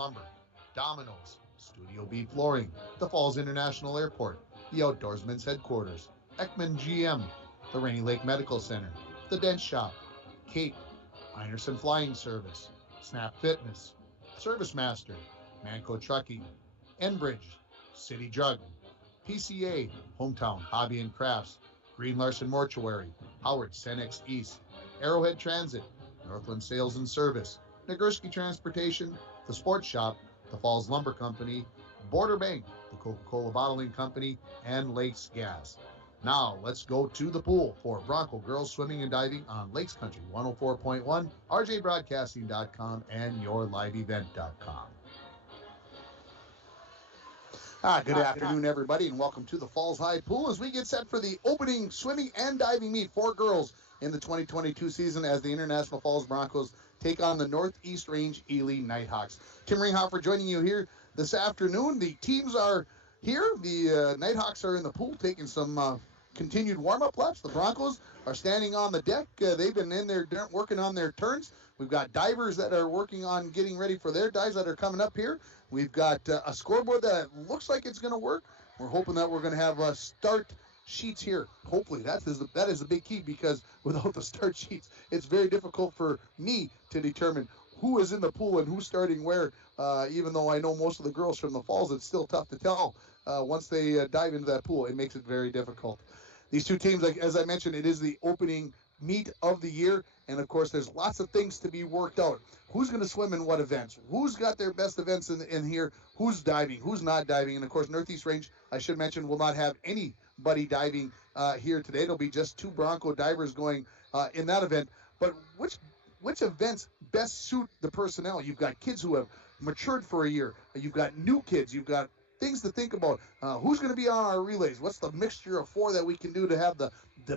Lumber, Domino's, Studio B Flooring, the Falls International Airport, the Outdoorsman's Headquarters, Ekman GM, the Rainy Lake Medical Center, the Dent Shop, Cape, Einerson Flying Service, Snap Fitness, Service Master, Manco Trucking, Enbridge, City Drug, PCA, Hometown Hobby and Crafts, Green Larson Mortuary, Howard Cenex East, Arrowhead Transit, Northland Sales and Service, Nagurski Transportation, the Sports Shop, the Falls Lumber Company, Border Bank, the Coca-Cola Bottling Company, and Lakes Gas. Now, let's go to the pool for Bronco Girls Swimming and Diving on Lakes Country 104.1, rjbroadcasting.com, and yourliveevent.com. Good afternoon, everybody, and welcome to the Falls High Pool as we get set for the opening swimming and diving meet for girls in the 2022 season as the International Falls Broncos take on the Northeast Range Ely Nighthawks. Tim Ringhofer joining you here this afternoon. The teams are here. The Nighthawks are in the pool taking some continued warm-up laps. The Broncos are standing on the deck. They've been in there working on their turns. We've got divers that are working on getting ready for their dives that are coming up here. We've got a scoreboard that looks like it's going to work. We're hoping that we're going to have start sheets here. Hopefully that is the big key, because without the start sheets, it's very difficult for me to determine who is in the pool and who's starting where. Even though I know most of the girls from the Falls, it's still tough to tell once they dive into that pool. It makes it very difficult. These two teams, like as I mentioned, it is the opening meet of the year, and of course there's lots of things to be worked out. Who's going to swim in what events? Who's got their best events in here? Who's diving? Who's not diving? And of course, Northeast Range, I should mention, will not have anybody diving here today. It'll be just two Bronco divers going in that event. But which events best suit the personnel? You've got kids who have matured for a year. You've got new kids. You've got things to think about. Who's going to be on our relays? What's the mixture of four that we can do to have the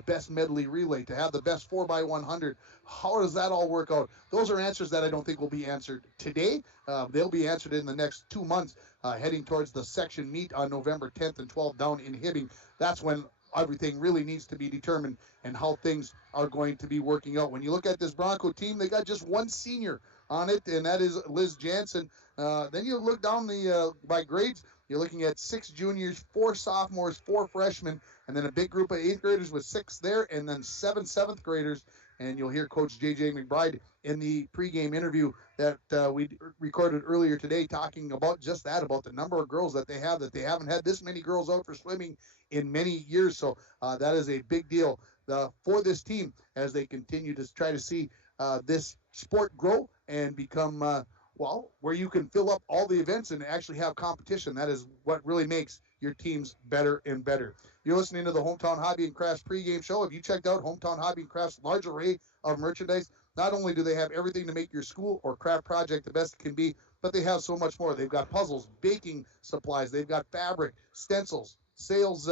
best medley relay, to have the best 4x100? How does that all work out? Those are answers that I don't think will be answered today. They'll be answered in the next 2 months, heading towards the section meet on November 10th and 12th down in Hibbing. That's when everything really needs to be determined and how things are going to be working out. When you look at this Bronco team, they got just one senior on it, and that is Liz Jansen. Then you look down by grades. You're looking at 6 juniors, 4 sophomores, 4 freshmen, and then a big group of 8th graders with 6 there, and then 7 7th graders. And you'll hear Coach J.J. McBride in the pregame interview that we recorded earlier today, talking about just that, about the number of girls that they have, that they haven't had this many girls out for swimming in many years. So that is a big deal for this team as they continue to try to see this sport grow and become where you can fill up all the events and actually have competition. That is what really makes your teams better and better. You're listening to the Hometown Hobby and Crafts pregame show. Have you checked out Hometown Hobby and Crafts' large array of merchandise? Not only do they have everything to make your school or craft project the best it can be, but they have so much more. They've got puzzles, baking supplies, they've got fabric, stencils, sales,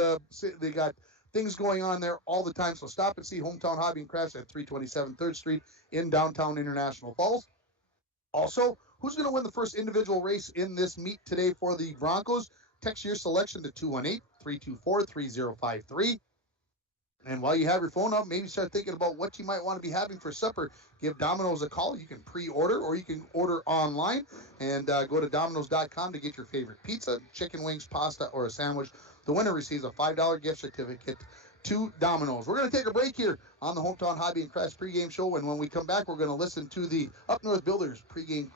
they got things going on there all the time. So stop and see Hometown Hobby and Crafts at 327 3rd Street in downtown International Falls. Also, who's going to win the first individual race in this meet today for the Broncos? Text your selection to 218-324-3053. And while you have your phone up, maybe start thinking about what you might want to be having for supper. Give Domino's a call. You can pre-order or you can order online and go to Domino's.com to get your favorite pizza, chicken wings, pasta, or a sandwich. The winner receives a $5 gift certificate to Domino's. We're going to take a break here on the Hometown Hobby and Crafts pregame show, and when we come back, we're going to listen to the Up North Builders pregame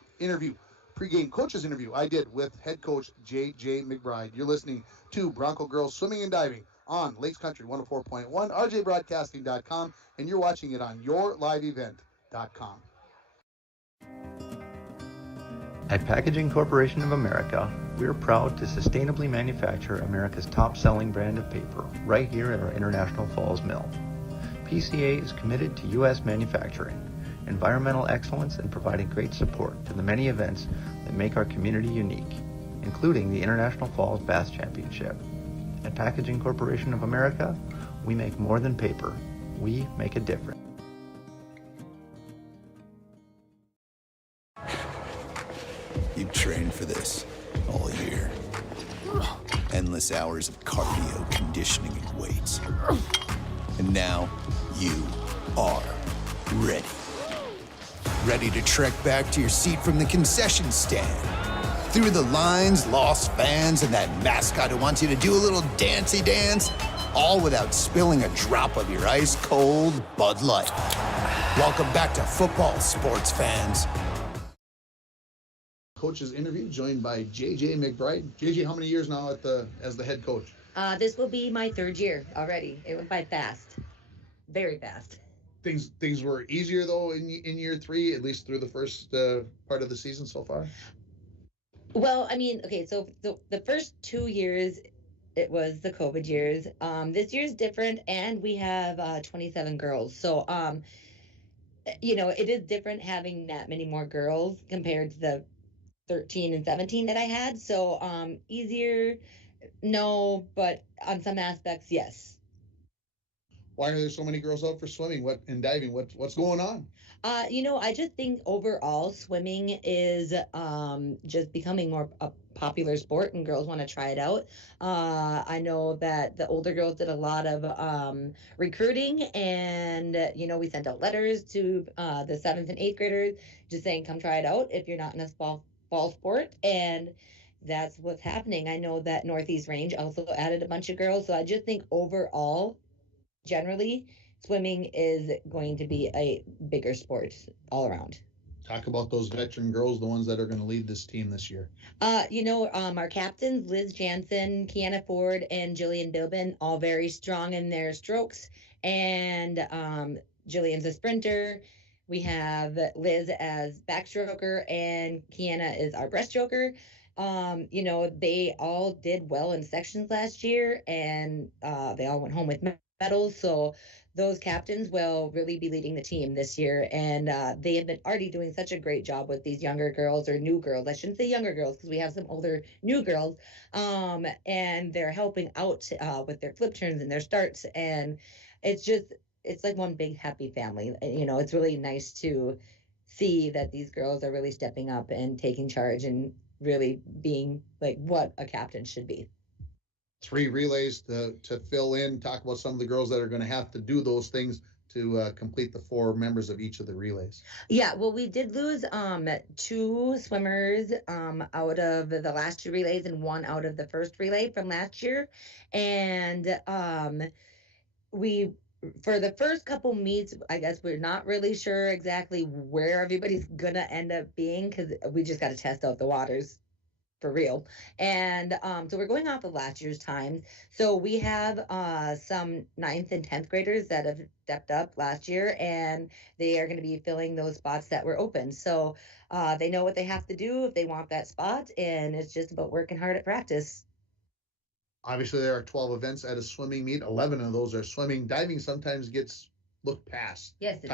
coaches interview I did with head coach J.J. McBride. You're listening to Bronco Girls Swimming and Diving on Lakes Country 104.1, rjbroadcasting.com, and you're watching it on yourliveevent.com. At Packaging Corporation of America, we are proud to sustainably manufacture America's top-selling brand of paper right here at our International Falls Mill. PCA is committed to U.S. manufacturing, environmental excellence, and providing great support to the many events that make our community unique, including the International Falls Bass Championship. At Packaging Corporation of America, we make more than paper. We make a difference. You've trained for this all year. Endless hours of cardio, conditioning, and weights. And now you are ready. Ready to trek back to your seat from the concession stand. through the lines, lost fans, and that mascot who wants you to do a little dancey dance, all without spilling a drop of your ice-cold Bud Light. Welcome back to football, sports fans. Coach's interview, joined by JJ McBride. JJ, how many years now as the head coach? This will be my third year already. It went by fast, very fast. Things were easier though in year 3, at least through the first part of the season so far. Well, I mean, okay, so the first 2 years, it was the COVID years. This year's different, and we have 27 girls. So, it is different having that many more girls compared to the 13 and 17 that I had. So, easier, no, but on some aspects, yes. Why are there so many girls out for swimming and diving? What's going on? I just think overall swimming is just becoming more a popular sport, and girls want to try it out. I know that the older girls did a lot of recruiting, and we sent out letters to the 7th and 8th graders just saying, come try it out if you're not in a fall sport, and that's what's happening. I know that Northeast Range also added a bunch of girls, so I just think overall, generally, swimming is going to be a bigger sport all around. Talk about those veteran girls, the ones that are going to lead this team this year. Our captains, Liz Jansen, Kiana Ford, and Jillian Bilbin, all very strong in their strokes. And Jillian's a sprinter. We have Liz as backstroker, and Kiana is our breaststroker. They all did well in sections last year, and they all went home with medals. So those captains will really be leading the team this year, and they have been already doing such a great job with these younger girls, or new girls. I shouldn't say younger girls because we have some older new girls, and they're helping out with their flip turns and their starts, and it's like one big happy family. It's really nice to see that these girls are really stepping up and taking charge and really being like what a captain should be. 3 relays to fill in. Talk about some of the girls that are going to have to do those things to complete the 4 members of each of the relays. Yeah, well, we did lose 2 swimmers out of the last 2 relays and 1 out of the first relay from last year. And we, for the first couple meets, I guess we're not really sure exactly where everybody's going to end up being because we just got to test out the waters for real. And so we're going off of last year's times. So we have some 9th and 10th graders that have stepped up last year, and they are going to be filling those spots that were open. So they know what they have to do if they want that spot, and it's just about working hard at practice. Obviously, there are 12 events at a swimming meet. 11 of those are swimming. Diving sometimes gets looked past. Yes, it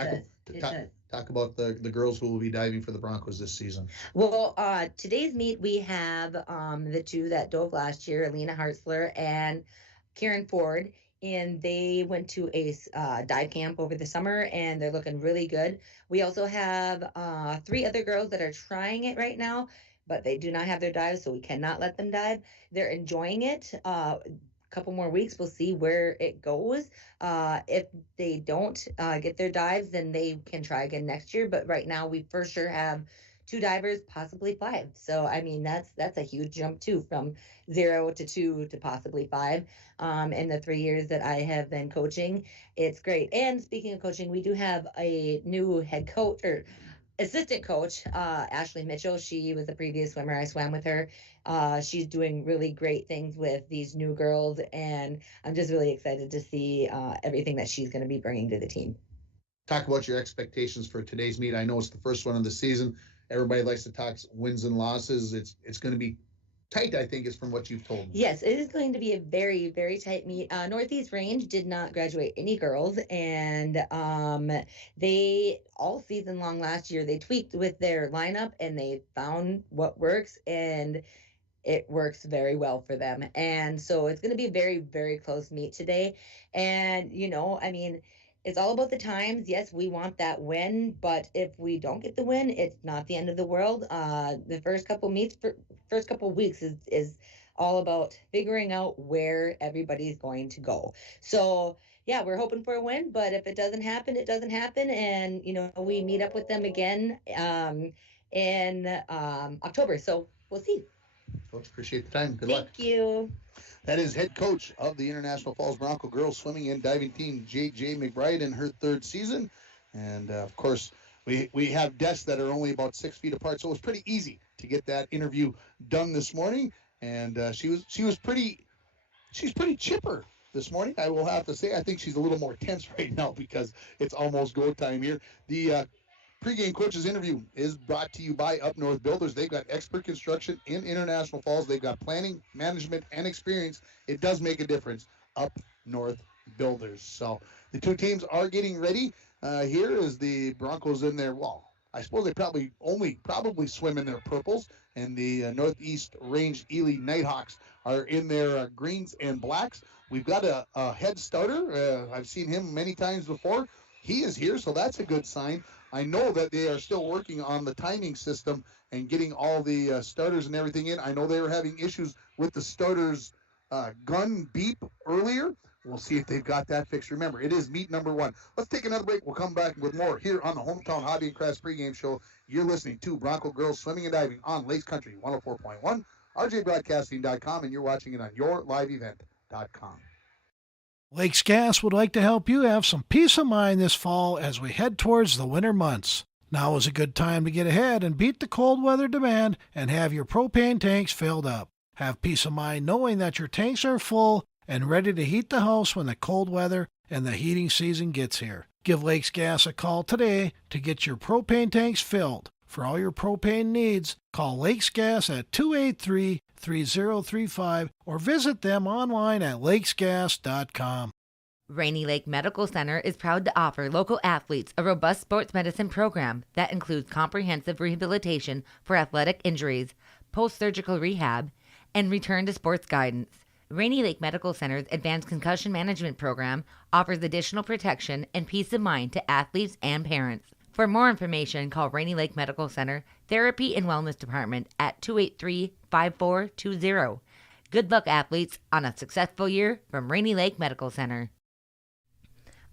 does. Talk about the girls who will be diving for the Broncos this season. Well, today's meet, we have the 2 that dove last year, Alina Hartzler and Karen Ford, and they went to a dive camp over the summer, and they're looking really good. We also have 3 other girls that are trying it right now, but they do not have their dives, so we cannot let them dive. They're enjoying it. Couple more weeks, we'll see where it goes. If they don't get their dives, then they can try again next year. But right now, we for sure have 2 divers, possibly 5. So I mean, that's a huge jump too, from 0 to 2 to possibly 5. In the 3 years that I have been coaching, it's great. And speaking of coaching, we do have a new head coach or assistant coach, Ashley Mitchell. She was a previous swimmer. I swam with her. She's doing really great things with these new girls, and I'm just really excited to see everything that she's going to be bringing to the team. Talk about your expectations for today's meet. I know it's the first one of the season. Everybody likes to talk wins and losses. It's going to be tight, I think, is from what you've told me. Yes, it is going to be a very, very tight meet. Northeast Range did not graduate any girls, and they, all season long last year, they tweaked with their lineup, and they found what works, and it works very well for them. And so it's going to be a very, very close meet today. And, I mean, it's all about the times. Yes, we want that win, but if we don't get the win, it's not the end of the world. The first couple weeks is all about figuring out where everybody's going to go. So yeah, we're hoping for a win, but if it doesn't happen, it doesn't happen. And, we meet up with them again in October. So we'll see. Well, appreciate the time. Good luck. Thank you. That is head coach of the International Falls Bronco girls swimming and diving team, J.J. McBride, in her third season. And, of course, we have desks that are only about 6 feet apart, so it was pretty easy to get that interview done this morning. And she's pretty chipper this morning, I will have to say. I think she's a little more tense right now because it's almost go time here. The pregame coaches interview is brought to you by Up North Builders. They've got expert construction in International Falls. They've got planning, management, and experience. It does make a difference. Up North Builders. So the two teams are getting ready. Here is the Broncos in their, well, I suppose they probably swim in their purples, and the Northeast Range Ely Nighthawks are in their greens and blacks. We've got a head starter. I've seen him many times before. He is here, so that's a good sign. I know that they are still working on the timing system and getting all the starters and everything in. I know they were having issues with the starters' gun beep earlier. We'll see if they've got that fixed. Remember, it is meet number 1. Let's take another break. We'll come back with more here on the Hometown Hobby and Crafts pregame show. You're listening to Bronco Girls Swimming and Diving on Lakes Country 104.1, rjbroadcasting.com, and you're watching it on yourliveevent.com. Lakes Gas would like to help you have some peace of mind this fall as we head towards the winter months. Now is a good time to get ahead and beat the cold weather demand and have your propane tanks filled up. Have peace of mind knowing that your tanks are full and ready to heat the house when the cold weather and the heating season gets here. Give Lakes Gas a call today to get your propane tanks filled. For all your propane needs, call Lakes Gas at 283-3035 or visit them online at lakesgas.com. Rainy Lake Medical Center is proud to offer local athletes a robust sports medicine program that includes comprehensive rehabilitation for athletic injuries, post-surgical rehab, and return to sports guidance. Rainy Lake Medical Center's Advanced Concussion Management Program offers additional protection and peace of mind to athletes and parents. For more information, call Rainy Lake Medical Center Therapy and Wellness Department at 283-5420. Good luck, athletes, on a successful year from Rainy Lake Medical Center.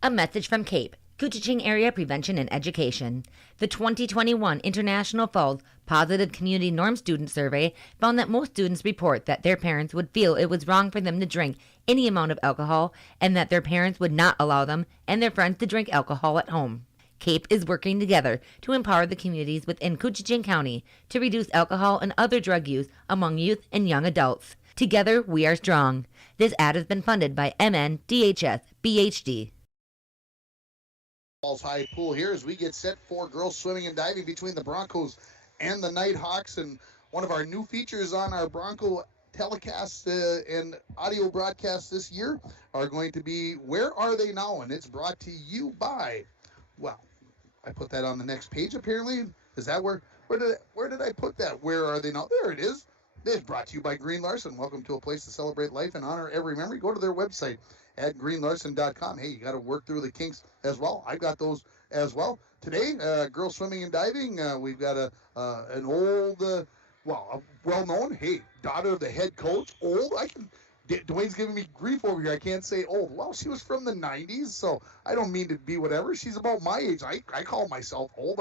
A message from CAPE, Couchiching Area Prevention and Education. The 2021 International Falls Positive Community Norm Student Survey found that most students report that their parents would feel it was wrong for them to drink any amount of alcohol and that their parents would not allow them and their friends to drink alcohol at home. CAPE is working together to empower the communities within Couchiching County to reduce alcohol and other drug use among youth and young adults. Together, we are strong. This ad has been funded by MNDHS BHD. Falls High Pool here as we get set for girls swimming and diving between the Broncos and the Nighthawks. And one of our new features on our Bronco telecasts and audio broadcasts this year are going to be Where Are They Now? And it's brought to you by, well, I put that on the next page apparently. Is that where did I put that? Where Are They Now? There it is. It's brought to you by Green Larson. Welcome to a place to celebrate life and honor every memory. Go to their website at greenlarson.com. Hey, you got to work through the kinks as well. I got those as well. Today, girls swimming and diving, we've got an old, a well-known, hey, daughter of the head coach, old. Dwayne's giving me grief over here. I can't say old. Well, she was from the 90s, so I don't mean to be whatever. She's about my age. I call myself old.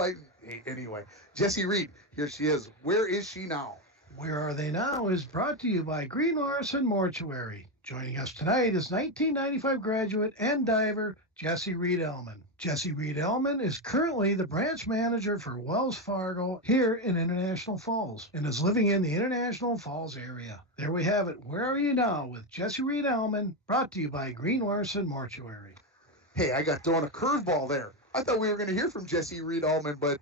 Anyway, Jessie Reed, here she is. Where is she now? Where Are They Now is brought to you by Green Larson Mortuary. Joining us tonight is 1995 graduate and diver Jessie Reed Ellman. Jessie Reed Ellman is currently the branch manager for Wells Fargo here in International Falls and is living in the International Falls area. There we have it. Where Are You Now with Jessie Reed Ellman, brought to you by Green Larson Mortuary. Hey, I got thrown a curveball there. I thought we were going to hear from Jessie Reed Ellman, but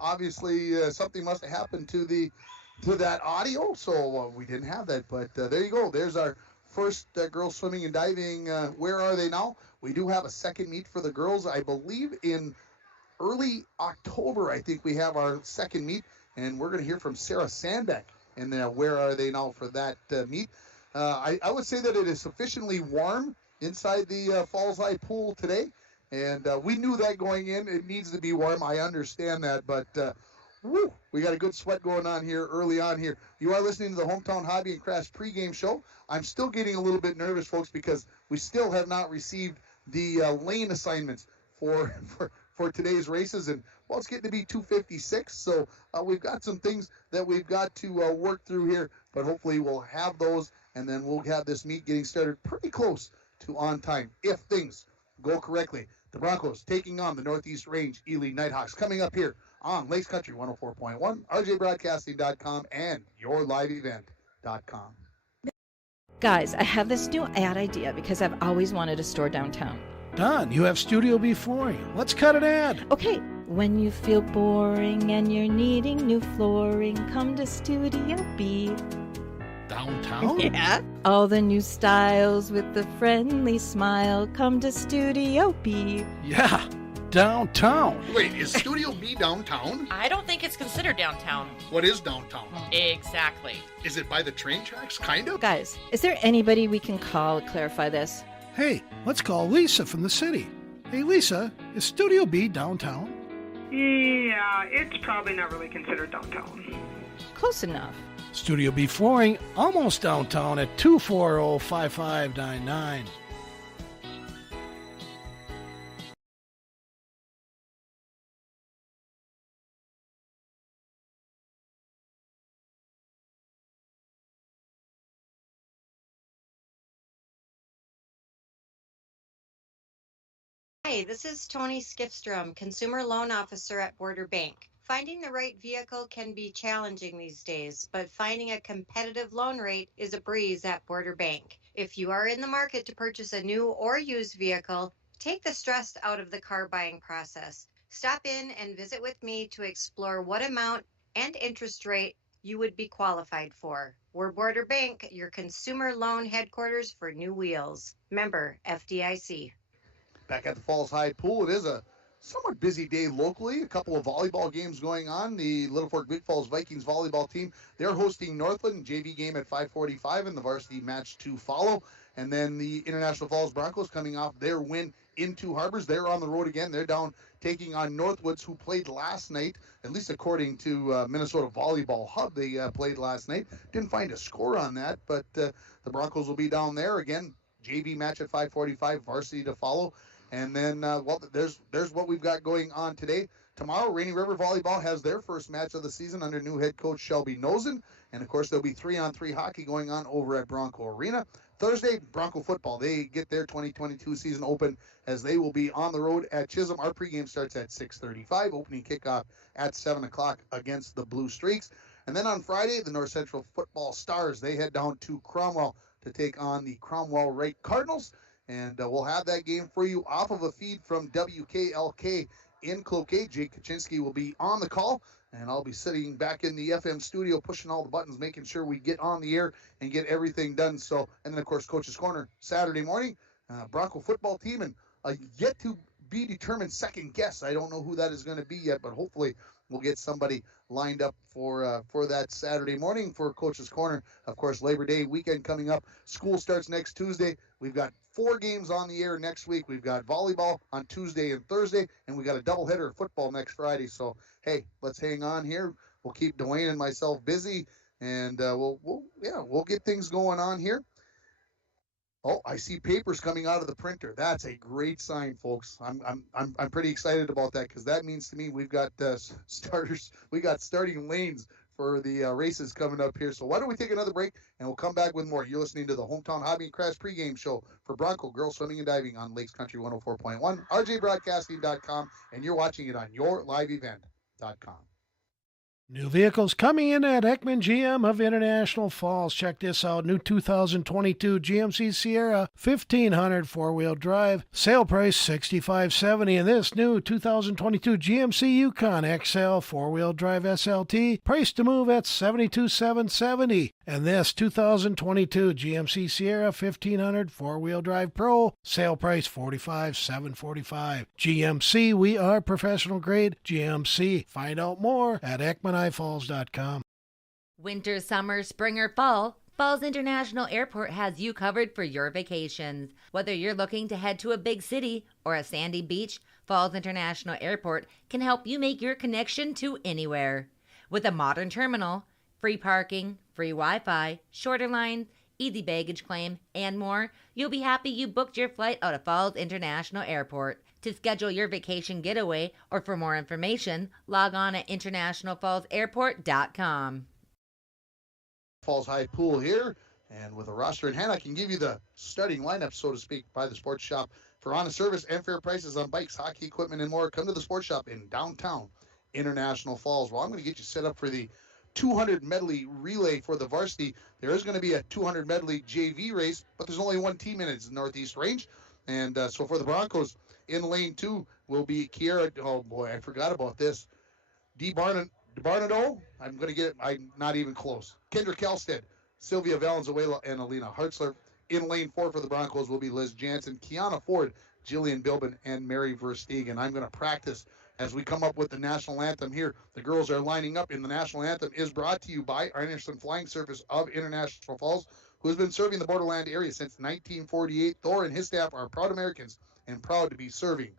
obviously something must have happened to that audio, so we didn't have that. But there you go. There's our first girls swimming and diving. Where Are They Now? We do have a second meet for the girls. I believe in early October, I think we have our second meet, and we're going to hear from Sarah Sandbeck in the Where Are They Now for that meet. I would say that it is sufficiently warm inside the Falls High pool today, and we knew that going in. It needs to be warm. I understand that, but we got a good sweat going on here early on here. You are listening to the Hometown Hobby and Crafts pregame show. I'm still getting a little bit nervous, folks, because we still have not received the lane assignments for for today's races. And, well, it's getting to be 2:56, so we've got some things that we've got to work through here. But hopefully we'll have those, and then we'll have this meet getting started pretty close to on time if things go correctly. The Broncos taking on the Northeast Range Ely Nighthawks coming up here on Lakes Country 104.1, rjbroadcasting.com, and yourliveevent.com. Guys, I have this new ad idea because I've always wanted a store downtown. Don, you have Studio B flooring. Let's cut an ad. Okay, when you feel boring and you're needing new flooring, come to Studio B. Downtown? Yeah. All the new styles with the friendly smile, come to Studio B. Yeah, downtown. Wait, is Studio B downtown? I don't think it's considered downtown. What is downtown? Exactly. Is it by the train tracks, kind of? Guys, is there anybody we can call to clarify this? Hey, let's call Lisa from the city. Hey, Lisa, is Studio B downtown? Yeah, it's probably not really considered downtown. Close enough. Studio B flooring, almost downtown at 240-5599. Hi, this is Tony Skifstrom, Consumer Loan Officer at Border Bank. Finding the right vehicle can be challenging these days, but finding a competitive loan rate is a breeze at Border Bank. If you are in the market to purchase a new or used vehicle, take the stress out of the car buying process. Stop in and visit with me to explore what amount and interest rate you would be qualified for. We're Border Bank, your consumer loan headquarters for new wheels. Member FDIC. Back at the Falls High Pool, it is a somewhat busy day locally. A couple of volleyball games going on. The Little Fork Big Falls Vikings volleyball team, they're hosting Northland. JV game at 5:45 and the varsity match to follow. And then the International Falls Broncos coming off their win in Two Harbors. They're on the road again. They're down taking on Northwoods, who played last night, at least according to Minnesota Volleyball Hub. They played last night. Didn't find a score on that, but the Broncos will be down there again. JV match at 5:45, varsity to follow. And then, there's what we've got going on today. Tomorrow, Rainy River Volleyball has their first match of the season under new head coach Shelby Nosen. And, of course, there'll be 3-on-3 hockey going on over at Bronco Arena. Thursday, Bronco football. They get their 2022 season open as they will be on the road at Chisholm. Our pregame starts at 6:35, opening kickoff at 7 o'clock against the Blue Streaks. And then on Friday, the North Central Football Stars, they head down to Cromwell to take on the Cromwell Wright Cardinals. And we'll have that game for you off of a feed from WKLK in Cloquet. Jake Kaczynski will be on the call, and I'll be sitting back in the FM studio pushing all the buttons, making sure we get on the air and get everything done. So, and then, of course, Coach's Corner Saturday morning, Bronco football team, and a yet-to-be-determined second guest. I don't know who that is going to be yet, but hopefully we'll get somebody lined up for that Saturday morning for Coach's Corner. Of course, Labor Day weekend coming up. School starts next Tuesday. We've got 4 games on the air next week. We've got volleyball on Tuesday and Thursday, and we got a doubleheader of football next Friday. So, hey, let's hang on here. We'll keep Dwayne and myself busy, and we'll get things going on here. Oh, I see papers coming out of the printer. That's a great sign, folks. I'm pretty excited about that because that means to me we've got starters. We got starting lanes for the races coming up here. So why don't we take another break and we'll come back with more. You're listening to the Hometown Hobby and Crafts pregame show for Bronco Girls Swimming and Diving on Lakes Country 104.1, rjbroadcasting.com, and you're watching it on yourliveevent.com. New vehicles coming in at Ekman GM of International Falls. Check this out. New 2022 GMC Sierra 1500 four-wheel drive. Sale price $65.70. And this new 2022 GMC Yukon XL four-wheel drive SLT. Price to move at $72,770. And this 2022 GMC Sierra 1500 four-wheel drive Pro. Sale price $45,745. GMC, we are professional grade. GMC. Find out more at EkmanIFalls.com. Winter, summer, spring, or fall, Falls International Airport has you covered for your vacations. Whether you're looking to head to a big city or a sandy beach, Falls International Airport can help you make your connection to anywhere. With a modern terminal, free parking, free Wi-Fi, shorter lines, easy baggage claim, and more, you'll be happy you booked your flight out of Falls International Airport. To schedule your vacation getaway or for more information, log on at internationalfallsairport.com. Falls High Pool here, and with a roster in hand, I can give you the starting lineup, so to speak, by the sports shop. For honest service and fair prices on bikes, hockey equipment, and more, come to the sports shop in downtown International Falls. Well, I'm going to get you set up for the 200 medley relay for the varsity. There is going to be a 200 medley JV race, but there's only one team in it. It's the Northeast Range. And so for the Broncos, in lane 2 will be Kiera. Oh, boy, I forgot about this. DeBarnado, I'm going to get it. I'm not even close. Kendra Kelstead, Sylvia Valenzuela, and Alina Hartzler. In lane 4 for the Broncos will be Liz Jansen, Kiana Ford, Jillian Bilbin, and Mary Verstegen. I'm going to practice as we come up with the national anthem here. The girls are lining up, and the national anthem is brought to you by Anderson Flying Service of International Falls, who has been serving the borderland area since 1948. Thor and his staff are proud Americans and proud to be serving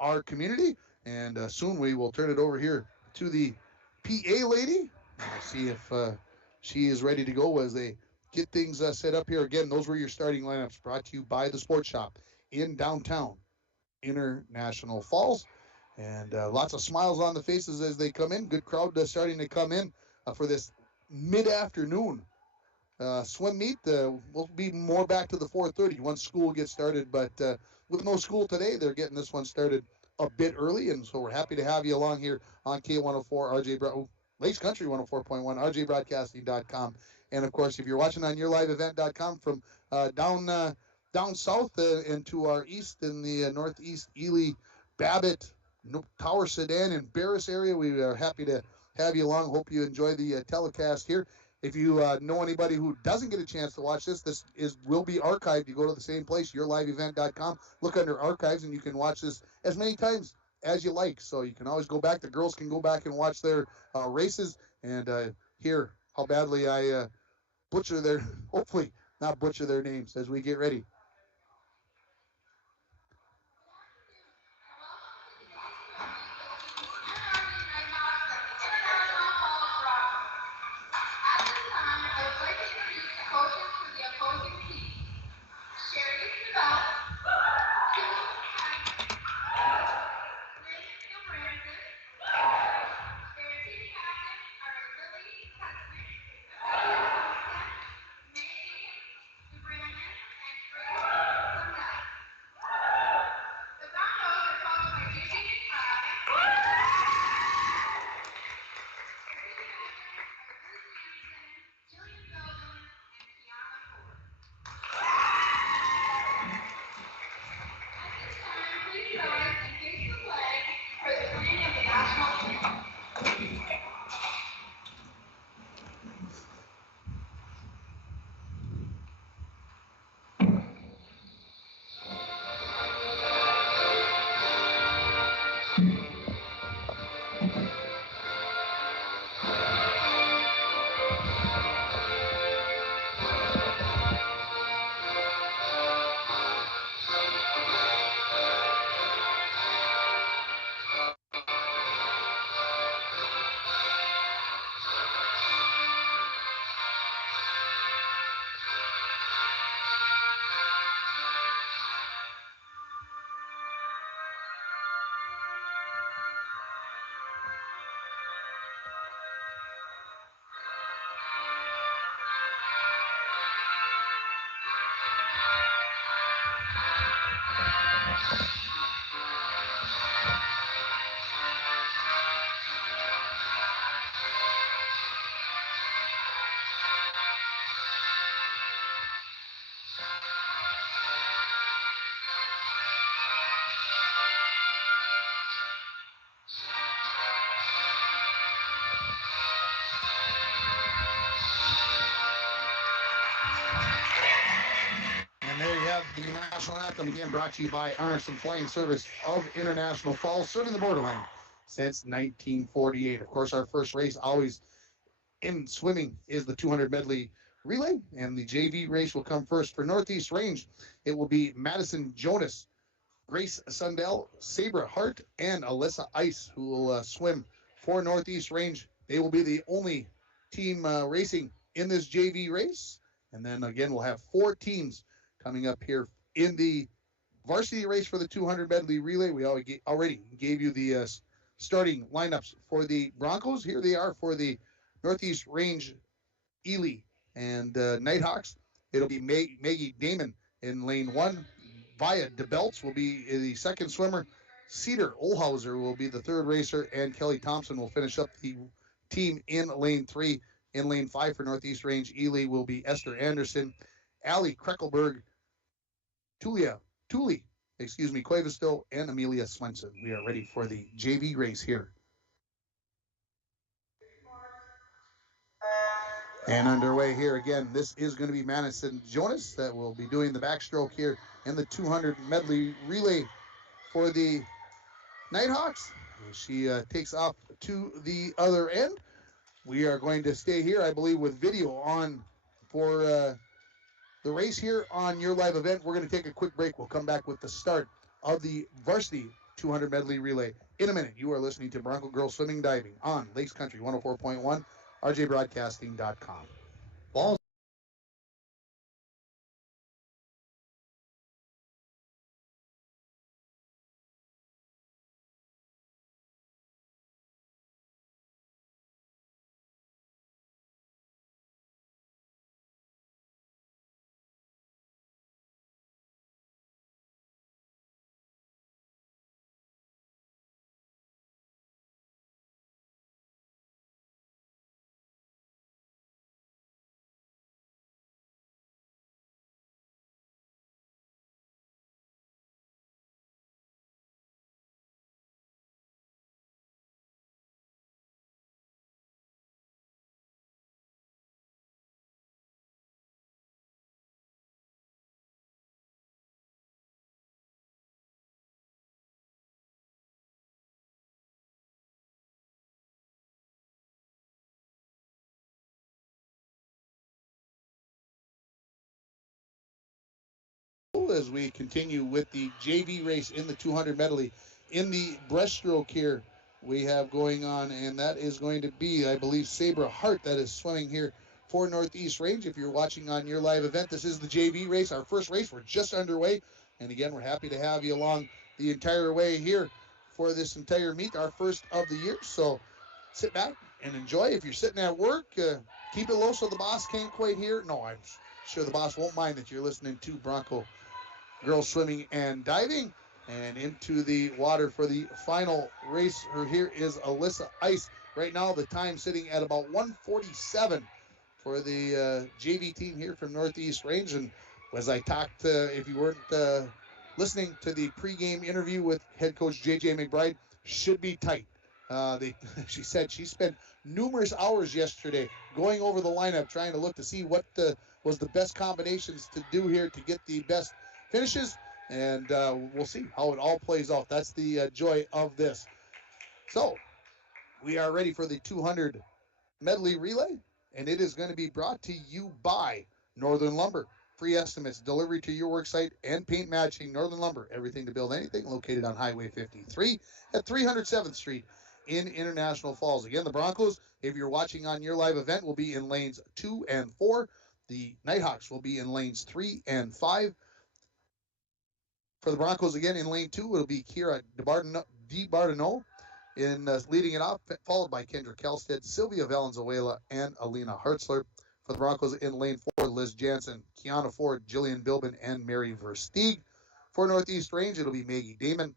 our community. And soon we will turn it over here to the PA lady. We'll see if she is ready to go as they get things set up here. Again, those were your starting lineups, brought to you by the Sports Shop in downtown International Falls. And lots of smiles on the faces as they come in. Good crowd starting to come in for this mid-afternoon swim meet. We'll be more back to the 4:30 once school gets started. But with no school today, they're getting this one started a bit early. And so we're happy to have you along here on K104, Lakes Country 104.1, rjbroadcasting.com. And, of course, if you're watching on yourliveevent.com from down south and to our east in the northeast Ely, Babbitt, Tower Sedan, and Barris area, we are happy to have you along. Hope you enjoy the telecast here. If you know anybody who doesn't get a chance to watch this will be archived. You go to the same place, yourliveevent.com, look under archives, and you can watch this as many times as you like. So you can always go back. The girls can go back and watch their races and hear how badly I hopefully not butcher their names as we get ready. And there you have the national anthem, again brought to you by Anderson Flying Service of International Falls, serving the borderland since 1948. Of course, our first race always in swimming is the 200 medley relay, and the JV race will come first. For Northeast Range, it will be Madison Jonas, Grace Sundell, Sabra Hart, and Alyssa Ice who will swim for Northeast Range. They will be the only team racing in this JV race. And then again, we'll have 4 teams coming up here in the varsity race for the 200 medley relay. We already gave you the starting lineups for the Broncos. Here they are for the Northeast Range Ely and Nighthawks. It'll be Maggie Damon in lane 1. Via DeBelts will be the second swimmer. Cedar Olhauser will be the third racer, and Kelly Thompson will finish up the team in lane 3. In lane 5 for Northeast Range Ely will be Esther Anderson, Allie Kreckelberg, Tulia Cuevisto, and Amelia Swenson. We are ready for the JV race here. And underway here again, this is going to be Madison Jonas that will be doing the backstroke here in the 200 medley relay for the Nighthawks. She takes off to the other end. We are going to stay here, I believe, with video on for the race here on your live event. We're going to take a quick break. We'll come back with the start of the varsity 200 medley relay in a minute. You are listening to Bronco Girls Swimming Diving on Lakes Country 104.1, rjbroadcasting.com. Balls. As we continue with the JV race in the 200 medley in the breaststroke here we have going on, and that is going to be, I believe, Sabra Hart that is swimming here for Northeast Range. If you're watching on your live event, this is the JV race, our first race. We're just underway, and again, we're happy to have you along the entire way here for this entire meet, our first of the year. So sit back and enjoy. If you're sitting at work, keep it low so the boss can't quite hear. No, I'm sure the boss won't mind that you're listening to Bronco Girls Swimming and Diving. And into the water for the final race. Here is Alyssa Ice. Right now, the time sitting at about 1:47 for the JV team here from Northeast Range. And as I talked, if you weren't listening to the pregame interview with head coach J.J. McBride, should be tight. She said she spent numerous hours yesterday going over the lineup, trying to look to see what was the best combinations to do here to get the best finishes. And we'll see how it all plays out. That's the joy of this. So we are ready for the 200 medley relay, and it is going to be brought to you by Northern Lumber. Free estimates, delivery to your work site, and paint matching. Northern Lumber, everything to build anything, located on Highway 53 at 307th Street in International Falls. Again, the Broncos, if you're watching on your live event, will be in lanes 2 and 4. The Nighthawks will be in lanes 3 and 5. For the Broncos, again, in lane 2, it'll be Kira DiBardino in leading it off, followed by Kendra Kelstead, Sylvia Valenzuela, and Alina Hartzler. For the Broncos, in lane 4, Liz Jansen, Kiana Ford, Jillian Bilbin, and Mary Versteeg. For Northeast Range, it'll be Maggie Damon,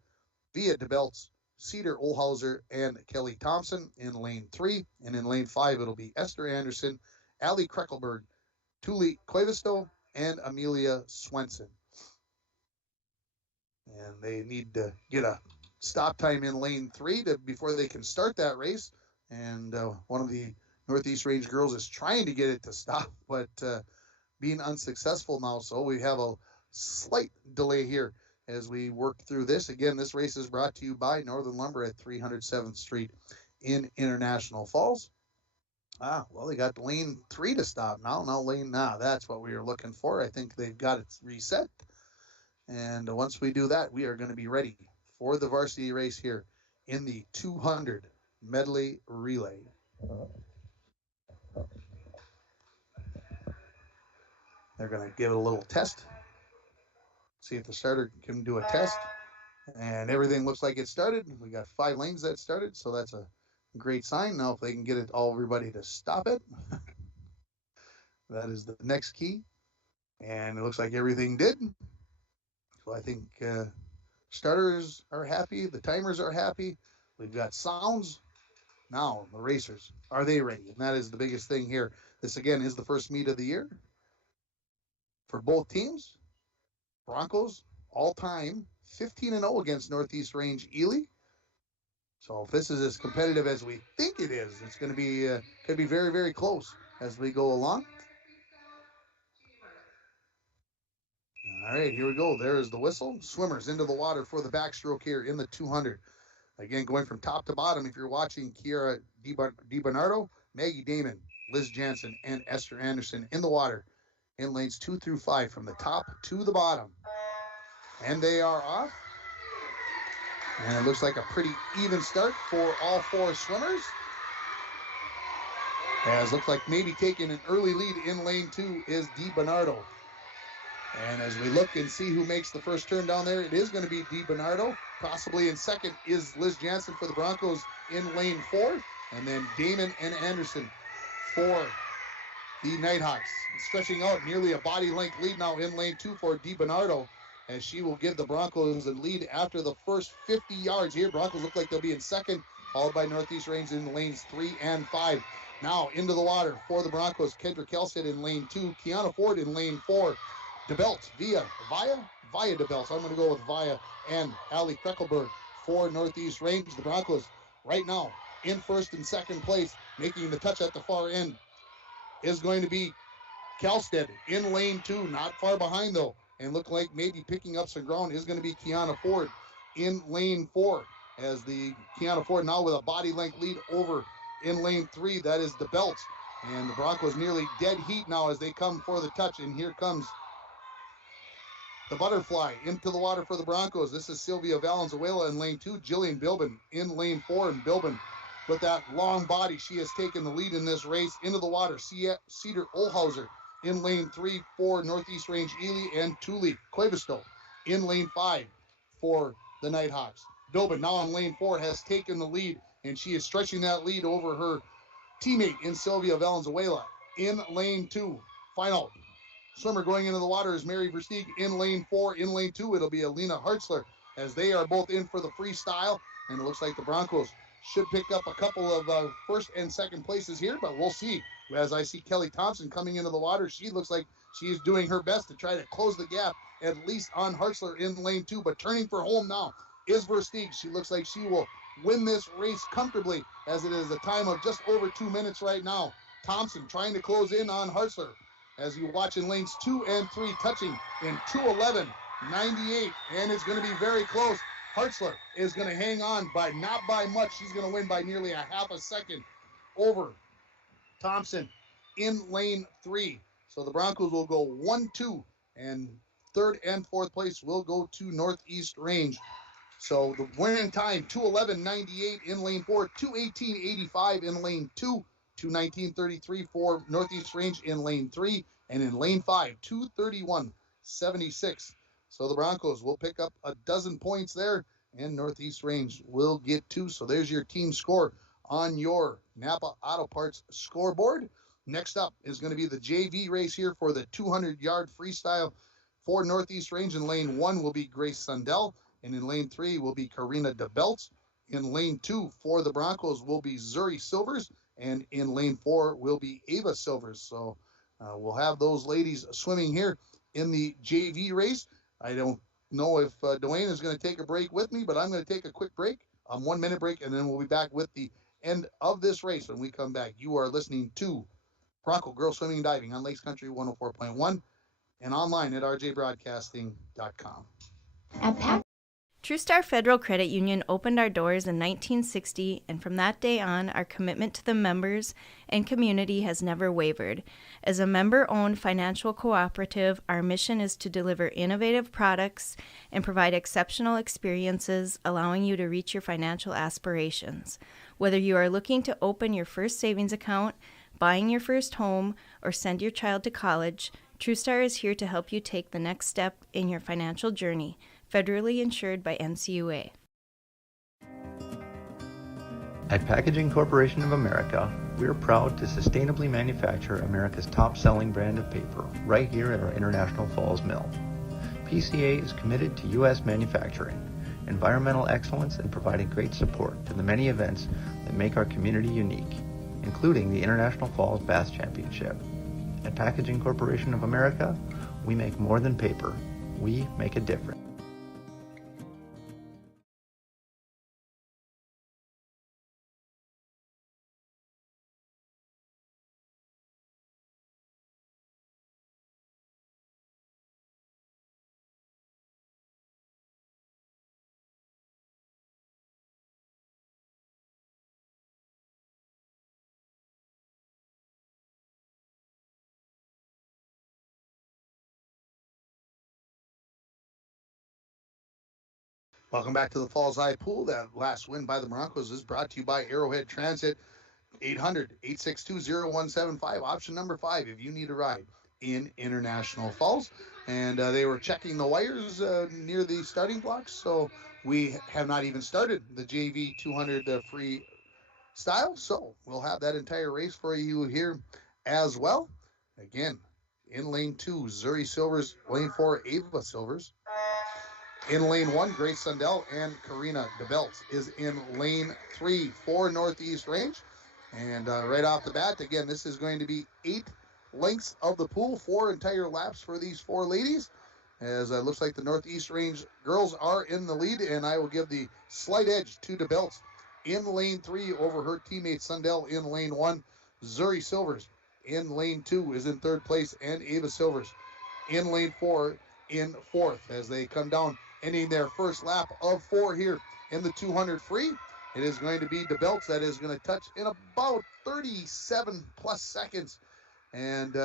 Via DeBelts, Cedar Olhauser, and Kelly Thompson in lane 3. And in lane 5, it'll be Esther Anderson, Allie Kreckelberg, Tuli Cuevisto, and Amelia Swenson. And they need to get a stop time in lane 3 before they can start that race. And one of the Northeast Range girls is trying to get it to stop, but being unsuccessful now. So we have a slight delay here as we work through this. Again, this race is brought to you by Northern Lumber at 307th Street in International Falls. Well, they got lane 3 to stop now. That's what we were looking for. I think they've got it reset. And once we do that, we are going to be ready for the varsity race here in the 200 medley relay. They're going to give it a little test. See if the starter can do a test. And everything looks like it started. We got 5 lanes that started, so that's a great sign. Now, if they can get it all everybody to stop it, that is the next key. And it looks like everything did. So I think starters are happy. The timers are happy. We've got sounds. Now, the racers, are they ready? And that is the biggest thing here. This, again, is the first meet of the year for both teams. Broncos, all-time, 15-0 against Northeast Range Ely. So if this is as competitive as we think it is, it's going to be could be very, very close as we go along. All right, here we go. There is the whistle. Swimmers into the water for the backstroke here in the 200. Again, going from top to bottom, if you're watching Kiara DiBernardo, Maggie Damon, Liz Jansen, and Esther Anderson in the water in lanes 2 through 5 from the top to the bottom. And they are off. And it looks like a pretty even start for all 4 swimmers. As looks like maybe taking an early lead in lane 2 is DiBernardo. And as we look and see who makes the first turn down there, it is going to be DiBernardo. Possibly in second is Liz Jansen for the Broncos in lane 4. And then Damon and Anderson for the Nighthawks. Stretching out nearly a body length lead now in lane 2 for DiBernardo, as she will give the Broncos a lead after the first 50 yards here. Broncos look like they'll be in second, followed by Northeast Range in lanes 3 and 5. Now into the water for the Broncos. Kendra Kelstead in lane 2. Kiana Ford in lane 4. DeBelt via DeBelt. I'm going to go with Via and Allie Kreckelberg for Northeast Range. The Broncos right now in first and second place, making the touch at the far end is going to be Kelstead in lane 2, not far behind though, and look like maybe picking up some ground is going to be Kiana Ford in lane 4, as the Kiana Ford now with a body length lead over in lane 3. That is DeBelt, and the Broncos nearly dead heat now as they come for the touch, and here comes the butterfly into the water for the Broncos. This is Sylvia Valenzuela in lane 2. Jillian Bilbin in lane 4. And Bilbin, with that long body, she has taken the lead in this race. Into the water, Cedar Olhauser in lane 3 for Northeast Range Ely. And Tuli Cuevisto in lane 5 for the Nighthawks. Bilbin now in lane 4 has taken the lead, and she is stretching that lead over her teammate in Sylvia Valenzuela in lane 2. Final swimmer going into the water is Mary Versteeg in lane 4. In lane 2, it'll be Alina Hartzler, as they are both in for the freestyle. And it looks like the Broncos should pick up a couple of first and second places here, but we'll see. As I see Kelly Thompson coming into the water, she looks like she is doing her best to try to close the gap, at least on Hartzler in lane 2. But turning for home now is Versteeg. She looks like she will win this race comfortably, as it is a time of just over 2 minutes right now. Thompson trying to close in on Hartzler, as you watch in lanes 2 and 3, touching in 2:11.98, and it's going to be very close. Hartzler is going to hang on by not by much. She's going to win by nearly a half a second over Thompson in lane 3. So the Broncos will go 1-2, and third and fourth place will go to Northeast Range. So the winning time, 2:11.98 in lane 4, 2:18.85 in lane 2, 2:19.33 for Northeast Range in lane 3, and in lane 5, 2:31.76. So the Broncos will pick up a dozen points there, and Northeast Range will get 2. So there's your team score on your Napa Auto Parts scoreboard. Next up is going to be the JV race here for the 200-yard freestyle for Northeast Range. In lane 1 will be Grace Sundell, and in lane 3 will be Karina DeBelt. In lane 2 for the Broncos will be Zuri Silvers, and in lane 4 will be Ava Silvers. So we'll have those ladies swimming here in the JV race. I don't know if Dwayne is going to take a break with me, but I'm going to take a quick break, 1 minute break, and then we'll be back with the end of this race when we come back. You are listening to Bronco Girls Swimming and Diving on Lakes Country 104.1 and online at rjbroadcasting.com. TrueStar Federal Credit Union opened our doors in 1960, and from that day on, our commitment to the members and community has never wavered. As a member-owned financial cooperative, our mission is to deliver innovative products and provide exceptional experiences, allowing you to reach your financial aspirations. Whether you are looking to open your first savings account, buying your first home, or send your child to college, TrueStar is here to help you take the next step in your financial journey, federally insured by NCUA. At Packaging Corporation of America, we are proud to sustainably manufacture America's top-selling brand of paper right here at our International Falls Mill. PCA is committed to U.S. manufacturing, environmental excellence, and providing great support to the many events that make our community unique, including the International Falls Bath Championship. At Packaging Corporation of America, we make more than paper. We make a difference. Welcome back to the Falls High Pool. That last win by the Broncos is brought to you by Arrowhead Transit. 800-862-0175, option number 5 if you need a ride in International Falls. And they were checking the wires near the starting blocks, so we have not even started the JV 200 free style, so we'll have that entire race for you here as well. Again, in lane 2, Zuri Silvers. Lane 4, Ava Silvers. In lane 1, Grace Sundell and Karina DeBelt is in lane 3 for Northeast Range. And right off the bat, again, this is going to be 8 lengths of the pool, 4 entire laps for these 4 ladies. As it looks like the Northeast Range girls are in the lead, and I will give the slight edge to DeBelt in lane 3 over her teammate Sundell in lane 1. Zuri Silvers in lane 2 is in 3rd place, and Ava Silvers in lane 4 in 4th as they come down, ending their first lap of 4 here in the 200 free. It is going to be DeBelts that is going to touch in about 37 plus seconds. And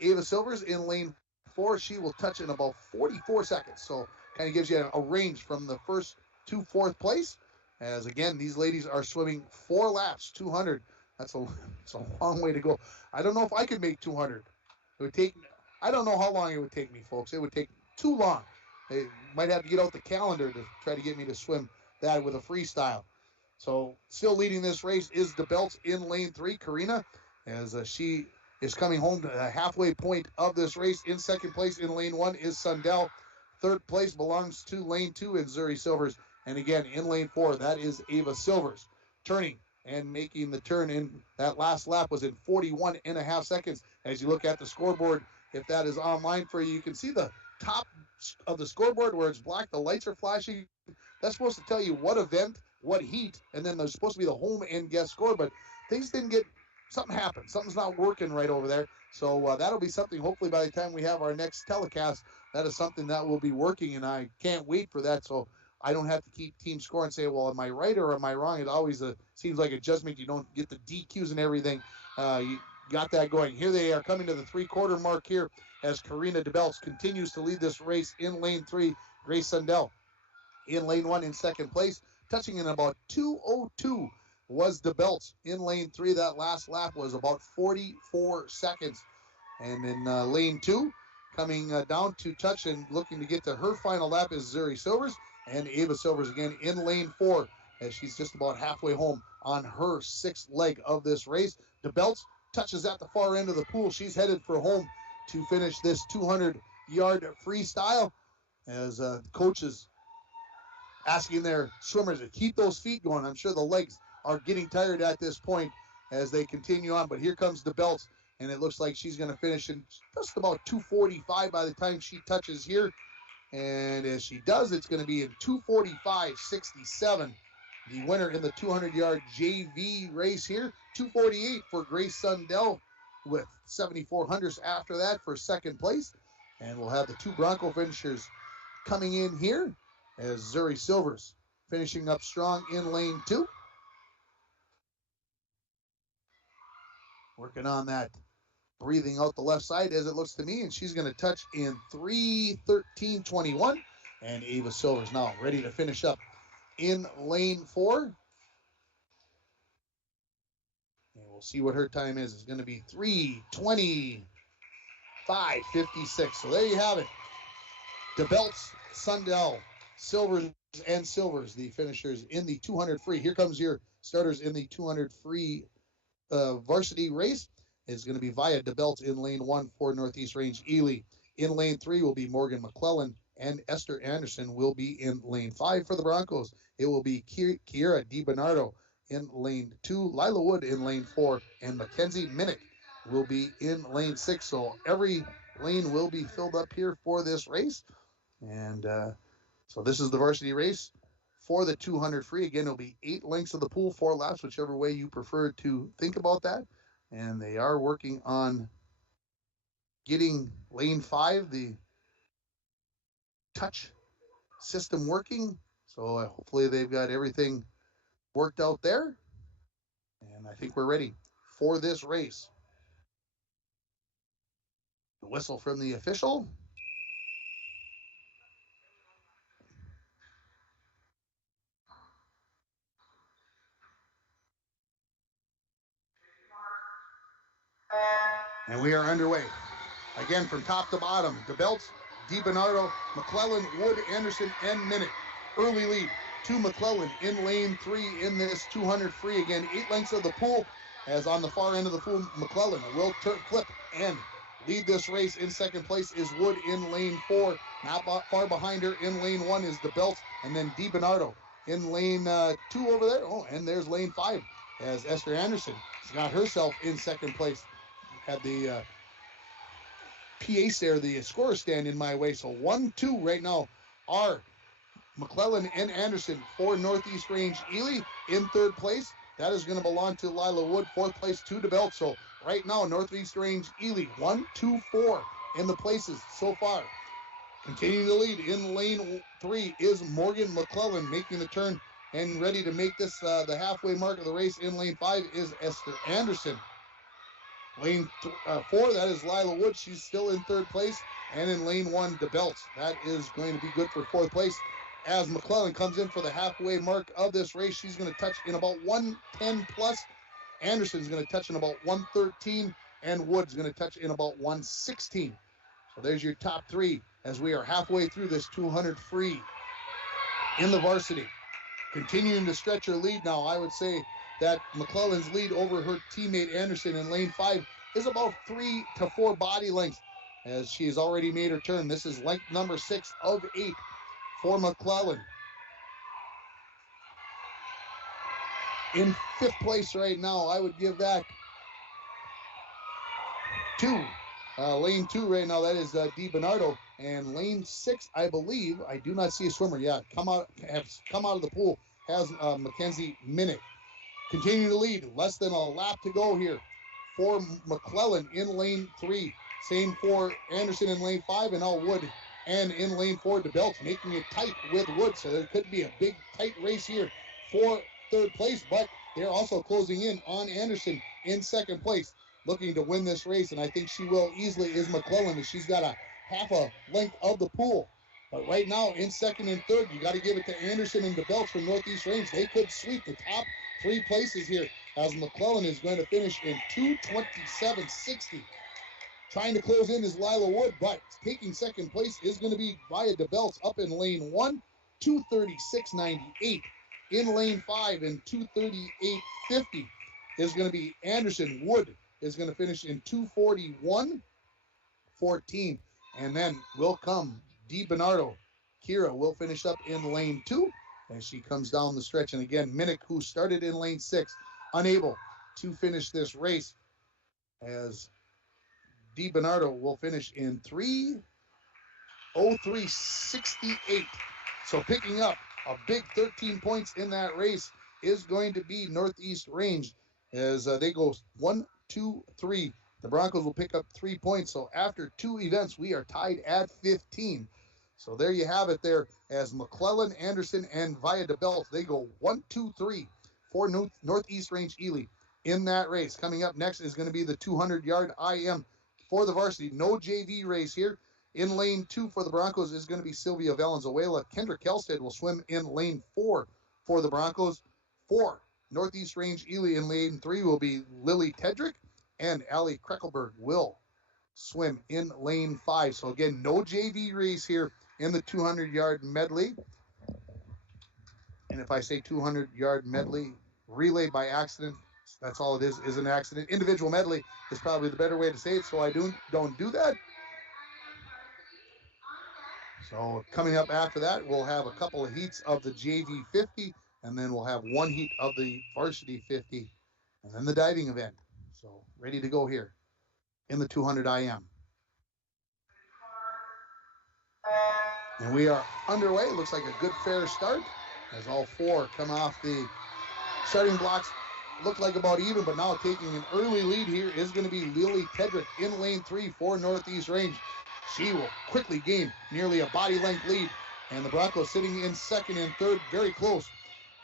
Ava Silvers in lane 4, she will touch in about 44 seconds. So kind of gives you a range from the first to 4th place. As again, these ladies are swimming 4 laps, 200. It's a long way to go. I don't know if I could make 200. It would take, I don't know how long it would take me, folks. It would take too long. They might have to get out the calendar to try to get me to swim that with a freestyle. So still leading this race is DeBelt in lane 3, Karina, as she is coming home to the halfway point of this race. In 2nd place in lane 1 is Sundell. 3rd place belongs to lane 2 in Zuri Silvers. And again, in lane 4, that is Ava Silvers. Turning and making the turn in that last lap was in 41.5 seconds. As you look at the scoreboard, if that is online for you, you can see the top of the scoreboard where it's black, the lights are flashing. That's supposed to tell you what event, what heat, and then there's supposed to be the home and guest score, but things didn't get, something happened. Something's not working right over there. So that'll be something, hopefully by the time we have our next telecast, that is something that will be working, and I can't wait for that. So I don't have to keep team score and say, well, am I right or am I wrong? It always seems like adjustment. You don't get the DQs and everything. You got that going. Here they are coming to the 3/4 mark here as Karina DeBelts continues to lead this race in lane 3. Grace Sundell in lane 1 in 2nd place, touching in about 2:02 was DeBelts in lane 3. That last lap was about 44 seconds. And in lane 2, coming down to touch and looking to get to her final lap is Zuri Silvers, and Ava Silvers again in lane 4 as she's just about halfway home on her 6th leg of this race. DeBelts touches at the far end of the pool. She's headed for home to finish this 200-yard freestyle as coaches asking their swimmers to keep those feet going. I'm sure the legs are getting tired at this point as they continue on, but here comes DeBelts, and it looks like she's going to finish in just about 2:45 by the time she touches here. And as she does, it's going to be in 2:45.67. The winner in the 200-yard JV race here, 2:48 for Grace Sundell with 74 hundredths after that for 2nd place. And we'll have the 2 Bronco finishers coming in here as Zuri Silvers finishing up strong in lane 2. Working on that breathing out the left side as it looks to me, and she's going to touch in 3:13.21. And Ava Silvers now ready to finish up in lane 4. And we'll see what her time is. It's going to be 3:20. 5:56. So there you have it. DeBelts, Sundell, Silvers, and Silvers, the finishers in the 200 free. Here comes your starters in the 200 free varsity race. It's going to be via DeBelt in lane 1 for Northeast Range Ely. In lane 3 will be Morgan McClellan, and Esther Anderson will be in lane 5 for the Broncos. It will be Kiera DiBernardo in lane 2, Lila Wood in lane 4, and Mackenzie Minnick will be in lane 6. So every lane will be filled up here for this race. And so this is the varsity race for the 200 free. Again, it'll be 8 lengths of the pool, 4 laps, whichever way you prefer to think about that. And they are working on getting lane 5, the touch system working. So hopefully they've got everything worked out there. And I think we're ready for this race. The whistle from the official. And we are underway. Again, from top to bottom, DeBelts, DiBernardo, McClellan, Wood, Anderson, and Minnick. Early lead to McClellan in lane 3 in this 200 free. Again, 8 lengths of the pool, as on the far end of the pool, McClellan will flip and lead this race. In second place is Wood in lane 4. Not far behind her in lane 1 is DeBelts, and then DiBernardo in lane 2 over there. Oh, and there's lane 5 as Esther Anderson has got herself in second place. Had the PA there, the scorer stand in my way. So 1-2 right now are McClellan and Anderson for Northeast Range Ely. In third place, that is going to belong to Lila Wood. Fourth place to DeBelt. So right now, Northeast Range Ely, 1, 2, 4 in the places so far. Continuing to lead in lane 3 is Morgan McClellan, making the turn and ready to make this the halfway mark of the race. In lane 5 is Esther Anderson. Lane 4, that is Lila Wood. She's still in third place. And in lane 1, DeBelt. That is going to be good for fourth place. As McClellan comes in for the halfway mark of this race, she's going to touch in about 110 plus. Anderson's going to touch in about 113. And Wood's going to touch in about 116. So there's your top 3 as we are halfway through this 200 free in the varsity. Continuing to stretch her lead now, I would say that McClellan's lead over her teammate Anderson in lane 5 is about 3 to 4 body lengths as she has already made her turn. This is length number 6 of 8 for McClellan. In 5th place right now, I would give that to lane 2 right now. That is DiBernardo. And lane 6, I believe, I do not see a swimmer. Yeah, come out of the pool has Mackenzie Minnick. Continuing to lead, less than a lap to go here for McClellan in lane 3. Same for Anderson in lane 5, and now Wood. And in lane 4, DeBelt, making it tight with Wood. So there could be a big, tight race here for third place, but they're also closing in on Anderson in second place, looking to win this race. And I think she will easily, is McClellan, as she's got a half a length of the pool. But right now, in second and third, you got to give it to Anderson and DeBelt from Northeast Range. They could sweep the top 3 places here, as McClellan is going to finish in 2:27.60. Trying to close in is Lila Wood, but taking second place is going to be via DeBelt up in lane 1, 2:36.98. In lane 5 in 2:38.50 is going to be Anderson. Wood is going to finish in 2:41.14. And then will come DiBernardo. Kira will finish up in lane 2 as she comes down the stretch. And again, Minnick, who started in lane 6, unable to finish this race, as DiBernardo will finish in 3:03.68. So picking up a big 13 points in that race is going to be Northeast Range, as they go 1, 2, 3. The Broncos will pick up 3 points. So after 2 events, we are tied at 15. So there you have it there, as McClellan, Anderson, and via DeBelt, they go 1, 2, 3 for Northeast Range Ely in that race. Coming up next is going to be the 200-yard IM for the varsity. No JV race here. In lane 2 for the Broncos is going to be Sylvia Valenzuela. Kendra Kelstead will swim in lane 4 for the Broncos. For Northeast Range Ely in lane 3 will be Lily Tedrick, and Allie Kreckelberg will swim in lane 5. So again, no JV race here in the 200-yard medley. And if I say 200-yard medley, relay by accident, that's all it is an accident. Individual medley is probably the better way to say it, so I don't do that. So coming up after that, we'll have a couple of heats of the JV 50, and then we'll have one heat of the varsity 50, and then the diving event. So ready to go here in the 200 IM. And we are underway. Looks like a good fair start as all four come off the starting blocks. Look like about even, but now taking an early lead here is going to be Lily Tedrick in lane 3 for Northeast Range. She will quickly gain nearly a body length lead, and the Broncos sitting in second and third, very close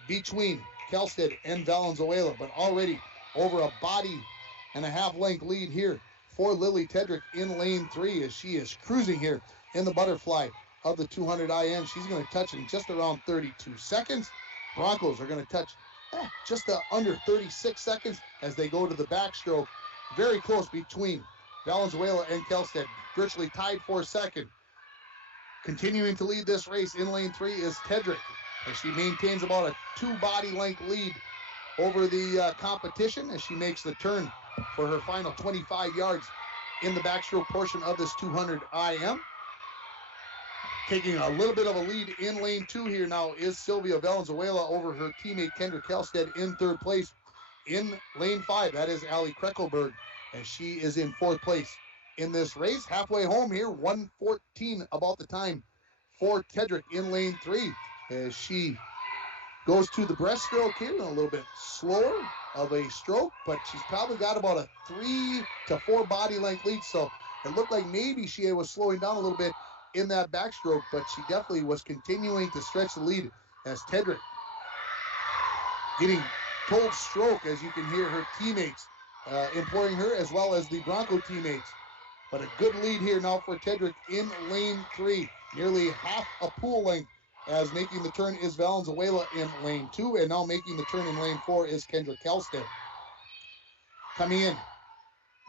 between Kelstead and Valenzuela, but already over a body and a half length lead here for Lily Tedrick in lane 3 as she is cruising here in the butterfly of the 200 IN. She's going to touch in just around 32 seconds. Broncos are going to touch just under 36 seconds as they go to the backstroke. Very close between Valenzuela and Kelstead, virtually tied for second. Continuing to lead this race in lane 3 is Tedrick, as she maintains about a 2 body length lead over the competition as she makes the turn for her final 25 yards in the backstroke portion of this 200 IM. Taking a little bit of a lead in lane 2 here now is Sylvia Valenzuela over her teammate Kendra Kelstead in third place. In lane 5, that is Allie Kreckelberg, as she is in 4th place in this race. Halfway home here, 1:14 about the time for Tedrick in lane 3 as she goes to the breaststroke here, a little bit slower of a stroke, but she's probably got about a 3 to 4 body length lead, so it looked like maybe she was slowing down a little bit in that backstroke, but she definitely was continuing to stretch the lead as Tedrick getting told stroke, as you can hear her teammates imploring her, as well as the Bronco teammates. But a good lead here now for Tedrick in lane 3, nearly half a pool length, as making the turn is Valenzuela in lane 2, and now making the turn in lane 4 is Kendra Kelstead. Coming in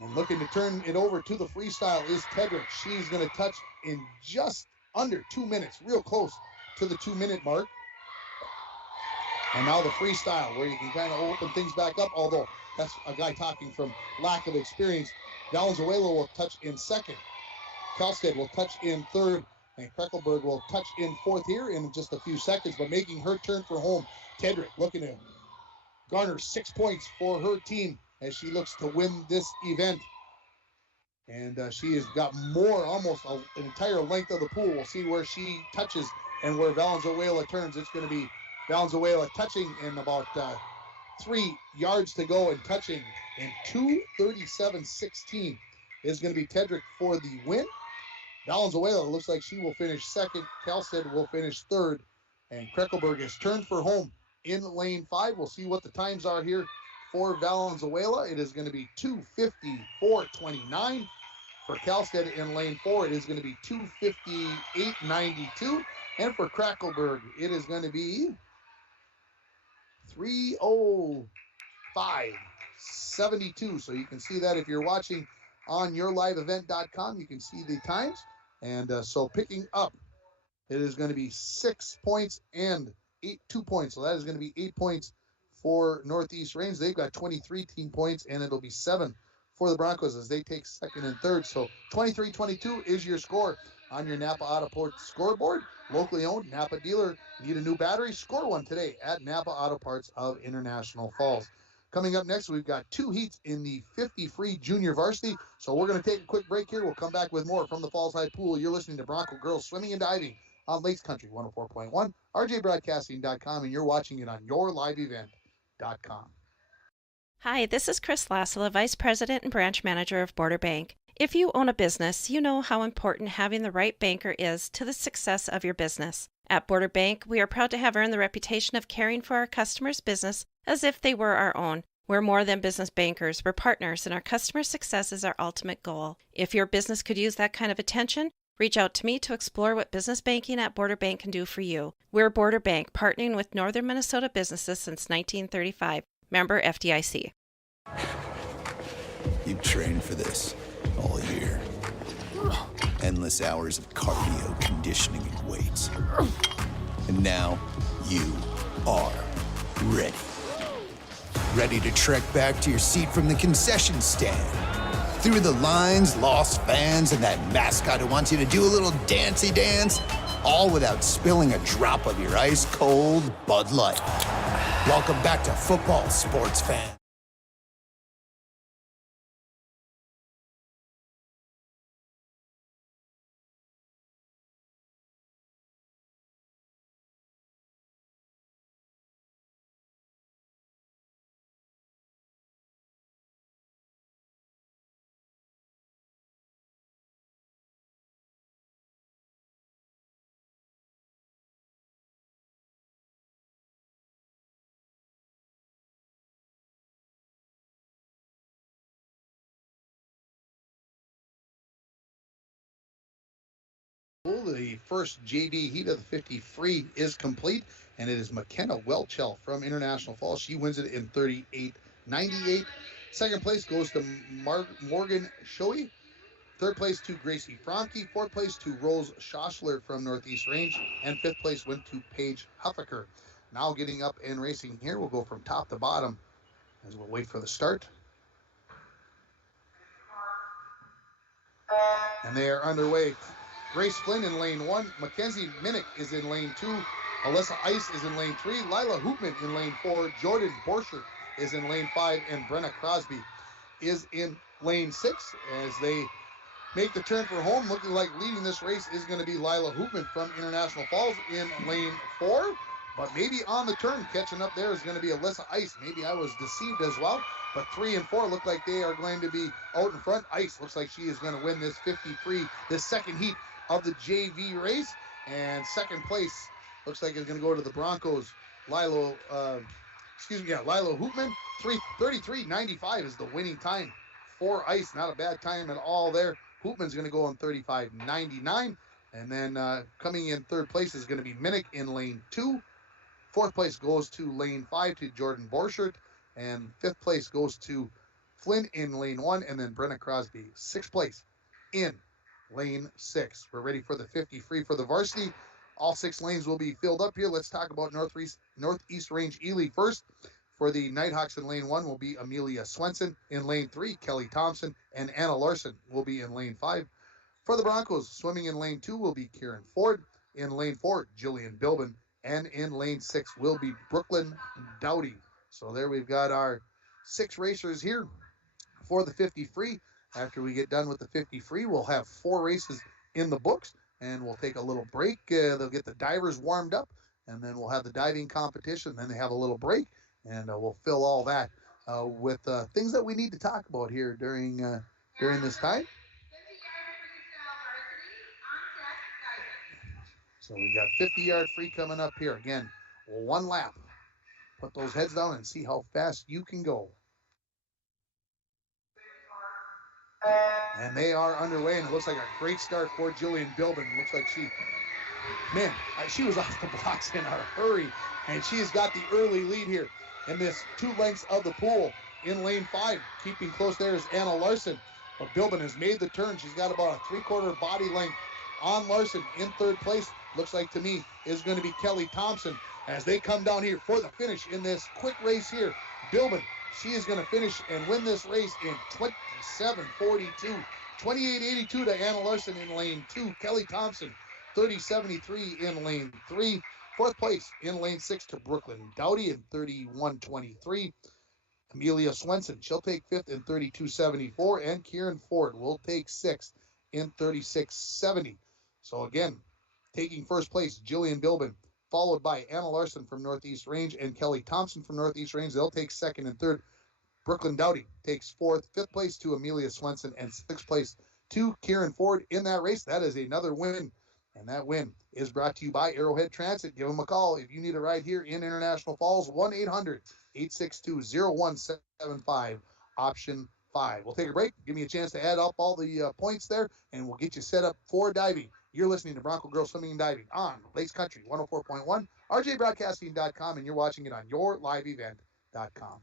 and looking to turn it over to the freestyle is Tedrick. She's going to touch in just under 2 minutes, real close to the 2-minute mark. And now the freestyle, where you can kind of open things back up, although that's a guy talking from lack of experience. Valenzuela will touch in second. Kelstead will touch in third. And Kreckelberg will touch in 4th here in just a few seconds, but making her turn for home. Tedrick looking to garner 6 points for her team as she looks to win this event. And she has got more, almost an entire length of the pool. We'll see where she touches and where Valenzuela turns. It's going to be Valenzuela touching in about 3 yards to go and touching in 2:37.16 is going to be Tedrick for the win. Valenzuela looks like she will finish second. Kelstead will finish third. And Kreckelberg has turned for home in lane 5. We'll see what the times are here for Valenzuela. It is going to be 2:54.29. For Kelstead in lane 4, it is going to be 2:58.92. And for Kreckelberg, it is going to be 3:05.72. So you can see that if you're watching on yourliveevent.com, you can see the times. And so picking up, it is going to be 6 points and 2 points. So that is going to be 8 points for Northeast Range. They've got 23 team points, and it'll be 7 for the Broncos as they take second and third. So 23-22 is your score on your Napa Auto Parts scoreboard. Locally owned Napa dealer. Need a new battery? Score one today at Napa Auto Parts of International Falls. Coming up next, we've got 2 heats in the 50 free junior varsity. So we're going to take a quick break here. We'll come back with more from the Falls High Pool. You're listening to Bronco Girls Swimming and Diving on Lakes Country 104.1, rjbroadcasting.com, and you're watching it on yourliveevent.com. Hi, this is Chris Lassila, Vice President and Branch Manager of Border Bank. If you own a business, you know how important having the right banker is to the success of your business. At Border Bank, we are proud to have earned the reputation of caring for our customers' business as if they were our own. We're more than business bankers, we're partners, and our customer success is our ultimate goal. If your business could use that kind of attention, reach out to me to explore what business banking at Border Bank can do for you. We're Border Bank, partnering with Northern Minnesota businesses since 1935. Member FDIC. You trained for this all year. endless hours of cardio, conditioning, and weights. And now, you are ready. Ready to trek back to your seat from the concession stand. Through the lines, lost fans, and that mascot who wants you to do a little dancey dance, all without spilling a drop of your ice-cold Bud Light. Welcome back to football, sports fan. The first JV heat of the 50 free is complete, and it is McKenna Welchel from International Falls. She wins it in 38.98. Second place goes to Morgan Shoei. Third place to Gracie Franke. Fourth place to Rose Schoschler from Northeast Range. And fifth place went to Paige Huffaker. Now getting up and racing here. We'll go from top to bottom as we'll wait for the start. And they are underway. Grace Flynn in lane 1. Mackenzie Minnick is in lane 2. Alyssa Ice is in lane 3. Lila Hoopman in lane 4. Jordan Borchert is in lane 5. And Brenna Crosby is in lane 6 as they make the turn for home. Looking like leading this race is going to be Lila Hoopman from International Falls in lane 4. But maybe on the turn, catching up there is going to be Alyssa Ice. Maybe I was deceived as well. But 3 and 4 look like they are going to be out in front. Ice looks like she is going to win this 53, this second heat of the JV race. And second place looks like it's going to go to the Broncos. Lilo Hoopman. 33.95 is the winning time for Ice. Not a bad time at all there. Hoopman's going to go on 35.99. And then coming in third place is going to be Minnick in lane 2. Fourth place goes to lane 5 to Jordan Borchert. And fifth place goes to Flynn in lane 1. And then Brenna Crosby, sixth place in lane 6. We're ready for the 50 free for the varsity. All 6 lanes will be filled up here. Let's talk about Northeast Range Ely first. For the Nighthawks in lane 1 will be Amelia Swenson. In lane 3, Kelly Thompson and Anna Larson will be in lane 5. For the Broncos, swimming in lane 2 will be Kieran Ford. In lane 4, Jillian Bilbin. And in lane 6 will be Brooklyn Dowdy. So there we've got our 6 racers here for the 50 free. After we get done with the 50 free, we'll have 4 races in the books, and we'll take a little break. They'll get the divers warmed up, and then we'll have the diving competition. Then they have a little break, and we'll fill all that with things that we need to talk about here during this time. So we got 50-yard free coming up here. Again, 1 lap. Put those heads down and see how fast you can go. And they are underway, and it looks like a great start for Jillian Bilbin. Looks like she was off the blocks in a hurry, and she's got the early lead here in this 2 lengths of the pool. In lane 5, keeping close there is Anna Larson. But Bilbin has made the turn. She's got about a 3/4 body length on Larson. In third place, looks like to me, is going to be Kelly Thompson as they come down here for the finish in this quick race here. Bilbin, she is going to finish and win this race in 27:42. 28:82 to Anna Larson in lane 2. Kelly Thompson, 30:73 in lane 3. Fourth place in lane 6 to Brooklyn Dowdy in 31:23. Amelia Swenson, she'll take 5th in 32:74. And Kieran Ford will take 6th in 36:70. So again, taking first place, Jillian Bilbin, followed by Anna Larson from Northeast Range and Kelly Thompson from Northeast Range. They'll take 2nd and 3rd. Brooklyn Dowdy takes 4th, 5th place to Amelia Swenson, and 6th place to Kieran Ford in that race. That is another win, and that win is brought to you by Arrowhead Transit. Give them a call if you need a ride here in International Falls, 1-800-862-0175, option 5. We'll take a break. Give me a chance to add up all the points there, and we'll get you set up for diving. You're listening to Bronco Girls Swimming and Diving on Lakes Country 104.1, rjbroadcasting.com, and you're watching it on yourliveevent.com.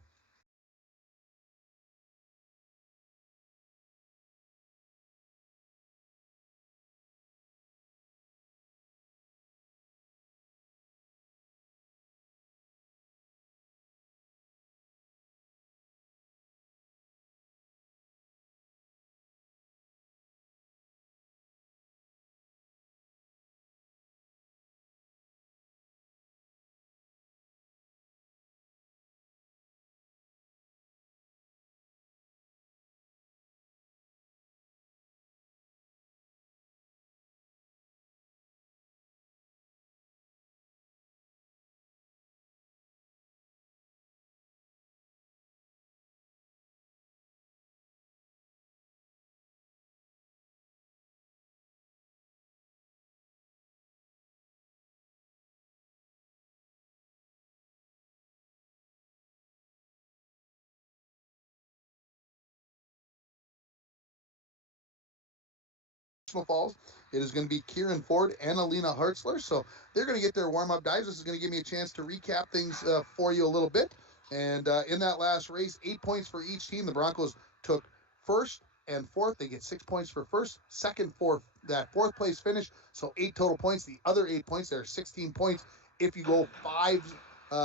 International Falls. It is going to be Kieran Ford and Alina Hartzler. So they're going to get their warm-up dives. This is going to give me a chance to recap things for you a little bit. And in that last race, 8 points for each team. The Broncos took first and fourth. They get 6 points for first, second, fourth, that fourth place finish. So 8 total points. The other 8 points, there are 16 points. If you go 5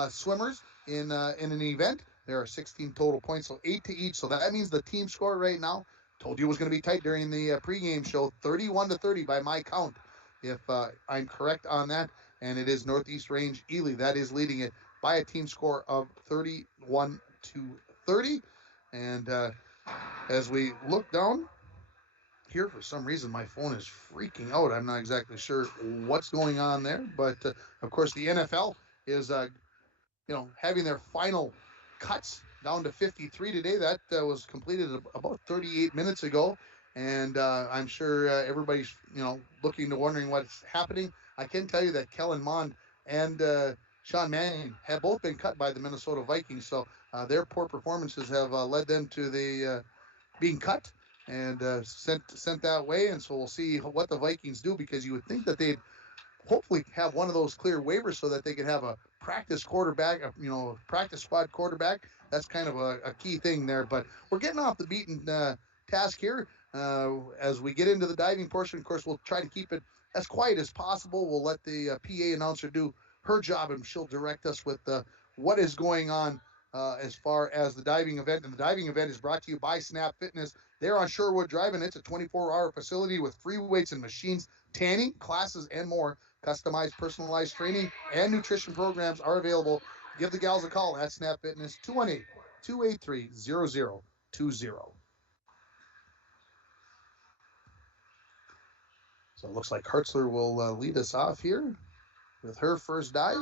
swimmers in an event, there are 16 total points, so 8 to each. So that means the team score right now, told you it was going to be tight during the pregame show, 31-30 by my count, if I'm correct on that. And it is Northeast Range Ely that is leading it by a team score of 31-30. And as we look down here, for some reason my phone is freaking out. I'm not exactly sure what's going on there, but of course the NFL is having their final cuts down to 53 today. That was completed about 38 minutes ago, and I'm sure everybody's looking to wondering what's happening. I can tell you that Kellen Mond and Sean Mannion have both been cut by the Minnesota Vikings, so their poor performances have led them to the being cut and sent that way. And so we'll see what the Vikings do, because you would think that they'd hopefully have one of those clear waivers so that they could have a practice quarterback, practice squad quarterback. That's kind of a key thing there. But we're getting off the beaten task here. As we get into the diving portion, of course, we'll try to keep it as quiet as possible. We'll let the PA announcer do her job, and she'll direct us with what is going on as far as the diving event. And the diving event is brought to you by Snap Fitness. They're on Sherwood Drive, and it's a 24-hour facility with free weights and machines, tanning, classes, and more. Customized, personalized training and nutrition programs are available. Give the gals a call at Snap Fitness, 218-283-0020. So it looks like Hartzler will lead us off here with her first dive.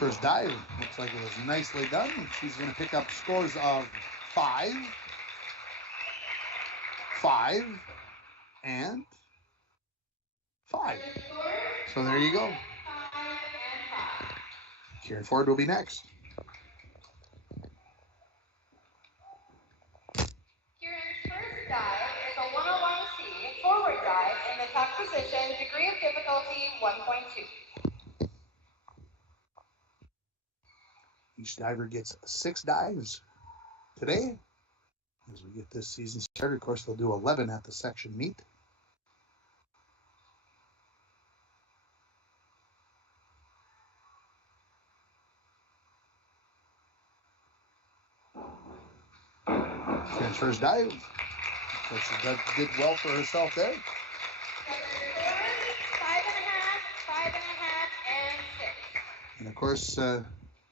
First dive looks like it was nicely done. She's going to pick up scores of 5, 5, and 5. So there you go. Kieran Ford will be next. Kieran's first dive is a 101C forward dive in the tuck position, degree of difficulty 1.2. Each diver gets 6 dives today. As we get this season started, of course, they'll do 11 at the section meet. Kieran's first dive. So she did well for herself there. 5.5, 5.5, and 6. And of course,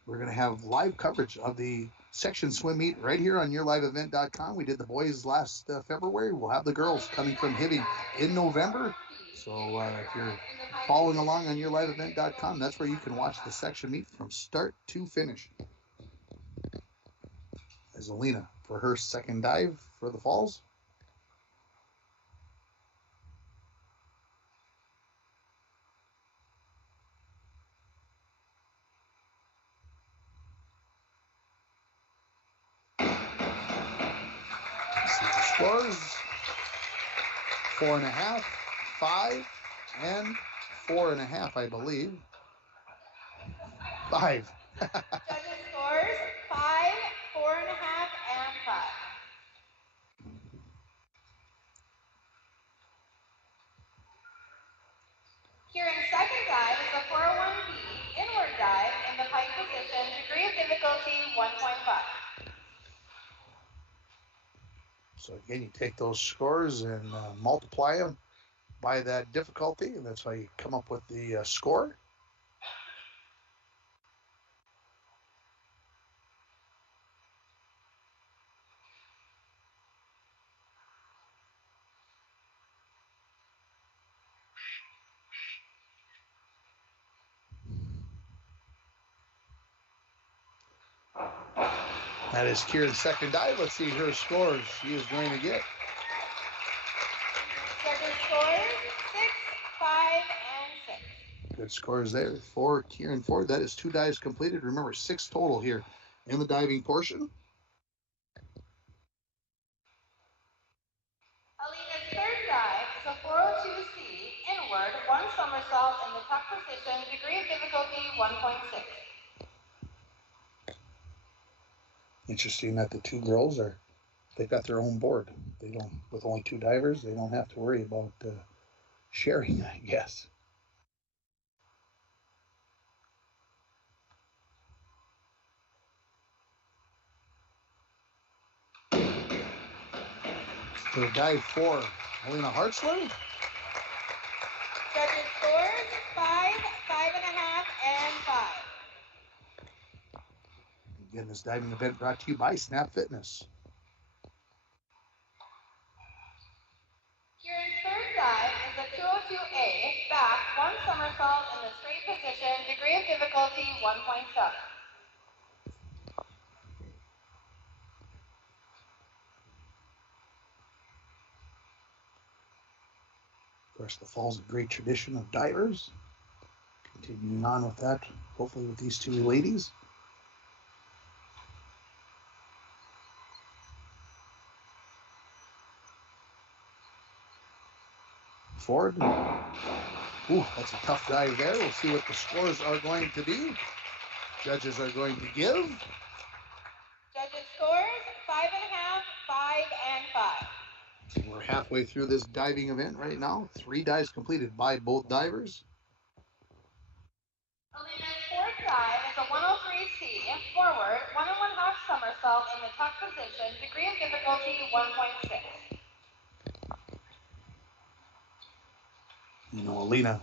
we're going to have live coverage of the section swim meet right here on yourliveevent.com. We did the boys last February. We'll have the girls coming from Hibbing in November. So if you're following along on yourliveevent.com, that's where you can watch the section meet from start to finish. As Alina for her second dive for the falls. Scores 4.5, 5, and 4.5, I believe. 5. Judges scores 5, 4.5, and 5. Kieran's second dive is a 401B inward dive in the pike position, degree of difficulty 1.5. So again, you take those scores and multiply them by that difficulty, and that's how you come up with the score. That is Kieran's second dive. Let's see her scores she is going to get. Judges scores 6, 5, and 6. Good scores there for Kieran Ford. That is 2 dives completed. Remember, 6 total here in the diving portion. Alina's third dive is a 402C inward, 1 somersault in the tuck position, degree of difficulty 1.6. Interesting that the 2 girls they've got their own board. They don't, with only 2 divers, they don't have to worry about sharing, I guess. For dive 4, Alina Hartzler. Judges scores 5, 5.5, and 5. Again, this diving event brought to you by Snap Fitness. Kieran's third dive is a 202A, back, 1 somersault in the straight position, degree of difficulty 1.7. Of course, the fall's a great tradition of divers. Continuing on with that, hopefully with these 2 ladies. Ford. Ooh, that's a tough dive there. We'll see what the scores are going to be. Judges are going to give. Judges scores 5.5, 5, and 5. We're halfway through this diving event right now. 3 dives completed by both divers. Alina's fourth dive is a 103C forward, 1.5 somersault in the tuck position, degree of difficulty 1.6. You know, Alina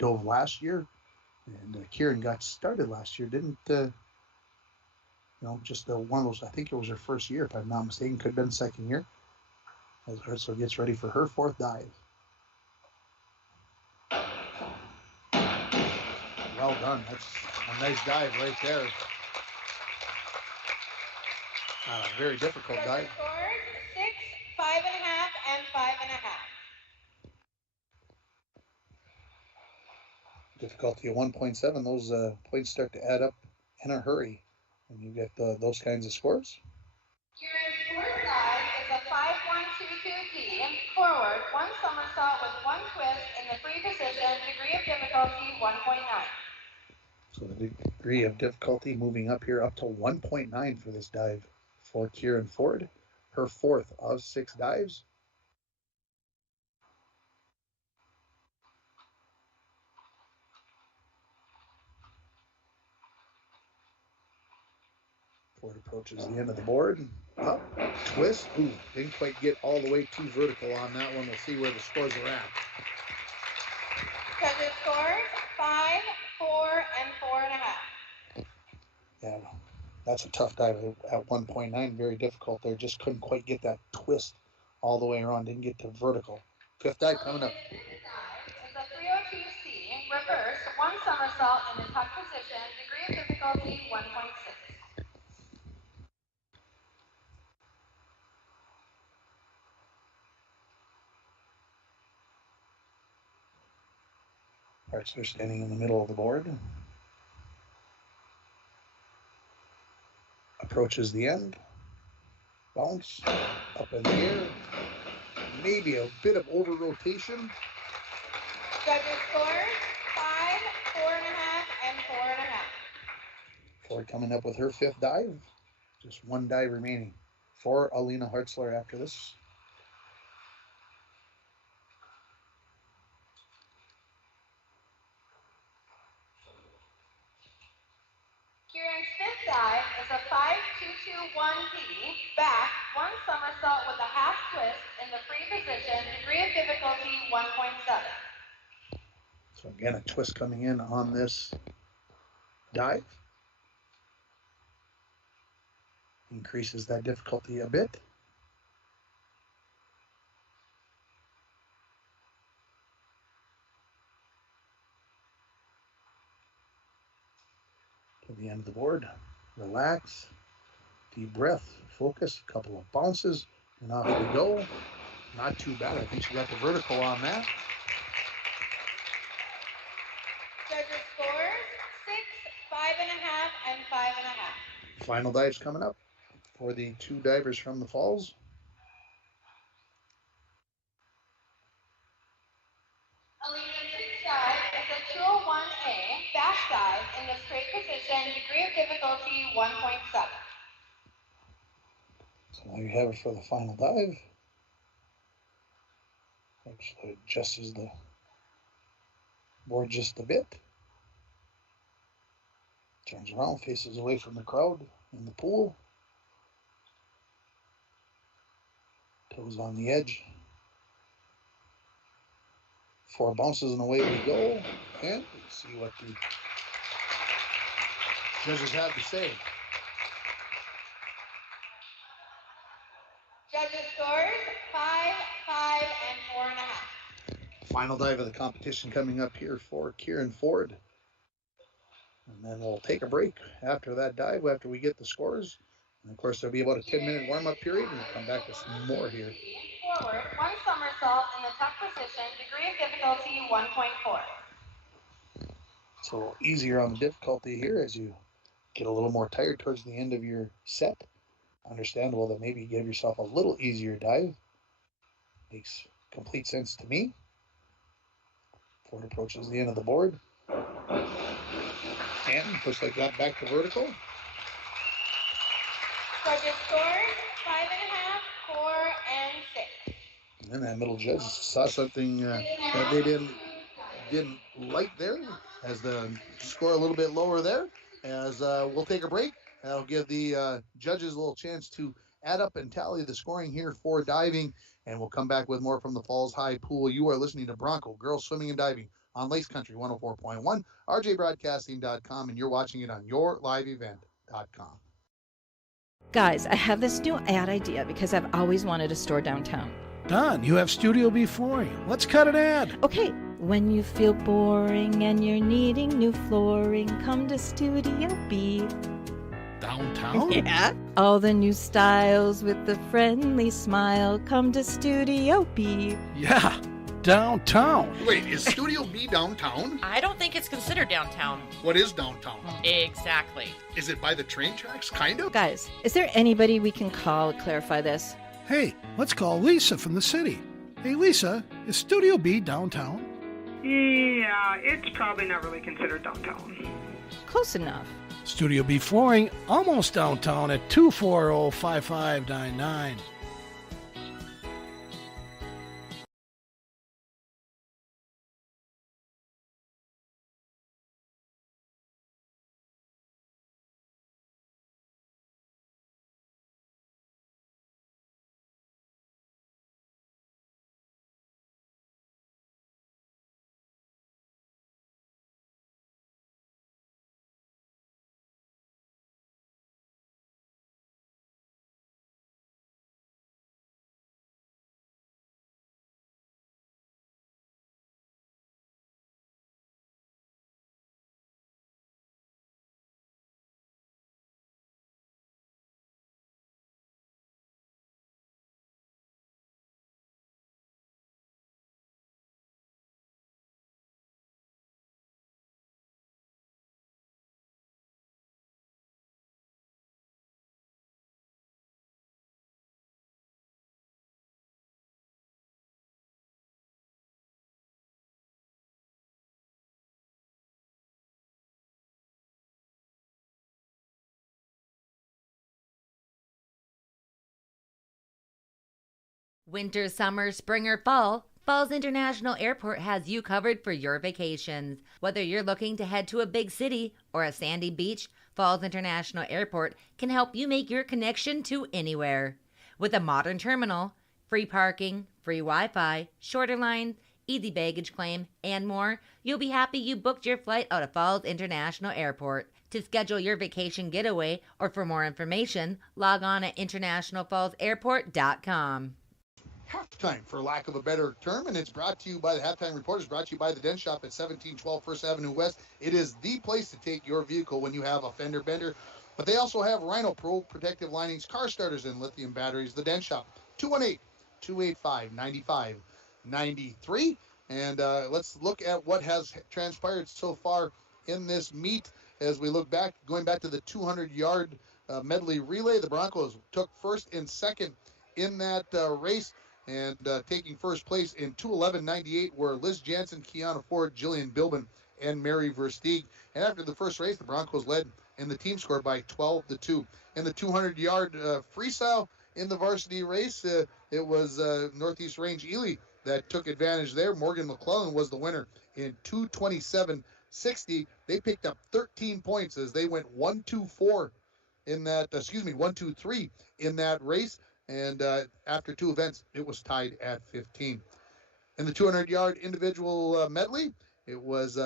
dove last year, and Kieran got started last year. Didn't, just one of those, I think it was her first year, if I'm not mistaken. Could have been second year. As Hartzler gets ready for her 4th dive. Well done. That's a nice dive right there. Very difficult dive. Scores 6, 5.5, and 5.5. Difficulty of 1.7. Those points start to add up in a hurry when you get those kinds of scores. Kieran's fourth dive is a 5122D forward, 1 somersault with 1 twist in the free position, degree of difficulty 1.9. So the degree of difficulty moving up here up to 1.9 for this dive for Kieran Ford. Her 4th of 6 dives. Ford approaches the end of the board. Up, twist. Ooh, didn't quite get all the way too vertical on that one. We'll see where the scores are at. Judges scores 5, 4, and 4.5. Yeah, that's a tough dive at 1.9. Very difficult there. Just couldn't quite get that twist all the way around. Didn't get to vertical. 5th dive coming up. Fifth dive is a 302C reverse, 1 somersault in the tuck position, degree of difficulty 1.6. Hartzler standing in the middle of the board. Approaches the end. Bounce. Up in the air. Maybe a bit of over rotation. Judges scores 5, 4.5, and 4.5. Ford coming up with her 5th dive. Just 1 dive remaining for Alina Hartzler after this. Kieran's 5th dive is a 5221D back, 1 somersault with a half twist in the free position, degree of difficulty 1.7. So again, a twist coming in on this dive. Increases that difficulty a bit. To the end of the board. Relax. Deep breath, focus, a couple of bounces, and off we go. Not too bad. I think she got the vertical on that. Judges scores 6, 5.5, and 5.5. Final dive's coming up for the two divers from the falls. Alina's sixth dive is a 201A back dive in the straight position, degree of difficulty 1.7. So now you have it for the final dive. Actually adjusts the board just a bit. Turns around, faces away from the crowd in the pool. Toes on the edge. 4 bounces and away we go. And let's see what the judges have to say. Judges scores 5, 5, and 4.5. Final dive of the competition coming up here for Kieran Ford. And then we'll take a break after that dive, after we get the scores. And of course, there'll be about a 10-minute warm-up period, and we'll come back with some more here. Forward, 1 somersault in the tuck position, degree of difficulty 1.4. So easier on the difficulty here as you get a little more tired towards the end of your set. Understandable that maybe you give yourself a little easier dive. Makes complete sense to me. Ford approaches the end of the board. And looks like that back to vertical. Judges scores 5.5, 4, and 6. And then that middle judge saw something that they didn't like there, as the score a little bit lower there. As we'll take a break, that'll give the judges a little chance to add up and tally the scoring here for diving, and we'll come back with more from the Falls High Pool. You are listening to Bronco Girls Swimming and Diving on Lakes Country 104.1, rjbroadcasting.com, and you're watching it on yourliveevent.com. Guys, I have this new ad idea because I've always wanted a store downtown. Don, you have Studio B flooring. Let's cut an ad. Okay, when you feel boring and you're needing new flooring, come to Studio B. Downtown? Yeah. All the new styles with the friendly smile, come to Studio B. Yeah, downtown. Wait, is Studio B downtown? I don't think it's considered downtown. What is downtown? Exactly. Is it by the train tracks, kind of? Guys, is there anybody we can call to clarify this? Hey, let's call Lisa from the city. Hey, Lisa, is Studio B downtown? Yeah, it's probably not really considered downtown. Close enough. Studio B flooring, almost downtown at 240-5599. Winter, summer, spring, or fall, Falls International Airport has you covered for your vacations. Whether you're looking to head to a big city or a sandy beach, Falls International Airport can help you make your connection to anywhere. With a modern terminal, free parking, free Wi-Fi, shorter lines, easy baggage claim, and more, you'll be happy you booked your flight out of Falls International Airport. To schedule your vacation getaway or for more information, log on at internationalfallsairport.com. Halftime, for lack of a better term, and it's brought to you by the Halftime Report. It's brought to you by the Dent Shop at 1712 First Avenue West. It is the place to take your vehicle when you have a fender bender, But they also have Rhino Pro protective linings, car starters, and lithium batteries. The Dent Shop, 218-285-9593. And let's look at what has transpired so far in this meet. As we look back, going back to the 200-yard medley relay, the Broncos took first and second in that race. And taking first place in 2:11.98 were Liz Jansen, Kiana Ford, Jillian Bilbin, and Mary Versteeg. And after the first race, the Broncos led in the team score by 12-2. In the 200-yard freestyle in the varsity race, it was Northeast Range Ely that took advantage there. Morgan McClellan was the winner in 2:27.60. They picked up 13 points as they went 1-2-4 in that, 1-2-3 in that race. And after two events, it was tied at 15. In the 200-yard individual medley, it was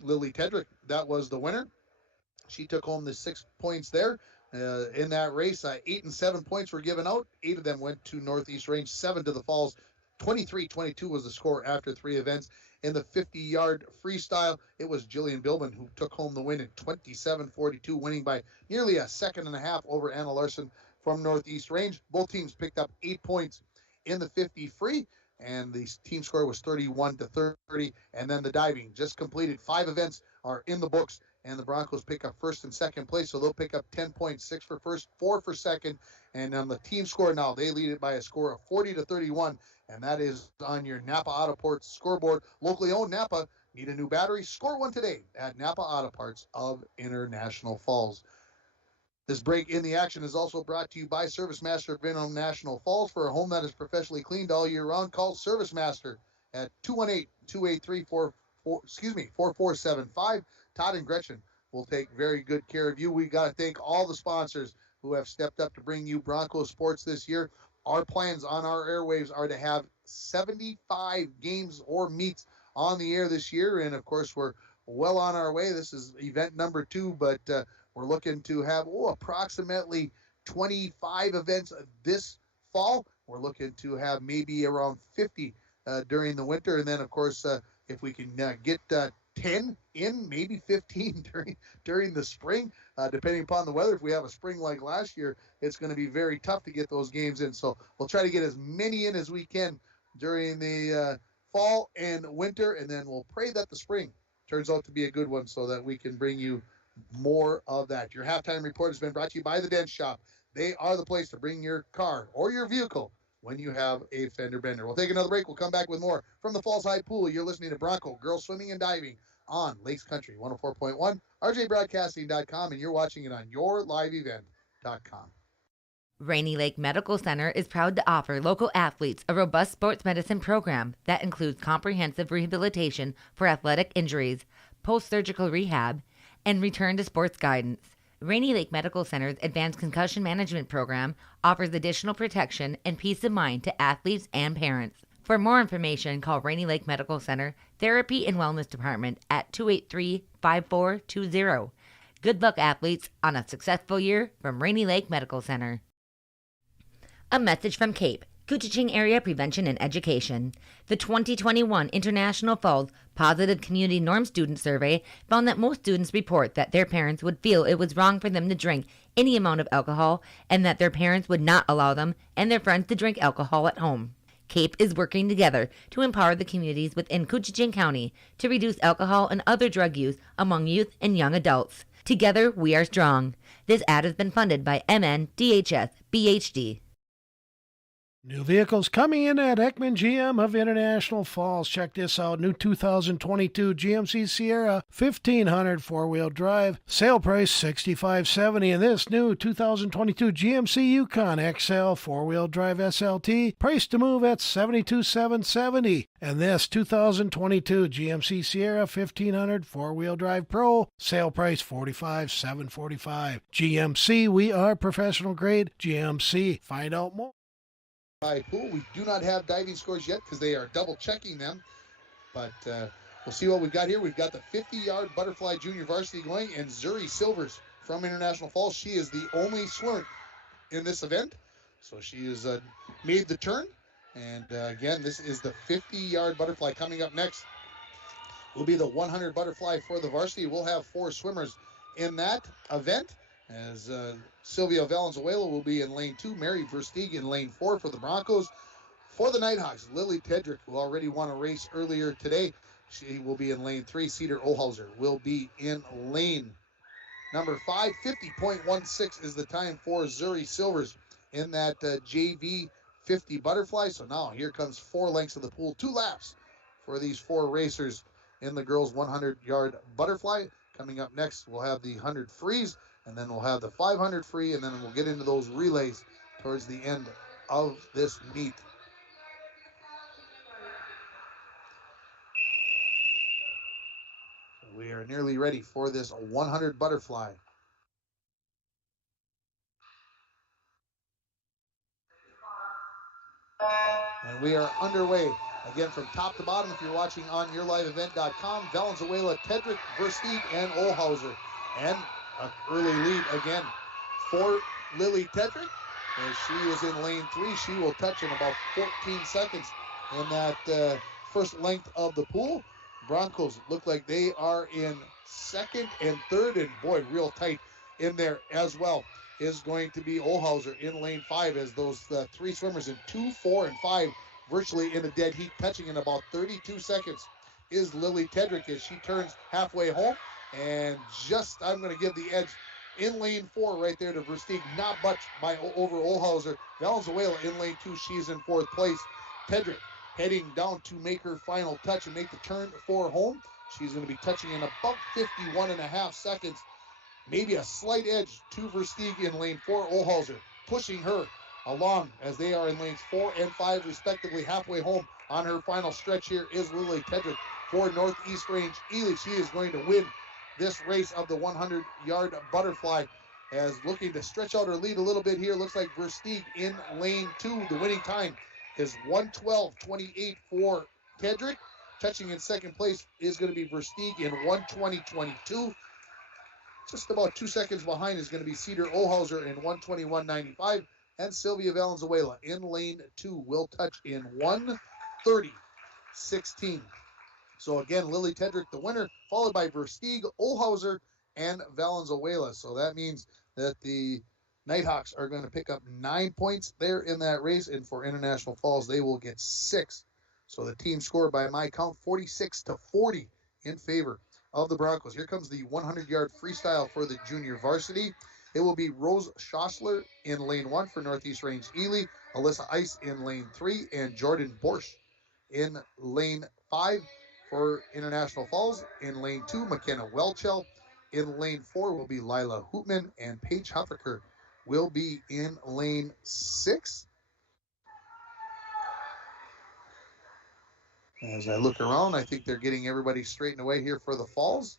Lily Tedrick that was the winner. She took home the 6 points there. In that race, 8 and 7 points were given out. 8 of them went to Northeast Range, 7 to the Falls. 23-22 was the score after three events. In the 50-yard freestyle, it was Jillian Bilbin who took home the win at 27-42, winning by nearly a second and a half over Anna Larson from Northeast Range. Both teams picked up 8 points in the 50 free, and the team score was 31-30. And then the diving just completed. 5 events are in the books, and the Broncos pick up first and second place, so they'll pick up 10 points, 6 for first, 4 for second. And on the team score now, they lead it by a score of 40-31, and that is on your Napa Auto Parts scoreboard. Locally owned Napa. Need a new battery? Score one today at Napa Auto Parts of International Falls. This break in the action is also brought to you by Service Master of International Falls. For a home that is professionally cleaned all year round, call Service Master at 218-283-4475. Todd and Gretchen will take very good care of you. We got to thank all the sponsors who have stepped up to bring you Broncos sports this year. Our plans on our airwaves are to have 75 games or meets on the air this year. And, of course, we're well on our way. This is event number 2, but we're looking to have approximately 25 events this fall. We're looking to have maybe around 50 during the winter. And then, of course, if we can get 10 in, maybe 15 during the spring, depending upon the weather. If we have a spring like last year, it's going to be very tough to get those games in. So we'll try to get as many in as we can during the fall and winter, and then we'll pray that the spring turns out to be a good one so that we can bring you more of that. Your halftime report has been brought to you by the Dent Shop. They are the place to bring your car or your vehicle when you have a fender bender. We'll take another break. We'll come back with more from the Falls High Pool. You're listening to Bronco Girls Swimming and Diving on Lakes Country 104.1, rjbroadcasting.com, and you're watching it on yourliveevent.com. Rainy Lake Medical Center is proud to offer local athletes a robust sports medicine program that includes comprehensive rehabilitation for athletic injuries, post-surgical rehab, and return to sports guidance. Rainy Lake Medical Center's Advanced Concussion Management Program offers additional protection and peace of mind to athletes and parents. For more information, call Rainy Lake Medical Center Therapy and Wellness Department at 283-5420. Good luck, athletes, on a successful year from Rainy Lake Medical Center. A message from CAPE, Couchiching Area Prevention and Education. The 2021 International Falls Positive Community Norm Student Survey found that most students report that their parents would feel it was wrong for them to drink any amount of alcohol and that their parents would not allow them and their friends to drink alcohol at home. CAPE is working together to empower the communities within Couchiching County to reduce alcohol and other drug use among youth and young adults. Together, we are strong. This ad has been funded by MNDHS BHD. New vehicles coming in at Ekman GM of International Falls. Check this out. New 2022 GMC Sierra 1500 four-wheel drive. Sale price $65.70. And this new 2022 GMC Yukon XL four-wheel drive SLT. Price to move at $72,770. And this 2022 GMC Sierra 1500 four-wheel drive Pro. Sale price $45,745. GMC, we are professional grade. GMC, find out more. High Pool. We do not have diving scores yet because they are double checking them, but we'll see what we've got here. We've got the 50-yard butterfly junior varsity going, and Zuri Silvers from International Falls. She is the only swimmer in this event, so she has made the turn. And again, this is the 50-yard butterfly. Coming up next will be the 100 butterfly for the varsity. We'll have 4 swimmers in that event. as Sylvia Valenzuela will be in lane 2, Mary Versteeg in lane 4 for the Broncos. For the Nighthawks, Lily Tedrick, who already won a race earlier today, she will be in lane 3. Cedar Olhauser will be in lane number 5. 50.16 is the time for Zuri Silvers in that JV 50 butterfly. So now here comes 4 lengths of the pool, 2 laps for these 4 racers in the girls 100-yard butterfly. Coming up next, we'll have the 100 freeze, and then we'll have the 500 free, and then we'll get into those relays towards the end of this meet. We are nearly ready for this 100 butterfly. And we are underway. Again, from top to bottom, if you're watching on yourliveevent.com, Valenzuela, Tedrick, Versteeg, and Olhauser. And an early lead again for Lily Tedrick. As she is in lane 3, she will touch in about 14 seconds in that first length of the pool. Broncos look like they are in second and third, and boy, real tight in there as well is going to be Olhauser in lane 5, as those 3 swimmers in 2, 4, and 5 virtually in a dead heat, touching in about 32 seconds is Lily Tedrick as she turns halfway home. And just, I'm going to give the edge in lane 4 right there to Versteeg, not much over Olhauser. Valenzuela in lane 2, she's in 4th place. Tedrick heading down to make her final touch and make the turn for home. She's going to be touching in about 51.5 seconds. Maybe a slight edge to Versteeg in lane 4. Olhauser pushing her along as they are in lanes 4 and 5 respectively. Halfway home on her final stretch here is Lily Tedrick for Northeast Range Ely. She is going to win this race of the 100-yard butterfly, as looking to stretch out her lead a little bit here. Looks like Versteeg in lane 2. The winning time is 1:12.28 for Tedrick. Touching in second place is going to be Versteeg in 1:20.22. Just about 2 seconds behind is going to be Cedar Olhauser in 1:21.95. And Sylvia Valenzuela in lane 2 will touch in 1:30.16. So again, Lily Tedrick the winner, followed by Versteeg, Olhauser, and Valenzuela. So that means that the Nighthawks are going to pick up 9 points there in that race, and for International Falls, they will get 6. So the team scored, by my count, 46-40 in favor of the Broncos. Here comes the 100-yard freestyle for the junior varsity. It will be Rose Schossler in lane 1 for Northeast Range Ely, Alyssa Ice in lane 3, and Jordan Borsch in lane 5 for International Falls. In lane 2, McKenna Welchel. In lane 4 will be Lila Hoopman, and Paige Huffaker will be in lane 6. As I look around, I think they're getting everybody straightened away here for the Falls.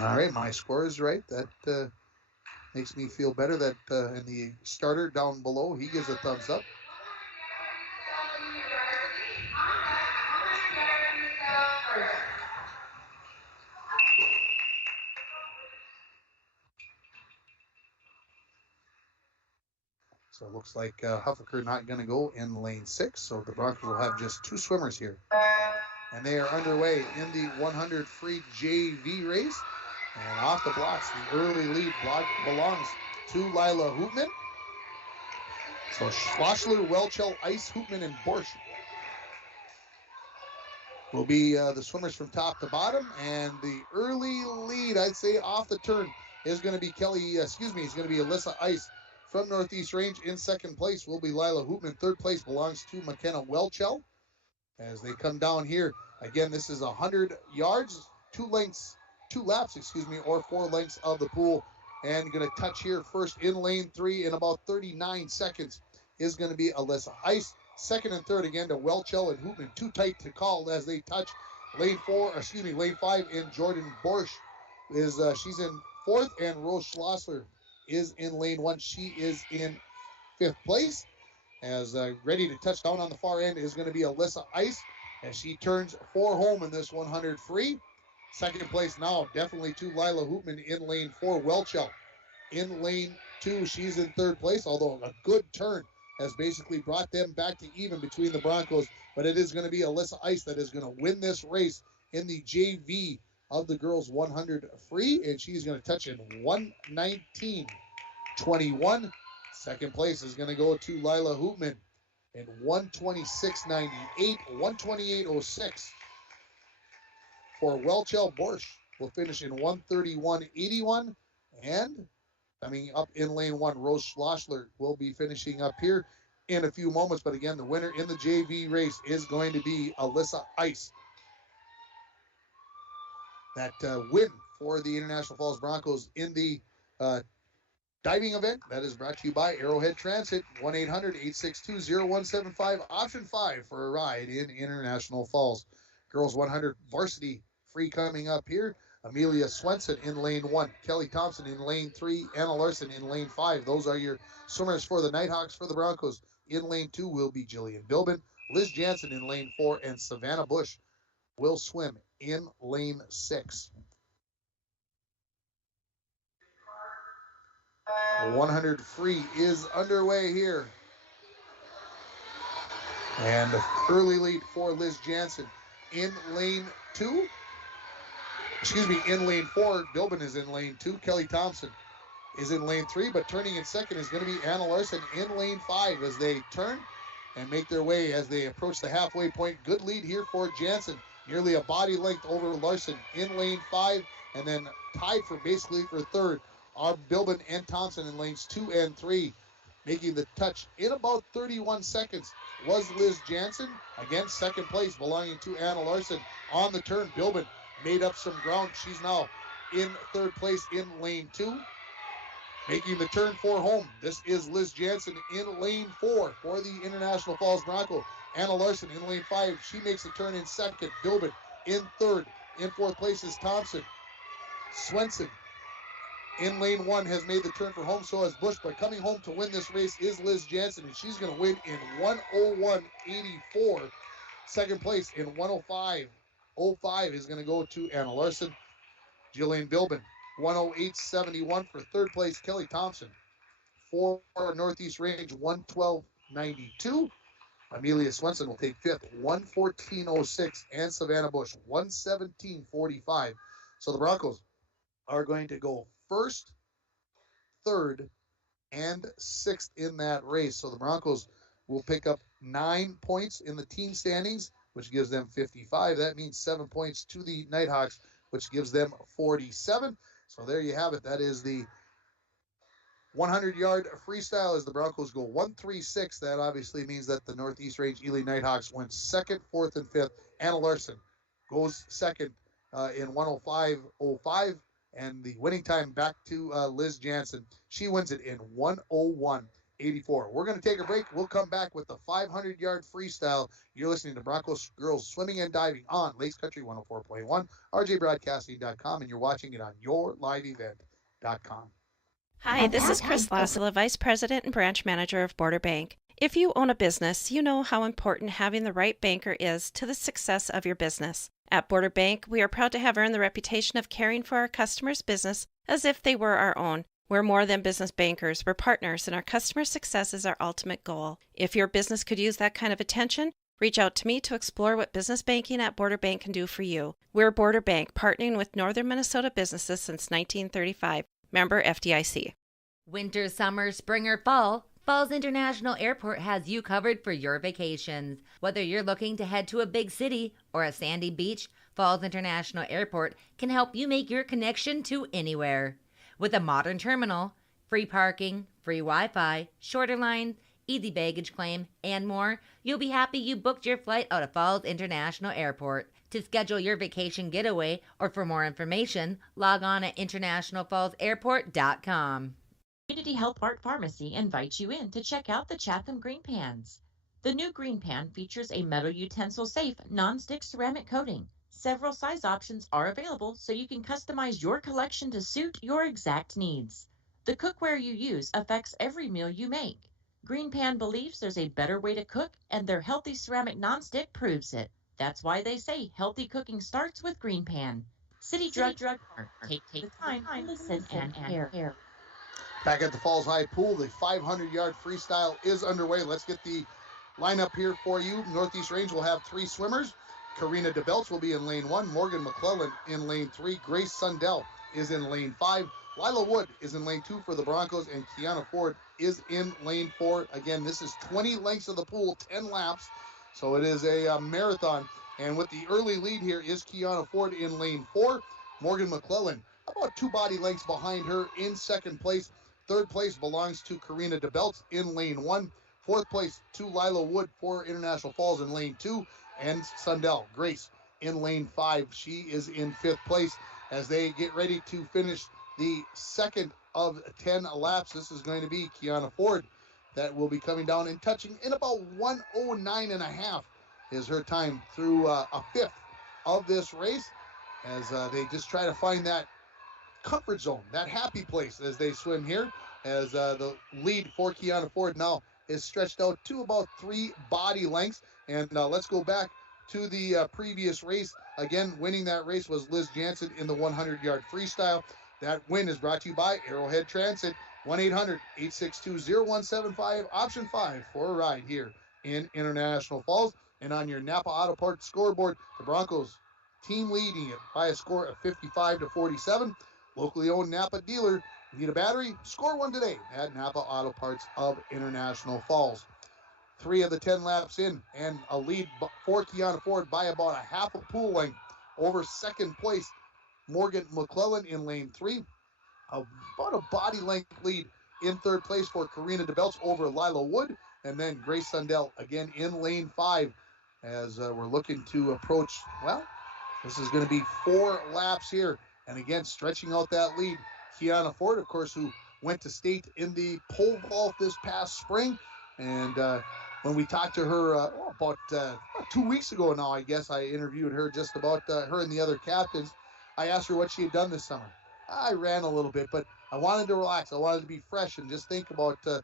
All right, my score is right. That makes me feel better. That and the starter down below, he gives a thumbs up. So it looks like Huffaker not going to go in lane 6. So the Broncos will have just 2 swimmers here. And they are underway in the 100 free JV race. And off the blocks, the early lead belongs to Lila Hoopman. So Schlossler, Welchel, Ice, Hoopman, and Borsch will be the swimmers from top to bottom. And the early lead, I'd say off the turn, is going to be it's going to be Alyssa Ice from Northeast Range. In second place will be Lila Hoopman. Third place belongs to McKenna Welchel. As they come down here, again, this is 100 yards, 2 laps, or 4 lengths of the pool. And going to touch here first in lane 3 in about 39 seconds is going to be Alyssa Ice. Second and third again to Welchel and Hoopman. Too tight to call as they touch. Lane 5 in Jordan Borsch she's in 4th, and Rose Schlossler is in lane 1. She is in 5th place. As ready to touch down on the far end is going to be Alyssa Ice as she turns 4 home in this 100 free. Second place now, definitely to Lila Hoopman in lane 4. Welchel in lane 2. She's in third place, although a good turn has basically brought them back to even between the Broncos. But it is going to be Alyssa Ice that is going to win this race in the JV of the girls 100 free, and she's going to touch in 1:19.21. Second place is going to go to Lila Hoopman in 1:26.98, 1:28.06 for Welchel Borsch. Will finish in 1:31.81, and coming up in lane 1, Rose Schlossler will be finishing up here in a few moments. But again, the winner in the JV race is going to be Alyssa Ice. That win for the International Falls Broncos in the diving event, that is brought to you by Arrowhead Transit, 1-800-862-0175, option 5 for a ride in International Falls. Girls 100 varsity free coming up here. Amelia Swenson in lane 1, Kelly Thompson in lane 3, Anna Larson in lane 5. Those are your swimmers for the Nighthawks. For the Broncos, in lane 2 will be Jillian Bilbin, Liz Jansen in lane 4, and Savannah Bush will swim in lane 6. 100 free is underway here. And early lead for Liz Jansen in lane 2. In lane 4. Bilbin is in lane 2. Kelly Thompson is in lane 3, but turning in second is going to be Anna Larson in lane 5 as they turn and make their way as they approach the halfway point. Good lead here for Jansen. Nearly a body length over Larson in lane 5, and then tied for third are Bilbin and Thompson in lanes 2 and 3. Making the touch in about 31 seconds was Liz Jansen. Again, second place belonging to Anna Larson. On the turn, Bilbin made up some ground. She's now in third place in lane 2. Making the turn for home, this is Liz Jansen in lane 4 for the International Falls Bronco. Anna Larson in lane 5. She makes the turn in second. Bilbin in third. In fourth place is Thompson. Swenson in lane 1 has made the turn for home, so has Bush, but coming home to win this race is Liz Jansen, and she's going to win in 1:01.84. Second place in 1:05.05 is going to go to Anna Larson. Jillian Bilbin, 1:08.71 for third place. Kelly Thompson, for Northeast Range, 1:12.92. Amelia Swenson will take fifth, 1:14.06, and Savannah Bush, 1:17.45. So the Broncos are going to go first, third, and sixth in that race. So the Broncos will pick up 9 points in the team standings, which gives them 55. That means 7 points to the Nighthawks, which gives them 47. So there you have it. That is the 100-yard freestyle as the Broncos go 1-3-6. That obviously means that the Northeast Range Ely Nighthawks went second, fourth, and fifth. Anna Larson goes second in 1:05.05. And the winning time back to Liz Jansen. She wins it in 1:01.84. We're going to take a break. We'll come back with the 500-yard freestyle. You're listening to Broncos Girls Swimming and Diving on Lakes Country 104.1, rjbroadcasting.com, and you're watching it on yourliveevent.com. Hi, this is Chris Lassila, Vice President and Branch Manager of Border Bank. If you own a business, you know how important having the right banker is to the success of your business. At Border Bank, we are proud to have earned the reputation of caring for our customers' business as if they were our own. We're more than business bankers, we're partners, and our customer success is our ultimate goal. If your business could use that kind of attention, reach out to me to explore what business banking at Border Bank can do for you. We're Border Bank, partnering with Northern Minnesota businesses since 1935. Member FDIC. Winter, summer, spring, or fall, Falls International Airport has you covered for your vacations. Whether you're looking to head to a big city or a sandy beach, Falls International Airport can help you make your connection to anywhere. With a modern terminal, free parking, free Wi-Fi, shorter lines, easy baggage claim, and more, you'll be happy you booked your flight out of Falls International Airport. To schedule your vacation getaway or for more information, log on at internationalfallsairport.com. Community Health Mart Pharmacy invites you in to check out the Chatham Green Pans. The new Green Pan features a metal utensil safe non-stick ceramic coating. Several size options are available so you can customize your collection to suit your exact needs. The cookware you use affects every meal you make. Green Pan believes there's a better way to cook, and their healthy ceramic non-stick proves it. That's why they say healthy cooking starts with Green Pan. City Drug Mart. Take the time to listen and care. Back at the Falls High Pool, the 500-yard freestyle is underway. Let's get the lineup here for you. Northeast Range will have 3 swimmers. Karina DeBelts will be in lane 1. Morgan McClellan in lane 3. Grace Sundell is in lane 5. Lila Wood is in lane 2 for the Broncos, and Kiana Ford is in lane 4. Again, this is 20 lengths of the pool, 10 laps, so it is a marathon. And with the early lead here is Kiana Ford in lane 4. Morgan McClellan about 2 body lengths behind her in second place. Third place belongs to Karina DeBelts in lane 1. Fourth place to Lila Wood for International Falls in lane 2. And Sundell Grace in lane 5. She is in 5th place as they get ready to finish the second of 10 laps. This is going to be Kiana Ford that will be coming down and touching in about 1:09.5 is her time through a fifth of this race as they just try to find that comfort zone, that happy place as they swim here, as the lead for Kiana Ford now is stretched out to about 3 body lengths. And let's go back to the previous race. Again, winning that race was Liz Jansen in the 100-yard freestyle. That win is brought to you by Arrowhead Transit, 1-800-862-0175, option 5 for a ride here in International Falls. And on your Napa Auto Parts scoreboard, the Broncos team leading it by a score of 55-47. Locally owned Napa dealer. Need a battery? Score one today at Napa Auto Parts of International Falls. 3 of the 10 laps in, and a lead for Kiana Ford by about a half a pool length over second place Morgan McClellan in lane 3. About a body length lead in third place for Karina DeBelts over Lila Wood, and then Grace Sundell again in lane 5 as we're looking to approach, well, this is going to be 4 laps here. And again, stretching out that lead, Kiana Ford, of course, who went to state in the pole vault this past spring. And when we talked to her about 2 weeks ago now, I guess, I interviewed her just about her and the other captains. I asked her what she had done this summer. I ran a little bit, but I wanted to relax. I wanted to be fresh and just think about the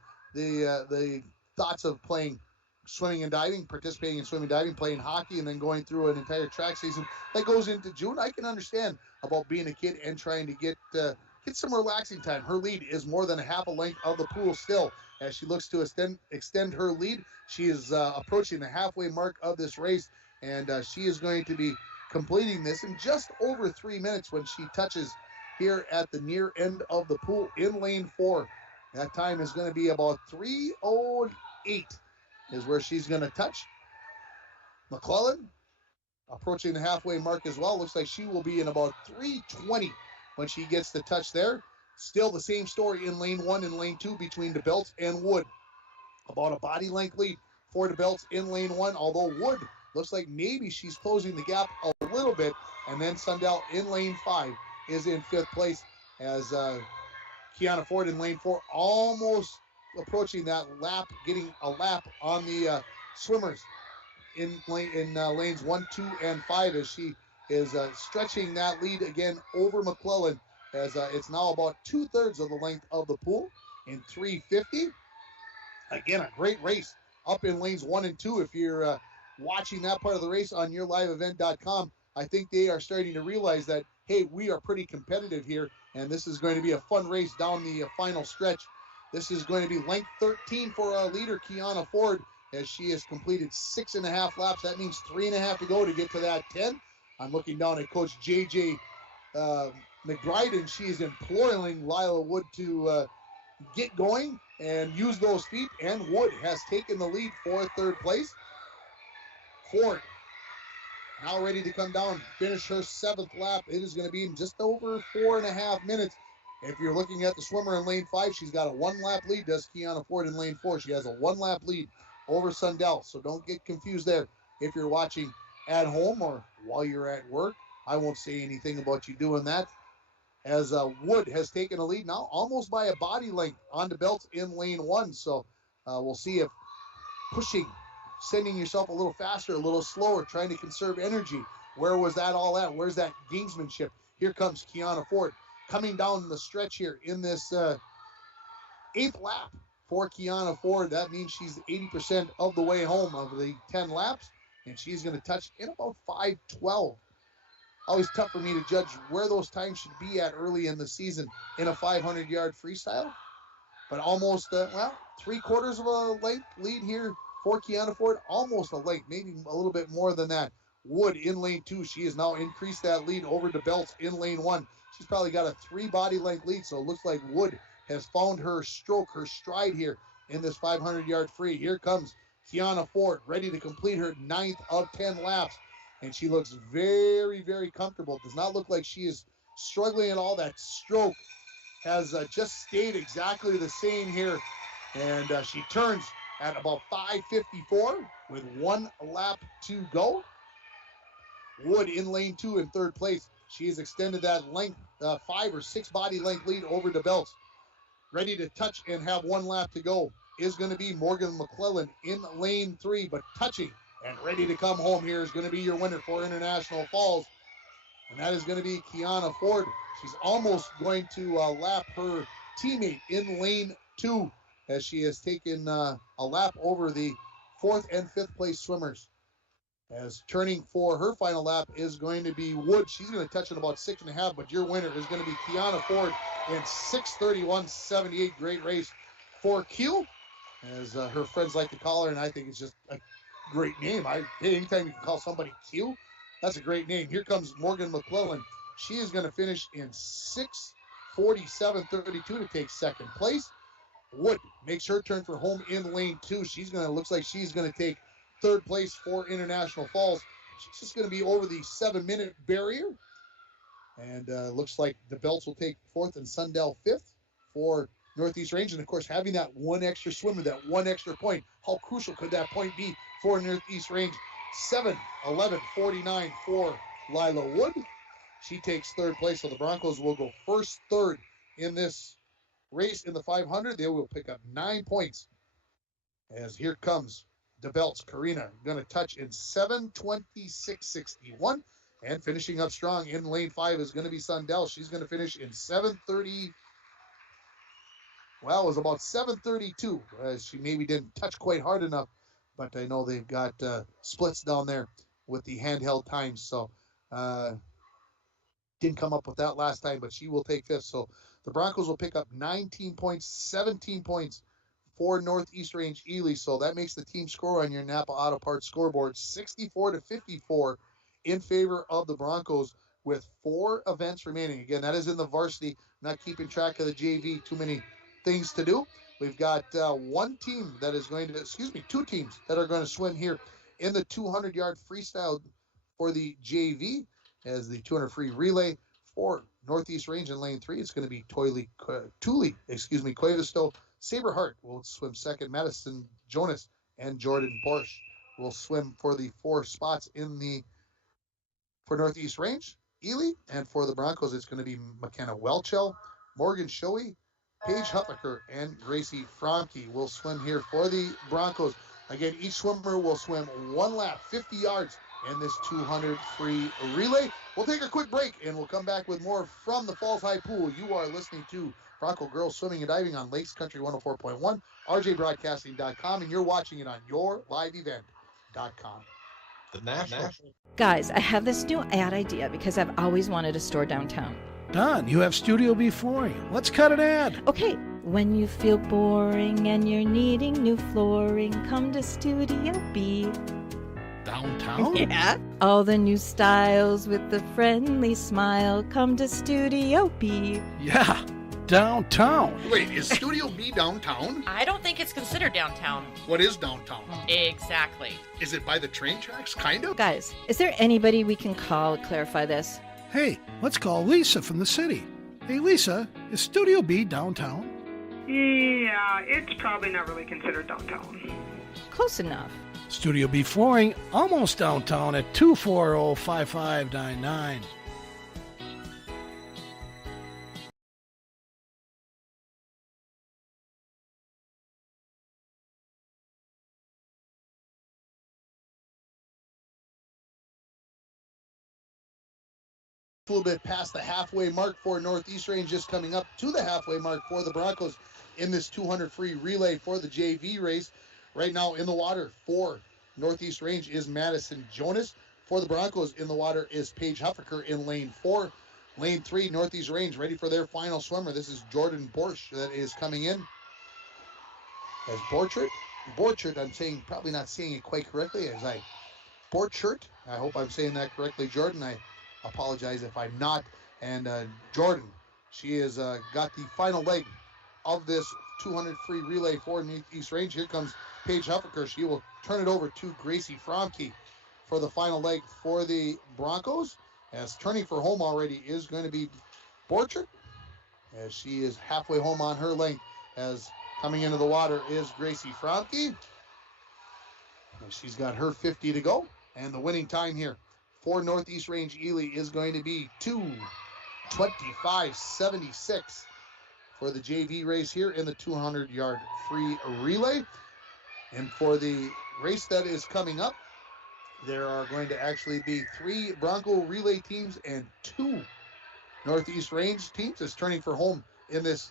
thoughts of playing swimming and diving, participating in swimming and diving, playing hockey, and then going through an entire track season that goes into June. I can understand about being a kid and trying to get some relaxing time. Her lead is more than a half a length of the pool still as she looks to extend her lead. She is approaching the halfway mark of this race, and she is going to be completing this in just over 3 minutes when she touches here at the near end of the pool in lane 4. That time is going to be about 3:08 is where she's going to touch. McClellan approaching the halfway mark as well. Looks like she will be in about 3:20 when she gets the touch there. Still the same story in lane 1 and lane 2 between DeBelts and Wood. About a body length lead for DeBelts in lane 1, although Wood looks like maybe she's closing the gap a little bit. And then Sundell in lane 5 is in 5th place as Kiana Ford in lane 4 almost approaching that lap, getting a lap on the swimmers in lanes 1, 2, and 5 as she is stretching that lead again over McClellan as it's now about 2/3 of the length of the pool in 3:50. Again, a great race up in lanes 1 and 2. If you're watching that part of the race on yourliveevent.com, I think they are starting to realize that, hey, we are pretty competitive here, and this is going to be a fun race down the final stretch. This is going to be length 13 for our leader, Kiana Ford, as she has completed 6.5 laps. That means 3.5 to go to get to that 10. I'm looking down at Coach JJ McBride, and she is imploring Lila Wood to get going and use those feet, and Wood has taken the lead for 3rd place. Ford now ready to come down, finish her 7th lap. It is going to be in just over 4.5 minutes. If you're looking at the swimmer in lane 5, she's got a 1-lap lead. Does Kiana Ford in lane 4? She has a 1-lap lead over Sundell. So don't get confused there. If you're watching at home or while you're at work, I won't say anything about you doing that. As Wood has taken a lead now almost by a body length on the belt in lane 1. So we'll see if pushing, sending yourself a little faster, a little slower, trying to conserve energy. Where was that all at? Where's that gamesmanship? Here comes Kiana Ford coming down the stretch here in this 8th lap for Kiana Ford. That means she's 80% of the way home of the 10 laps, and she's going to touch in about 5:12. Always tough for me to judge where those times should be at early in the season in a 500-yard freestyle. but almost, 3/4 of a length lead here for Kiana Ford. Almost a length, maybe a little bit more than that. Wood in lane 2. She has now increased that lead over to Belts in lane 1. She's probably got a 3 body length lead, so it looks like Wood has found her stroke, her stride here in this 500-yard free. Here comes Kiana Ford, ready to complete her 9th of 10 laps, and she looks very, very comfortable. Does not look like she is struggling at all. That stroke has just stayed exactly the same here, and she turns at about 5:54 with 1 lap to go. Wood in lane 2 in 3rd place. She has extended that length, 5 or 6 body length lead over to Belts. Ready to touch and have 1 lap to go is going to be Morgan McClellan in lane 3, but touching and ready to come home here is going to be your winner for International Falls, and that is going to be Kiana Ford. She's almost going to lap her teammate in lane 2 as she has taken a lap over the 4th and 5th place swimmers. As turning for her final lap is going to be Wood. She's going to touch at about 6.5, but your winner is going to be Kiana Ford in 6:31.78. Great race for Q, as her friends like to call her, and I think it's just a great name. Anytime you can call somebody Q, that's a great name. Here comes Morgan McClellan. She is going to finish in 6:47.32 to take 2nd place. Wood makes her turn for home in lane 2. Looks like she's going to take 3rd place for International Falls. She's just going to be over the 7-minute barrier. And looks like the Belts will take 4th and Sundell 5th for Northeast Range. And, of course, having that 1 extra swimmer, that 1 extra point, how crucial could that point be for Northeast Range? 7:11.49 for Lila Wood. She takes 3rd place, so the Broncos will go 1st, 3rd in this race in the 500. They will pick up 9 points. As here comes the Belts. Karina going to touch in 7:26.61, and finishing up strong in lane 5 is going to be Sundell. She's going to finish in 7:30. Well, it was about 7:32. She maybe didn't touch quite hard enough, but I know they've got splits down there with the handheld times, so didn't come up with that last time, but she will take 5th. So the Broncos will pick up 19 points, 17 points for Northeast Range Ely. So that makes the team score on your Napa Auto Parts scoreboard 64-54 in favor of the Broncos with 4 events remaining. Again, that is in the varsity. Not keeping track of the JV. Too many things to do. We've got 2 teams that are going to swim here in the 200-yard freestyle for the JV, as the 200 free relay for Northeast Range in lane 3. It's going to be Thule Cuevisto. Saber Hart will swim 2nd. Madison Jonas and Jordan Porsche will swim for the 4 spots for Northeast Range Ely. And for the Broncos, it's going to be McKenna Welchel, Morgan Shoei, Paige Huffaker, and Gracie Franke will swim here for the Broncos. Again, each swimmer will swim 1 lap, 50 yards in this 200 free relay. We'll take a quick break, and we'll come back with more from the Falls High Pool. You are listening to Bronco Girls Swimming and Diving on Lakes Country 104.1, rjbroadcasting.com, and you're watching it on yourliveevent.com. The National. Guys, I have this new ad idea because I've always wanted a store downtown. Don, you have Studio B flooring. Let's cut an ad. Okay. When you feel boring and you're needing new flooring, come to Studio B. Downtown? Yeah. All the new styles with the friendly smile, come to Studio B. Yeah, downtown. Wait, is Studio B downtown? I don't think it's considered downtown. What is downtown? Exactly. Is it by the train tracks? Kind of? Guys, is there anybody we can call to clarify this? Hey, let's call Lisa from the city. Hey, Lisa, is Studio B downtown? Yeah, it's probably not really considered downtown. Close enough. Studio B flooring, almost downtown at 240-5599. A little bit past the halfway mark for Northeast Range, just coming up to the halfway mark for the Broncos in this 200 free relay for the JV race. Right now in the water for Northeast Range is Madison Jonas. For the Broncos in the water is Paige Huffaker in lane 4. Lane 3, Northeast Range ready for their final swimmer. This is Jordan Porsche that is coming in. as Borchert, I'm saying, probably not saying it quite correctly, as Borchert, I hope I'm saying that correctly, Jordan. I apologize if I'm not. And Jordan, she has got the final leg of this 200 free relay for Northeast Range. Here comes Paige Huffaker. She will turn it over to Gracie Fromke for the final leg for the Broncos. As turning for home already is going to be Borchert, as she is halfway home on her length. As coming into the water is Gracie Fromke. And she's got her 50 to go. And the winning time here for Northeast Range Ely is going to be 2:25.76 for the JV race here in the 200-yard free relay. And for the race that is coming up, there are going to actually be 3 Bronco relay teams and 2 Northeast Range teams. As turning for home in this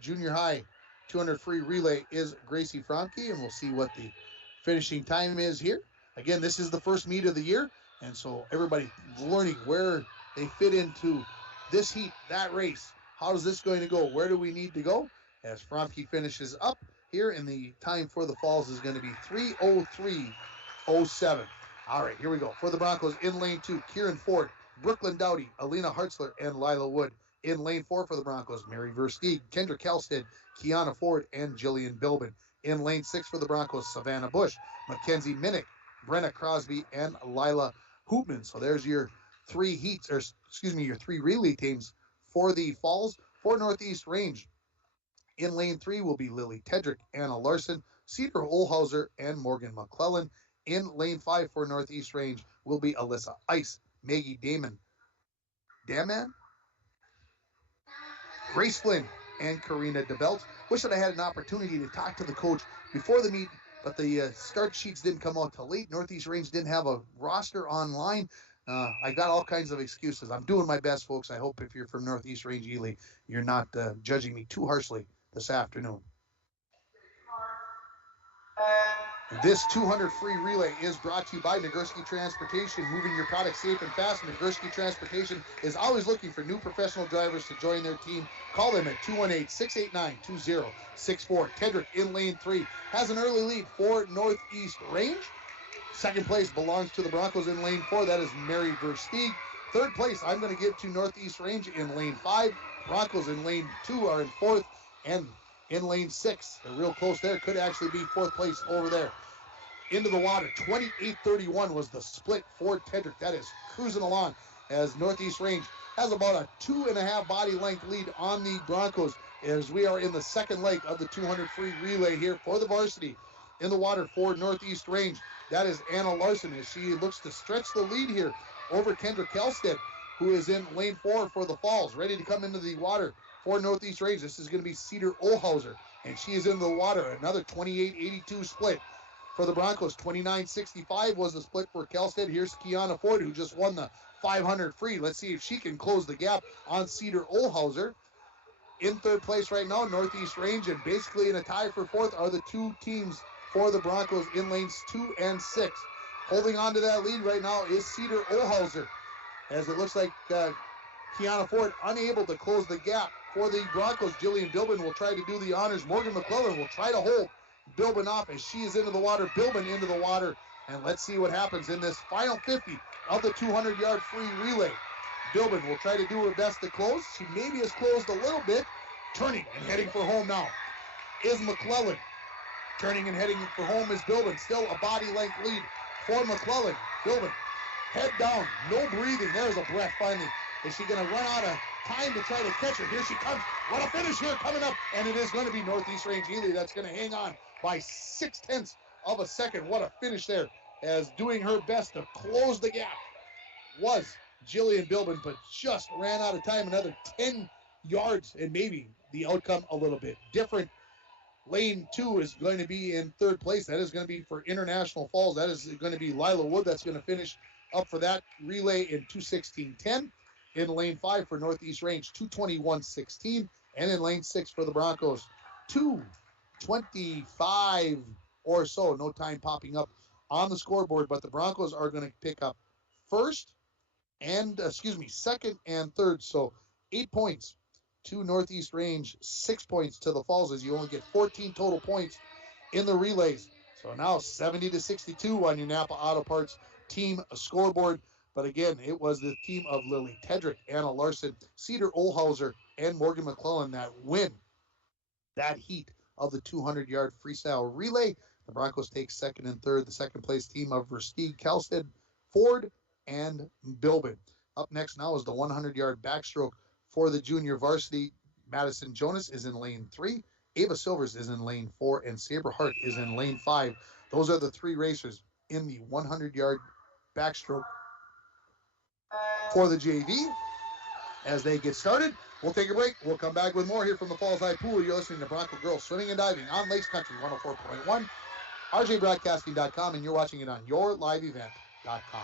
junior high 200 free relay is Gracie Fromke, and we'll see what the finishing time is here. Again, this is the first meet of the year, and so everybody learning where they fit into this heat, that race. How is this going to go? Where do we need to go? As Fromke finishes up here, and the time for the falls is going to be 3:03.07. All right, here we go. For the Broncos in lane 2, Kieran Ford, Brooklyn Dowdy, Alina Hartzler, and Lila Wood. In lane 4 for the Broncos, Mary Versteeg, Kendra Kelstead, Kiana Ford, and Jillian Bilbin. In lane 6 for the Broncos, Savannah Bush, Mackenzie Minnick, Brenna Crosby, and Lila Hoopman. So there's your 3 heats, or excuse me, your 3 relay teams for the falls for Northeast Range. In lane 3 will be Lily Tedrick, Anna Larson, Cedar Olhauser, and Morgan McClellan. In lane 5 for Northeast Range will be Alyssa Ice, Maggie Daman, Grace Flynn, and Karina DeBelt. Wish that I had an opportunity to talk to the coach before the meet, but the start sheets didn't come out till late. Northeast Range didn't have a roster online. I got all kinds of excuses. I'm doing my best, folks. I hope if you're from Northeast Range Ely, you're not judging me too harshly this afternoon. This 200 free relay is brought to you by Nagurski Transportation, moving your product safe and fast. Nagurski Transportation is always looking for new professional drivers to join their team. Call them at 218-689-2064. Tedrick in lane 3 has an early lead for Northeast Range. Second place belongs to the Broncos in lane 4. That is Mary Versteeg. Third place I'm going to give to Northeast Range in lane 5. Broncos in lane 2 are in 4th. And in lane 6, they're real close there. Could actually be 4th place over there. Into the water, 28:31 was the split for Tedrick. That is cruising along as Northeast Range has about a 2.5 body length lead on the Broncos as we are in the second leg of the 200 free relay here for the varsity. In the water for Northeast Range, that is Anna Larson as she looks to stretch the lead here over Kendra Kelstead, who is in lane 4 for the falls, ready to come into the water for Northeast Range. This is going to be Cedar Olhauser, and she is in the water. Another 28:82 split for the Broncos. 29:65 was the split for Kelstead. Here's Kiana Ford, who just won the 500 free. Let's see if she can close the gap on Cedar Olhauser. In third place right now, Northeast Range, and basically in a tie for 4th are the 2 teams for the Broncos in lanes 2 and 6. Holding on to that lead right now is Cedar Olhauser, as it looks like Kiana Ford unable to close the gap for the Broncos. Jillian Bilbin will try to do the honors. Morgan McClellan will try to hold Bilbin off as she is into the water. Bilbin into the water. And let's see what happens in this final 50 of the 200-yard free relay. Bilbin will try to do her best to close. She maybe has closed a little bit. Turning and heading for home now is McClellan. Turning and heading for home is Bilbin. Still a body length lead for McClellan. Bilbin, head down, no breathing. There's a breath finally. Is she going to run out of time to try to catch her? Here she comes. What a finish here coming up. And it is going to be Northeast Range Ely that's going to hang on by 0.6 of a second. What a finish there, as doing her best to close the gap was Jillian Bilbin, but just ran out of time. Another 10 yards, and maybe the outcome a little bit different. Lane 2 is going to be in third place. That is going to be for International Falls. That is going to be Lila Wood. That's going to finish up for that relay in 2:16.10. In lane 5 for Northeast Range, 2:21.16. And in lane 6 for the Broncos, 2:25 or so. No time popping up on the scoreboard, but the Broncos are going to pick up second and third. So 8 points to Northeast Range, 6 points to the Falls, as you only get 14 total points in the relays. So now 70-62 on your Napa Auto Parts team scoreboard. But again, it was the team of Lily Tedrick, Anna Larson, Cedar Olhauser, and Morgan McClellan that win that heat of the 200-yard freestyle relay. The Broncos take second and third. The second place team of Versteeg, Kelsted, Ford, and Bilbin. Up next now is the 100-yard backstroke for the junior varsity. Madison Jonas is in lane 3. Ava Silvers is in lane 4, and Sabre Hart is in lane 5. Those are the three racers in the 100-yard backstroke for the JV. As they get started, we'll take a break. We'll come back with more here from the Falls High Pool. You're listening to Bronco Girls Swimming and Diving on Lakes Country 104.1, rjbroadcasting.com, and you're watching it on yourliveevent.com.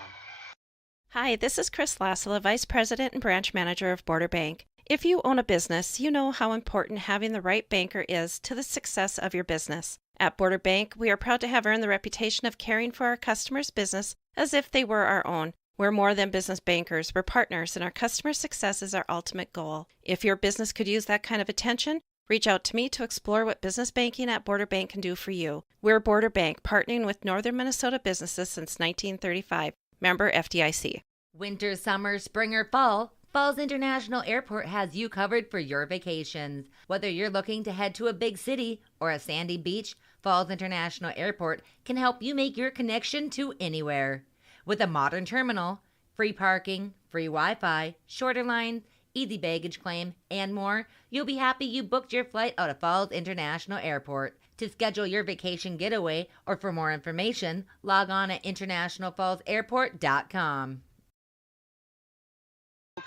Hi, this is Chris Lassila, Vice President and Branch Manager of Border Bank. If you own a business, you know how important having the right banker is to the success of your business. At Border Bank, we are proud to have earned the reputation of caring for our customers' business as if they were our own. We're more than business bankers, we're partners, and our customer success is our ultimate goal. If your business could use that kind of attention, reach out to me to explore what business banking at Border Bank can do for you. We're Border Bank, partnering with Northern Minnesota businesses since 1935. Member FDIC. Winter, summer, spring, or fall, Falls International Airport has you covered for your vacations. Whether you're looking to head to a big city or a sandy beach, Falls International Airport can help you make your connection to anywhere. With a modern terminal, free parking, free Wi-Fi, shorter lines, easy baggage claim, and more, you'll be happy you booked your flight out of Falls International Airport. To schedule your vacation getaway or for more information, log on at internationalfallsairport.com.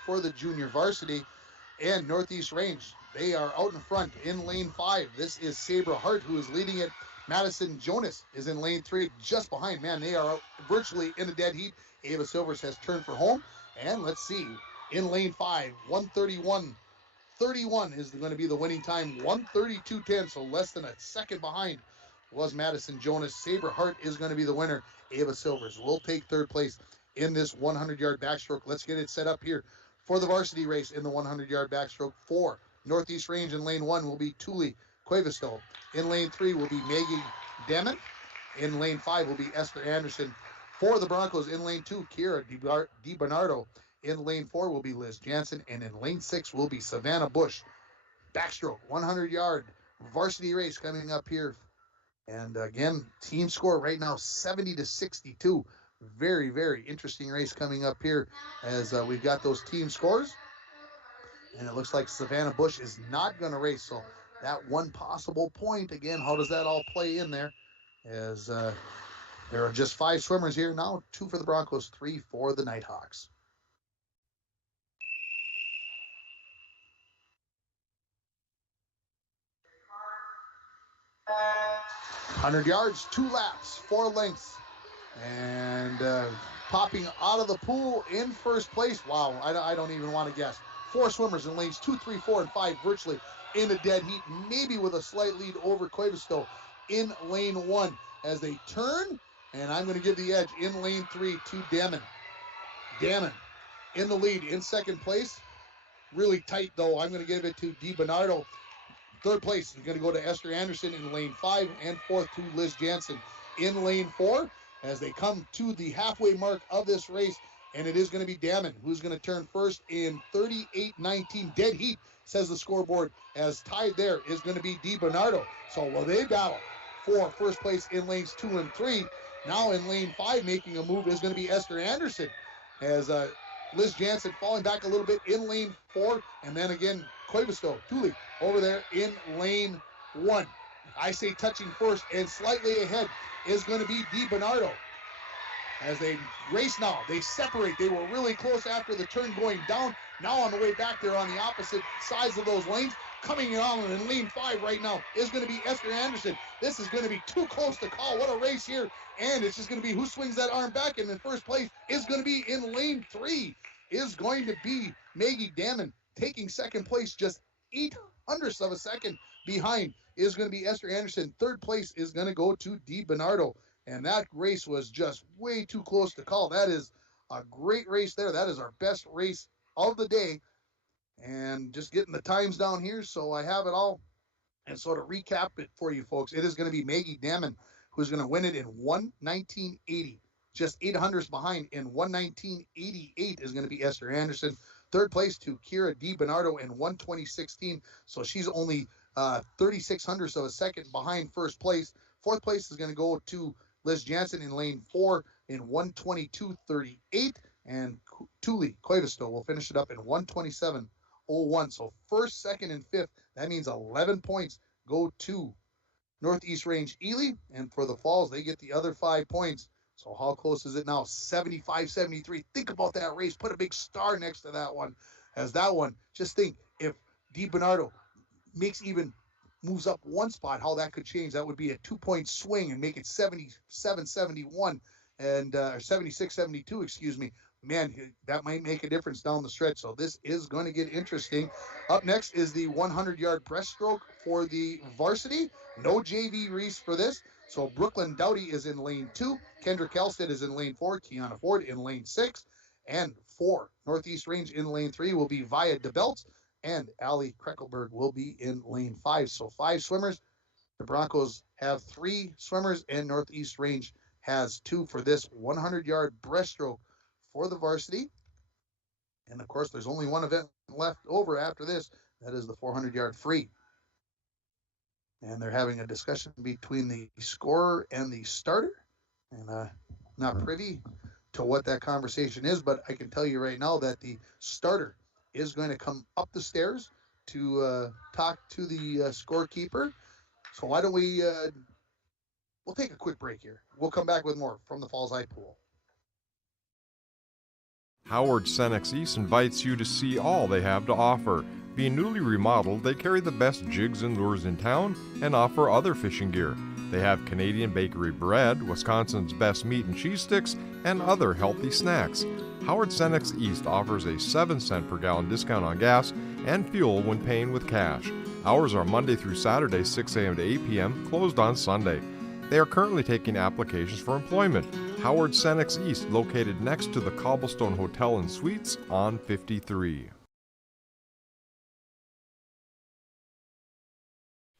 For the junior varsity and Northeast Range, they are out in front in lane 5. This is Sabre Hart who is leading it. Madison Jonas is in lane 3 just behind. Man, they are virtually in a dead heat. Ava Silvers has turned for home. And let's see, in lane 5, 1:31.31 is going to be the winning time. 1:32.10, so less than a second behind was Madison Jonas. Sabre Hart is going to be the winner. Ava Silvers will take third place in this 100-yard backstroke. Let's get it set up here for the varsity race in the 100-yard backstroke. For Northeast Range in lane 1 will be Thule Cuevisto. In lane 3 will be Maggie Damon. In lane 5 will be Esther Anderson. For the Broncos in lane 2, Kira DiBernardo. In lane 4 will be Liz Jansen. And in lane 6 will be Savannah Bush. Backstroke, 100-yard varsity race coming up here. And again, team score right now 70-62. Very, very interesting race coming up here as we've got those team scores. And it looks like Savannah Bush is not going to race. So that one possible point, again, how does that all play in there? As there are just 5 swimmers here now, 2 for the Broncos, 3 for the Nighthawks. $100 yards, 2 laps, 4 lengths. And popping out of the pool in first place. Wow, I don't even want to guess. 4 swimmers in lanes 2, 3, 4, and 5, virtually in a dead heat, maybe with a slight lead over Cuevisto in lane 1 as they turn. And I'm going to give the edge in lane 3 to Damon. Damon in the lead in second place. Really tight, though. I'm going to give it to DiBernardo. Third place is going to go to Esther Anderson in lane 5, and fourth to Liz Jansen in lane 4 as they come to the halfway mark of this race. And it is going to be Damon who's going to turn first in 38-19. Dead heat, says the scoreboard, as tied there is going to be DiBernardo. So while they battle for first place in lanes 2 and 3, now in lane 5 making a move is going to be Esther Anderson as Liz Jansen falling back a little bit in lane 4, and then again Cuevisto, Thule over there in lane 1. I say touching first and slightly ahead is going to be DiBernardo. As they race now, they separate. They were really close after the turn going down. Now on the way back, they're on the opposite sides of those lanes. Coming on in lane 5 right now is going to be Esther Anderson. This is going to be too close to call. What a race here. And it's just going to be who swings that arm back. And in first place is going to be in lane 3 is going to be Maggie Damon. Taking second place, just 0.08 of a second behind is going to be Esther Anderson. Third place is going to go to DiBernardo. And that race was just way too close to call. That is a great race there. That is our best race of the day. And just getting the times down here so I have it all And so to recap it for you folks, it is going to be Maggie Damon who's going to win it in 1:19.80. Just 800s behind in 1:19.88 is going to be Esther Anderson. Third place to Kira DiBernardo in 1:20.16. So she's only 36 hundredths of a second behind first place. Fourth place is going to go to Liz Jansen in lane 4 in 1:22.38. And Tuli Koivisto will finish it up in 1:27.01. So first, second, and fifth, that means 11 points go to Northeast Range Ely. And for the Falls, they get the other 5 points. So how close is it now? 75-73. Think about that race. Put a big star next to that one. As that one, just think if DiBernardo moves up one spot, how that could change. That would be a 2-point swing and make it 77-71 and or 76-72, excuse me. Man, that might make a difference down the stretch. So this is going to get interesting. Up next is the 100-yard breaststroke for the varsity. No JV race for this. So Brooklyn Dowdy is in lane 2. Kendra Kelstead is in lane 4. Kiana Ford in lane 6. And 4, Northeast Range in lane 3 will be Via DeBelt. And Allie Kreckelberg will be in lane 5. So 5 swimmers. The Broncos have 3 swimmers, and Northeast Range has 2 for this 100-yard breaststroke for the varsity. And of course, there's only one event left over after this. That is the 400-yard free. And they're having a discussion between the scorer and the starter. And not privy to what that conversation is, but I can tell you right now that the starter is going to come up the stairs to talk to the scorekeeper. So why don't we'll take a quick break here. We'll come back with more from the Falls High Pool. Howard Senex East invites you to see all they have to offer. Being newly remodeled, they carry the best jigs and lures in town and offer other fishing gear. They have Canadian bakery bread, Wisconsin's best meat and cheese sticks, and other healthy snacks. Howard Senex East offers a 7-cent per gallon discount on gas and fuel when paying with cash. Hours are Monday through Saturday, 6 a.m. to 8 p.m., closed on Sunday. They are currently taking applications for employment. Howard Senex East, located next to the Cobblestone Hotel and Suites on 53.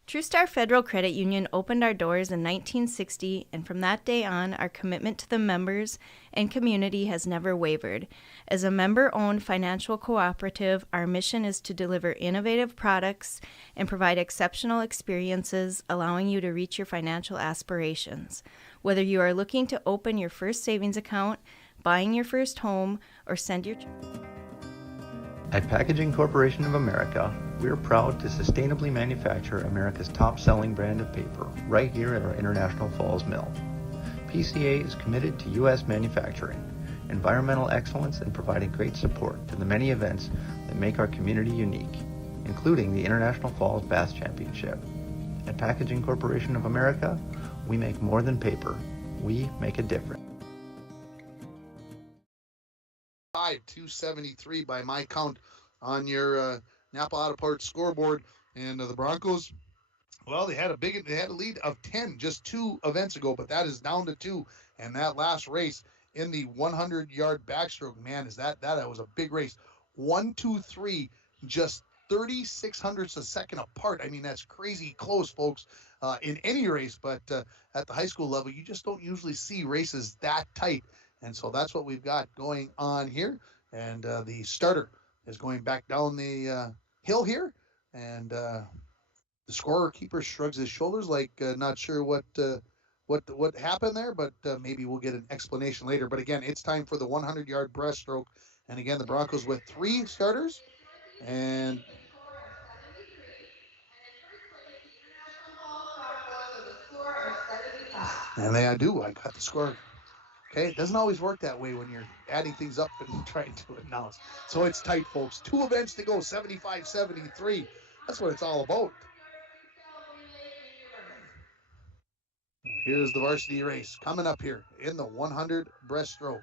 TrueStar Federal Credit Union opened our doors in 1960, and from that day on, our commitment to the members and community has never wavered. As a member-owned financial cooperative, our mission is to deliver innovative products and provide exceptional experiences, allowing you to reach your financial aspirations. Whether you are looking to open your first savings account, buying your first home, or send your... At Packaging Corporation of America, we are proud to sustainably manufacture America's top-selling brand of paper right here at our International Falls Mill. PCA is committed to U.S. manufacturing, environmental excellence, and providing great support to the many events that make our community unique, including the International Falls Bass Championship. At Packaging Corporation of America, we make more than paper. We make a difference. 273 by my count on your Napa Auto Parts scoreboard. And the Broncos, well, they had a lead of 10 just 2 events ago, but that is down to 2. And that last race in the 100-yard backstroke, man, that was a big race. 1, 2, 3, just 36 hundredths a second apart. I mean, that's crazy close, folks, in any race, but at the high school level, you just don't usually see races that tight. And so that's what we've got going on here. And the starter is going back down the hill here. And the scorer keeper shrugs his shoulders like not sure what happened there, but maybe we'll get an explanation later. But again, it's time for the 100-yard breaststroke. And again, the Broncos with 3 starters. And I got the score. Okay, it doesn't always work that way when you're adding things up and trying to announce. So it's tight, folks. 2 events to go, 75-73. That's what it's all about. Here's the varsity race coming up here in the 100 breaststroke.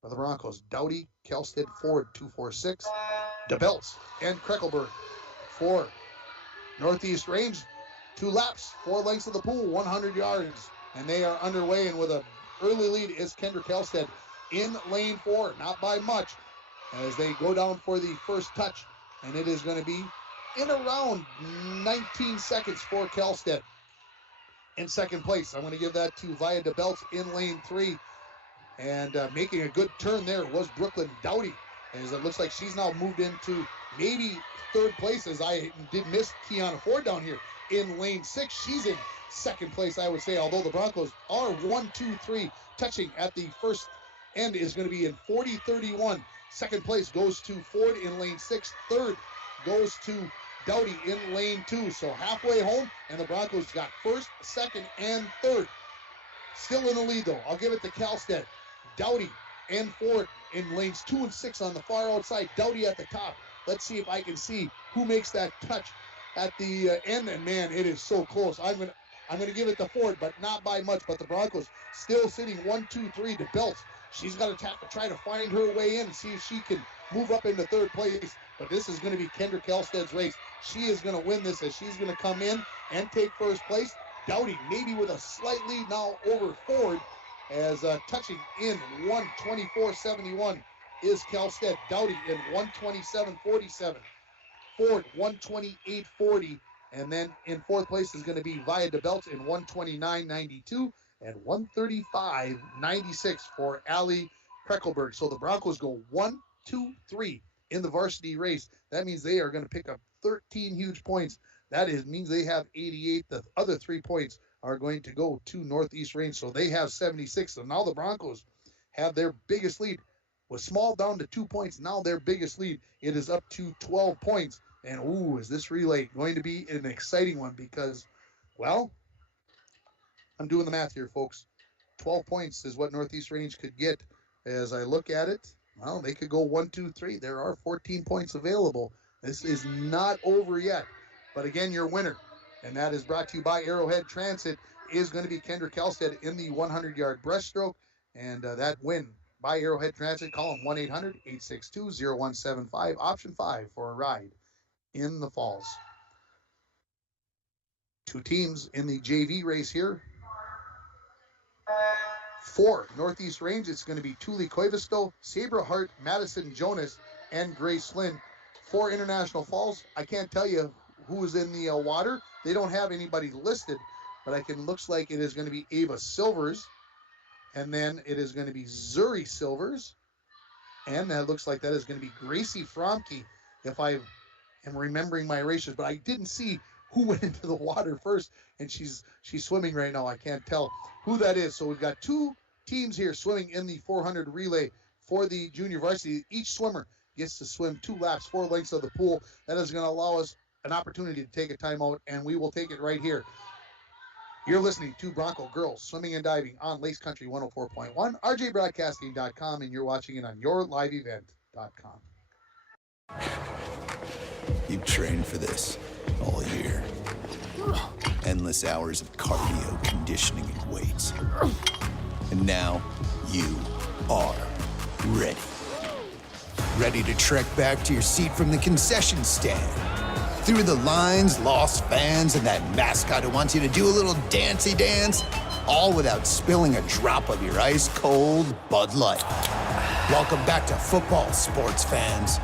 For the Broncos, Dowdy, Kelstead, Ford, 246. DeBelts and Kreckelberg for Northeast Range. 2 laps, 4 lengths of the pool, 100 yards. And they are underway, and with an early lead is Kendra Kelstead in lane 4, not by much, as they go down for the first touch. And it is going to be in around 19 seconds for Kelstead. In second place, I'm going to give that to Via de Belts in lane 3. And making a good turn there was Brooklyn Dowdy, as it looks like she's now moved into maybe third place, as I did miss Kiana Ford down here in lane 6. She's in second place, I would say, although the Broncos are 1, 2, 3 touching at the first end is going to be in 40-31. Second place goes to Ford in lane 6. Third goes to Dowdy in lane 2. So halfway home, and the Broncos got first, second, and third. Still in the lead, though. I'll give it to Kelstead. Dowdy and Ford in lanes 2 and 6 on the far outside. Dowdy at the top. Let's see if I can see who makes that touch at the end. And man, it is so close. I'm gonna give it to Ford, but not by much. But the Broncos still sitting 1, 2, 3 to Belts. She's got to try to find her way in and see if she can move up into third place. But this is going to be Kendra Kelstead's race. She is going to win this, as she's going to come in and take first place. Dowdy maybe with a slight lead now over Ford, as touching in 1:24.71 is Kelstead. Dowdy in 1:27.47. Ford 1:28.40. And then in fourth place is going to be Via de Belts in 1:29.92 and 1:35.96 for Allie Kreckelberg. So the Broncos go 1, 2, 3 in the varsity race. That means they are going to pick up 13 huge points. That means they have 88. The other 3 points are going to go to Northeast Range. So they have 76. So now the Broncos have their biggest lead. Was small down to 2 points. Now their biggest lead, it is up to 12 points. And ooh, is this relay going to be an exciting one? Because, well, I'm doing the math here, folks. 12 points is what Northeast Range could get. As I look at it, well, they could go 1, 2, 3. There are 14 points available. This is not over yet. But again, your winner, and that is brought to you by Arrowhead Transit, is going to be Kendra Kelstead in the 100-yard breaststroke. And that win by Arrowhead Transit, call them 1-800-862-0175, option 5 for a ride in the Falls. 2 teams in the JV race here. For Northeast Range, it's going to be Thule Koivisto, Sabra Hart, Madison Jonas, and Grace Flynn. For International Falls, I can't tell you who is in the water. They don't have anybody listed, but looks like it is going to be Ava Silvers, and then it is going to be Zuri Silvers, and that looks like that is going to be Gracie Fromke, if I am remembering my races, but I didn't see who went into the water first, and she's swimming right now. I can't tell who that is. So we've got 2 teams here swimming in the 400 relay for the junior varsity. Each swimmer gets to swim 2 laps, 4 lengths of the pool. That is going to allow us an opportunity to take a timeout, and we will take it right here. You're listening to Bronco Girls Swimming and Diving on Lakes Country 104.1, rjbroadcasting.com, and you're watching it on yourliveevent.com. You've trained for this all year. Endless hours of cardio, conditioning, and weights. And now you are ready. Ready to trek back to your seat from the concession stand. Through the lines, lost fans, and that mascot who wants you to do a little dancey dance, all without spilling a drop of your ice-cold Bud Light. Welcome back to football, sports fans.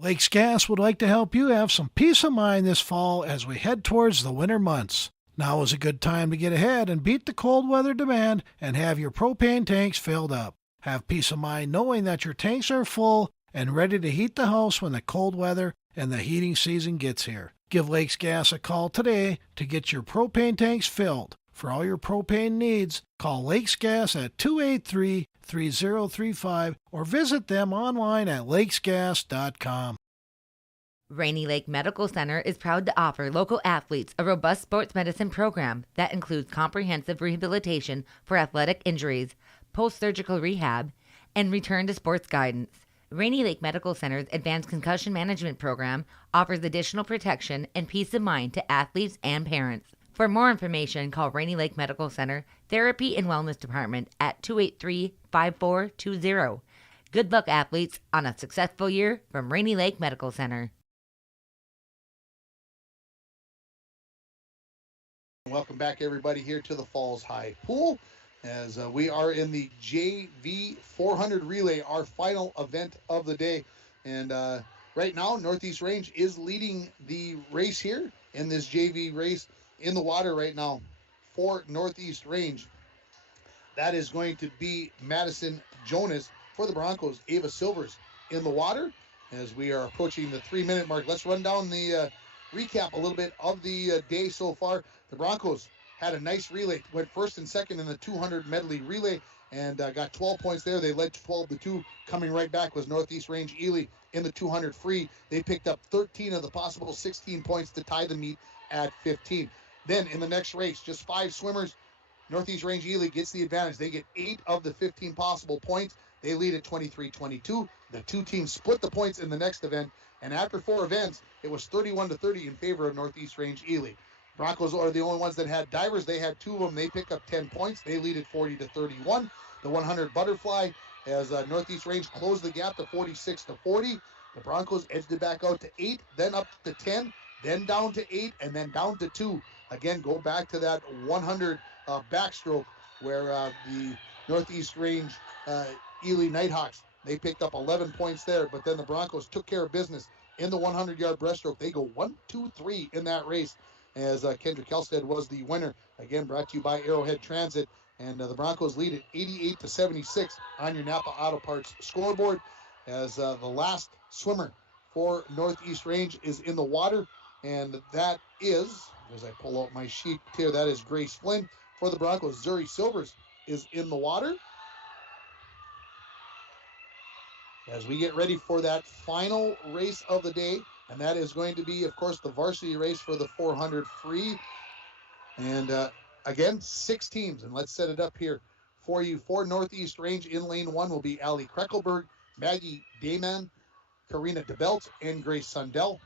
Lakes Gas would like to help you have some peace of mind this fall as we head towards the winter months. Now is a good time to get ahead and beat the cold weather demand and have your propane tanks filled up. Have peace of mind knowing that your tanks are full and ready to heat the house when the cold weather and the heating season gets here. Give Lakes Gas a call today to get your propane tanks filled. For all your propane needs, call Lakes Gas at 283-3035 or visit them online at lakesgas.com. Rainy Lake Medical Center is proud to offer local athletes a robust sports medicine program that includes comprehensive rehabilitation for athletic injuries, post-surgical rehab, and return to sports guidance. Rainy Lake Medical Center's Advanced Concussion Management Program offers additional protection and peace of mind to athletes and parents. For more information, call Rainy Lake Medical Center Therapy and Wellness Department at 283-5420. Good luck, athletes, on a successful year from Rainy Lake Medical Center. Welcome back, everybody, here to the Falls High Pool, as we are in the JV 400 relay, our final event of the day. And Right now, Northeast Range is leading the race here in this JV race in the water right now for Northeast Range. That is going to be Madison Jonas for the Broncos. Ava Silvers in the water as we are approaching the 3-minute mark. Let's run down the recap a little bit of the day so far. The Broncos had a nice relay, went first and second in the 200 medley relay and got 12 points there. They led 12-2. Coming right back was Northeast Range Ely in the 200 free. They picked up 13 of the possible 16 points to tie the meet at 15. Then in the next race, just 5 swimmers. Northeast Range Ely gets the advantage. They get 8 of the 15 possible points. They lead at 23-22. The two teams split the points in the next event, and after 4 events, it was 31-30 in favor of Northeast Range Ely. Broncos are the only ones that had divers. They had 2 of them. They pick up 10 points. They lead at 40-31. The 100 butterfly as Northeast Range closed the gap to 46-40. The Broncos edged it back out to 8, then up to 10, then down to 8, and then down to 2. Again, go back to that 100 backstroke where the Northeast Range Ely Nighthawks, they picked up 11 points there, but then the Broncos took care of business in the 100-yard breaststroke. They go 1-2-3 in that race as Kendrick Helstead was the winner. Again, brought to you by Arrowhead Transit, and the Broncos lead at 88-76 on your Napa Auto Parts scoreboard as the last swimmer for Northeast Range is in the water, and that is, as I pull out my sheet here, that is Grace Flynn. For the Broncos, Zuri Silvers is in the water. As we get ready for that final race of the day, and that is going to be, of course, the varsity race for the 400 free. And again, 6 teams, and let's set it up here for you. For Northeast Range in lane 1 will be Allie Kreckelberg, Maggie Dayman, Karina DeBelt, and Grace Sundell.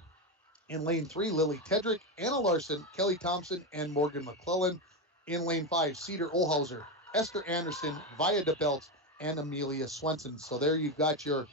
In lane 3, Lily Tedrick, Anna Larson, Kelly Thompson, and Morgan McClellan. In lane 5, Cedar Olhauser, Esther Anderson, Via DeBelt, and Amelia Swenson. So there you've got your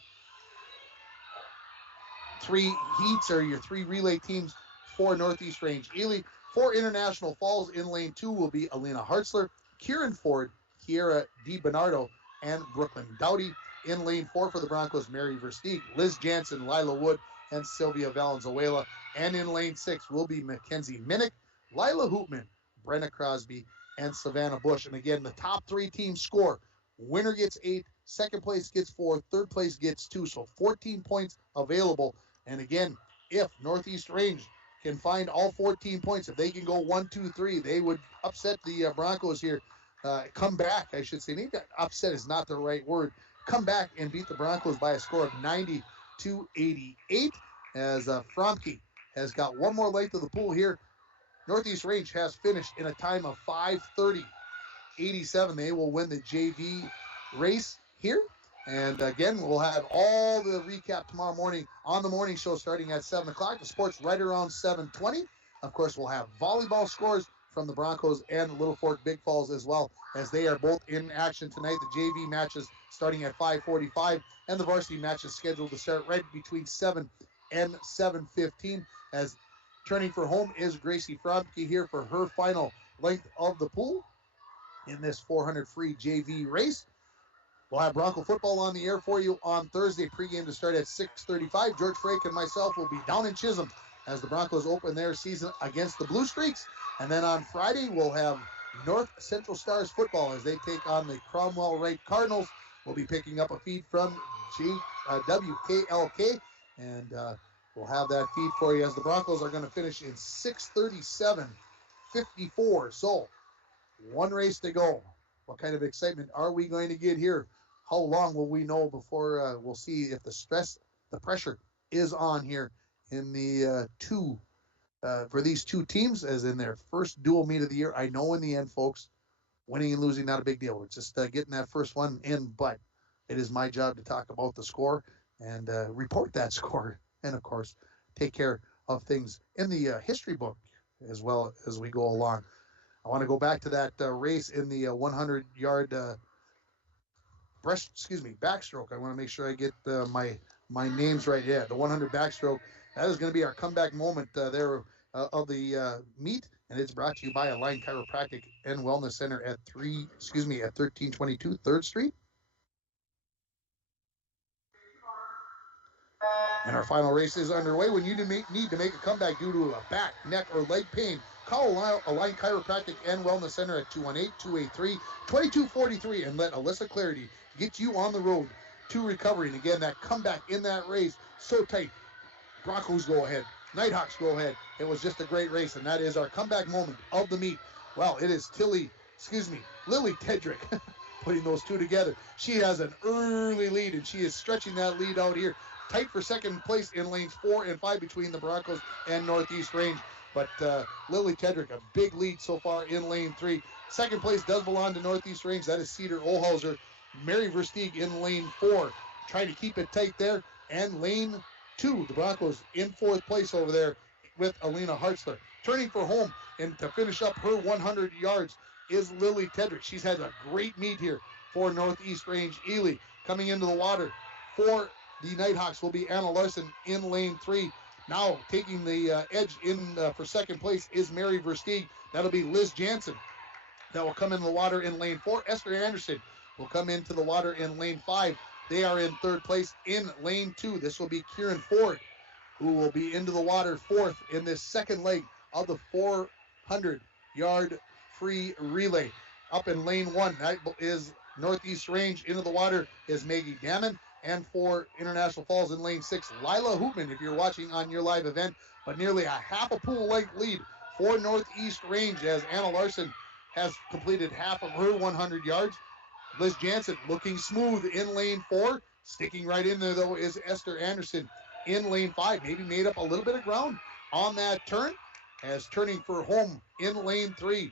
3 heats or your 3 relay teams for Northeast Range Ely. For International Falls in lane 2 will be Alina Hartzler, Kieran Ford, Kiera DiBernardo, and Brooklyn Dowdy. In lane 4 for the Broncos, Mary Versteeg, Liz Jansen, Lila Wood, and Sylvia Valenzuela. And in lane 6 will be Mackenzie Minnick, Lila Hoopman, Brenna Crosby, and Savannah Bush. And again, the top 3 teams score. Winner gets 8, second place gets 4, third place gets 2. So 14 points available. And again, if Northeast Range can find all 14 points, if they can go 1-2-3, they would upset the Broncos here. Come back, I should say. Maybe upset is not the right word. Come back and beat the Broncos by a score of 90-88 as Fromke has got one more length of the pool here. Northeast Range has finished in a time of 5:30.87. They will win the JV race here. And again, we'll have all the recap tomorrow morning on the morning show starting at 7 o'clock. The sport's right around 7:20. Of course, we'll have volleyball scores from the Broncos and Little Fork Big Falls as well, as they are both in action tonight. The JV matches starting at 5:45, and the varsity matches scheduled to start right between 7 and 7:15. As turning for home is Gracie Fromke here for her final length of the pool in this 400 free JV race. We'll have Bronco football on the air for you on Thursday. Pregame to start at 6:35. George Frake and myself will be down in Chisholm as the Broncos open their season against the Blue Streaks. And then on Friday, we'll have North Central Stars football as they take on the Cromwell Wright Cardinals. We'll be picking up a feed from WKLK, and we'll have that feed for you as the Broncos are going to finish in 6:37.54. So, one race to go. What kind of excitement are we going to get here? How long will we know before we'll see if the pressure is on here in the for these 2 teams as in their first dual meet of the year. I know in the end, folks, winning and losing, not a big deal. It's just getting that first one in, but it is my job to talk about the score and report that score and, of course, take care of things in the history book as well as we go along. I want to go back to that race in the 100-yard backstroke. I want to make sure I get my names right. Yeah, the 100 backstroke. That is going to be our comeback moment there of the meet, and it's brought to you by Align Chiropractic and Wellness Center at 1322 3rd Street. And our final race is underway. When you need to make a comeback due to a back, neck, or leg pain, call Align Chiropractic and Wellness Center at 218-283-2243 and let Alyssa Clarity get you on the road to recovery. And again, that comeback in that race, so tight. Broncos go ahead. Nighthawks go ahead. It was just a great race, and that is our comeback moment of the meet. Well, it is Lily Tedrick putting those two together. She has an early lead, and she is stretching that lead out here. Tight for second place in lanes 4 and 5 between the Broncos and Northeast Range. But Lily Tedrick, a big lead so far in lane 3. Second place does belong to Northeast Range. That is Cedar Olhauser. Mary Versteeg in lane 4, trying to keep it tight there. And lane 2, the Broncos in 4th place over there with Alina Hartzler. Turning for home and to finish up her 100 yards is Lily Tedrick. She's had a great meet here for Northeast Range Ely. Coming into the water for the Nighthawks will be Anna Larson in lane 3. Now taking the edge in for second place is Mary Versteeg. That'll be Liz Jansen. That will come into the water in lane 4. Esther Anderson will come into the water in lane 5. They are in 3rd place in lane 2. This will be Kieran Ford, who will be into the water 4th in this second leg of the 400-yard free relay. Up in lane 1, that is Northeast Range. Into the water is Maggie Damon. And for International Falls in lane 6, Lila Hoopman, if you're watching on your live event. But nearly a half a pool length lead for Northeast Range as Anna Larson has completed half of her 100 yards. Liz Jansen looking smooth in lane 4. Sticking right in there, though, is Esther Anderson in lane 5. Maybe made up a little bit of ground on that turn. As turning for home in lane 3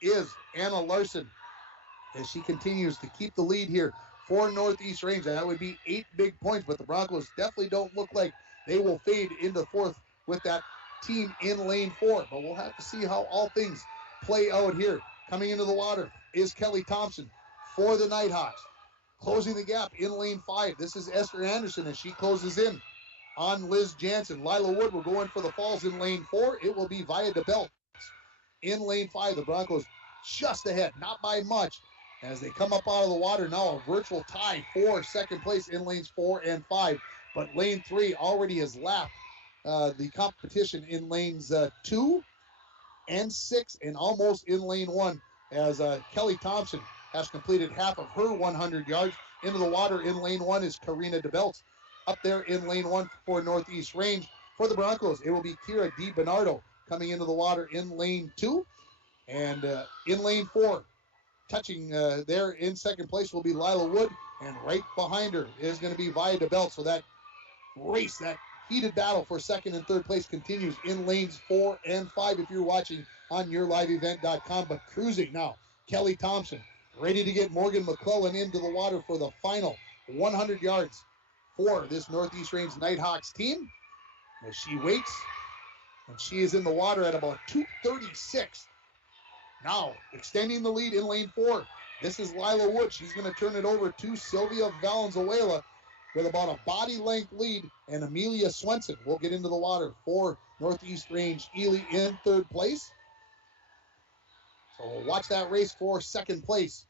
is Anna Larson as she continues to keep the lead here for Northeast Range. That would be 8 big points, but the Broncos definitely don't look like they will fade into 4th with that team in lane 4. But we'll have to see how all things play out here. Coming into the water is Kelly Thompson for the Nighthawks. Closing the gap in lane 5. This is Esther Anderson as she closes in on Liz Jansen. Lila Wood will go in for the Falls in lane 4. It will be Via DeBelt in lane 5. The Broncos just ahead, not by much, as they come up out of the water. Now a virtual tie for second place in lanes 4 and 5. But lane 3 already has lapped the competition in lanes 2 and 6 and almost in lane 1 as Kelly Thompson has completed half of her 100 yards. Into the water in lane 1 is Karina DeBelt. Up there in lane 1 for Northeast Range. For the Broncos, it will be Kira DiBernardo coming into the water in lane 2. And in lane 4, touching there in second place will be Lila Wood. And right behind her is going to be Via DeBelt. So that race, that heated battle for second and third place continues in lanes 4 and 5 if you're watching on yourliveevent.com. But cruising now, Kelly Thompson, ready to get Morgan McClellan into the water for the final 100 yards for this Northeast Range Nighthawks team. As she waits, and she is in the water at about 2:36. Now, extending the lead in lane 4. This is Lila Wood. She's going to turn it over to Sylvia Valenzuela with about a body length lead, and Amelia Swenson will get into the water for Northeast Range Ely in 3rd place. So we'll watch that race for second place.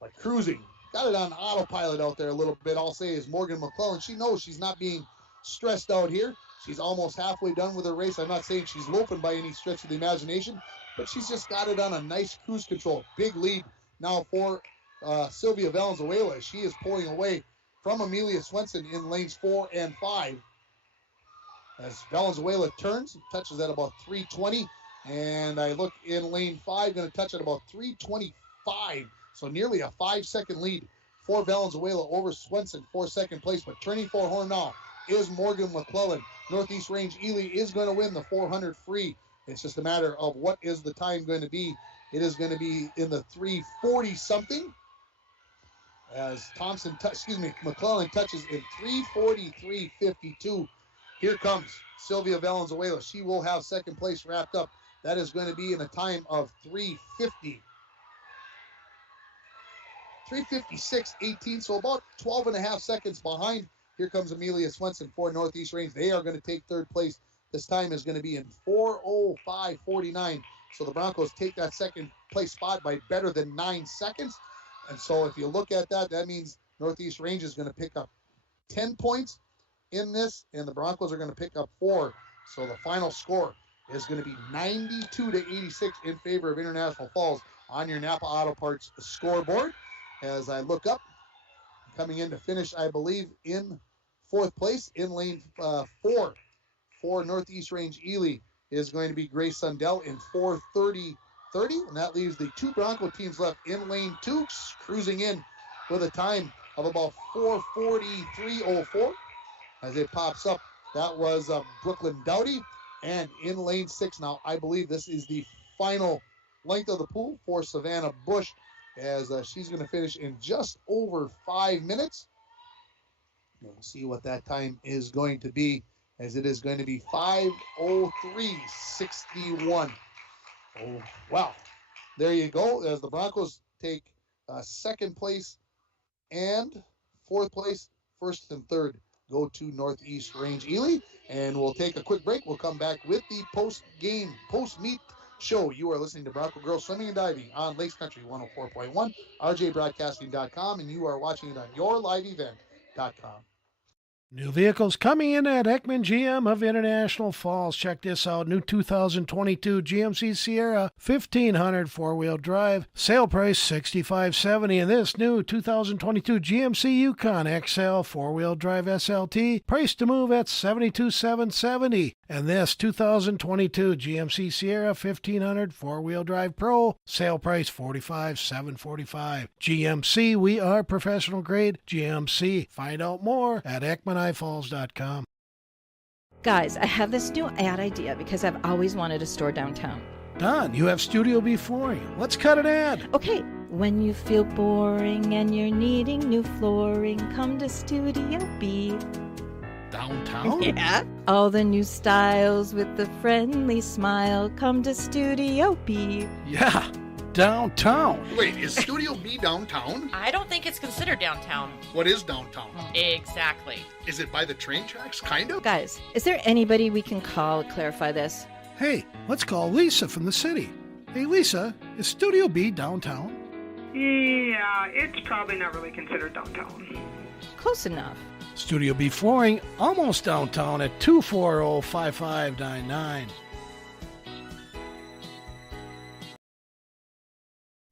But cruising, got it on autopilot out there a little bit, I'll say, is Morgan McClellan. She knows she's not being stressed out here. She's almost halfway done with her race. I'm not saying she's loafing by any stretch of the imagination, but she's just got it on a nice cruise control. Big lead now for Sylvia Valenzuela. She is pulling away from Amelia Swenson in lanes 4 and 5. As Valenzuela turns, touches at about 320. And I look in lane 5, going to touch at about 325. So nearly a 5-second lead for Valenzuela over Swenson for second place. But turning for her now is Morgan McClellan. Northeast Range Ely is going to win the 400 free. It's just a matter of what is the time going to be. It is going to be in the 340 something. As McClellan touches in 343.52. Here comes Sylvia Valenzuela. She will have second place wrapped up. That is going to be in a time of 350. 356.18, so about 12 and a half seconds behind. Here comes Amelia Swenson for Northeast Range. They are going to take third place. This time is going to be in 4:05.49. So the Broncos take that second place spot by better than 9 seconds. And so if you look at that, that means Northeast Range is going to pick up 10 points in this, and the Broncos are going to pick up 4. So the final score is going to be 92-86 in favor of International Falls on your Napa Auto Parts scoreboard. As I look up, coming in to finish, I believe, in 4th place in lane 4 for Northeast Range Ely is going to be Grace Sundell in 4:30.30, and that leaves the 2 Bronco teams left in lane 2, cruising in with a time of about 4:43.04. As it pops up, that was Brooklyn Dowdy, and in lane 6 now, I believe this is the final length of the pool for Savannah Bush, as she's going to finish in just over 5 minutes. We'll see what that time is going to be, as it is going to be 5:03.61. Oh, wow. There you go, as the Broncos take 2nd place and 4th place. 1st and 3rd go to Northeast Range Ely, and we'll take a quick break. We'll come back with the post-meet show. You are listening to Bronco Girls Swimming and Diving on Lakes Country 104.1, rjbroadcasting.com, and you are watching it on yourliveevent.com. New vehicles coming in at Ekman GM of International Falls. Check this out. New 2022 GMC Sierra 1500 4-wheel drive. Sale price $65.70. And this new 2022 GMC Yukon XL 4-wheel drive SLT. Price to move at $72,770. And this 2022 GMC Sierra 1500 4-wheel drive Pro. Sale price $45,745. GMC, we are professional grade. GMC. Find out more at EkmanIFalls.com. Guys, I have this new ad idea because I've always wanted a store downtown. Don, you have Studio B flooring. Let's cut an ad. Okay, when you feel boring and you're needing new flooring, come to Studio B. Downtown? Yeah. All the new styles with the friendly smile, come to Studio B. Yeah, downtown. Wait, is Studio B downtown? I don't think it's considered downtown. What is downtown? Exactly. Is it by the train tracks, kind of? Guys, is there anybody we can call to clarify this? Hey, let's call Lisa from the city. Hey, Lisa, is Studio B downtown? Yeah, it's probably not really considered downtown. Close enough. Studio B flooring, almost downtown at 240-5599.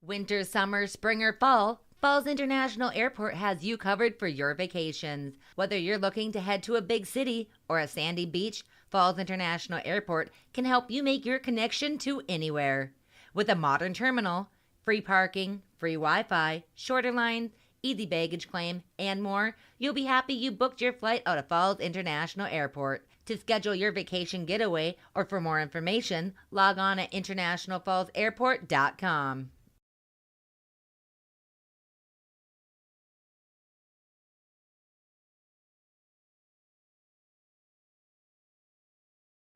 Winter, summer, spring, or fall, Falls International Airport has you covered for your vacations. Whether you're looking to head to a big city or a sandy beach, Falls International Airport can help you make your connection to anywhere. With a modern terminal, free parking, free Wi-Fi, shorter lines, easy baggage claim, and more, you'll be happy you booked your flight out of Falls International Airport. To schedule your vacation getaway or for more information, log on at internationalfallsairport.com.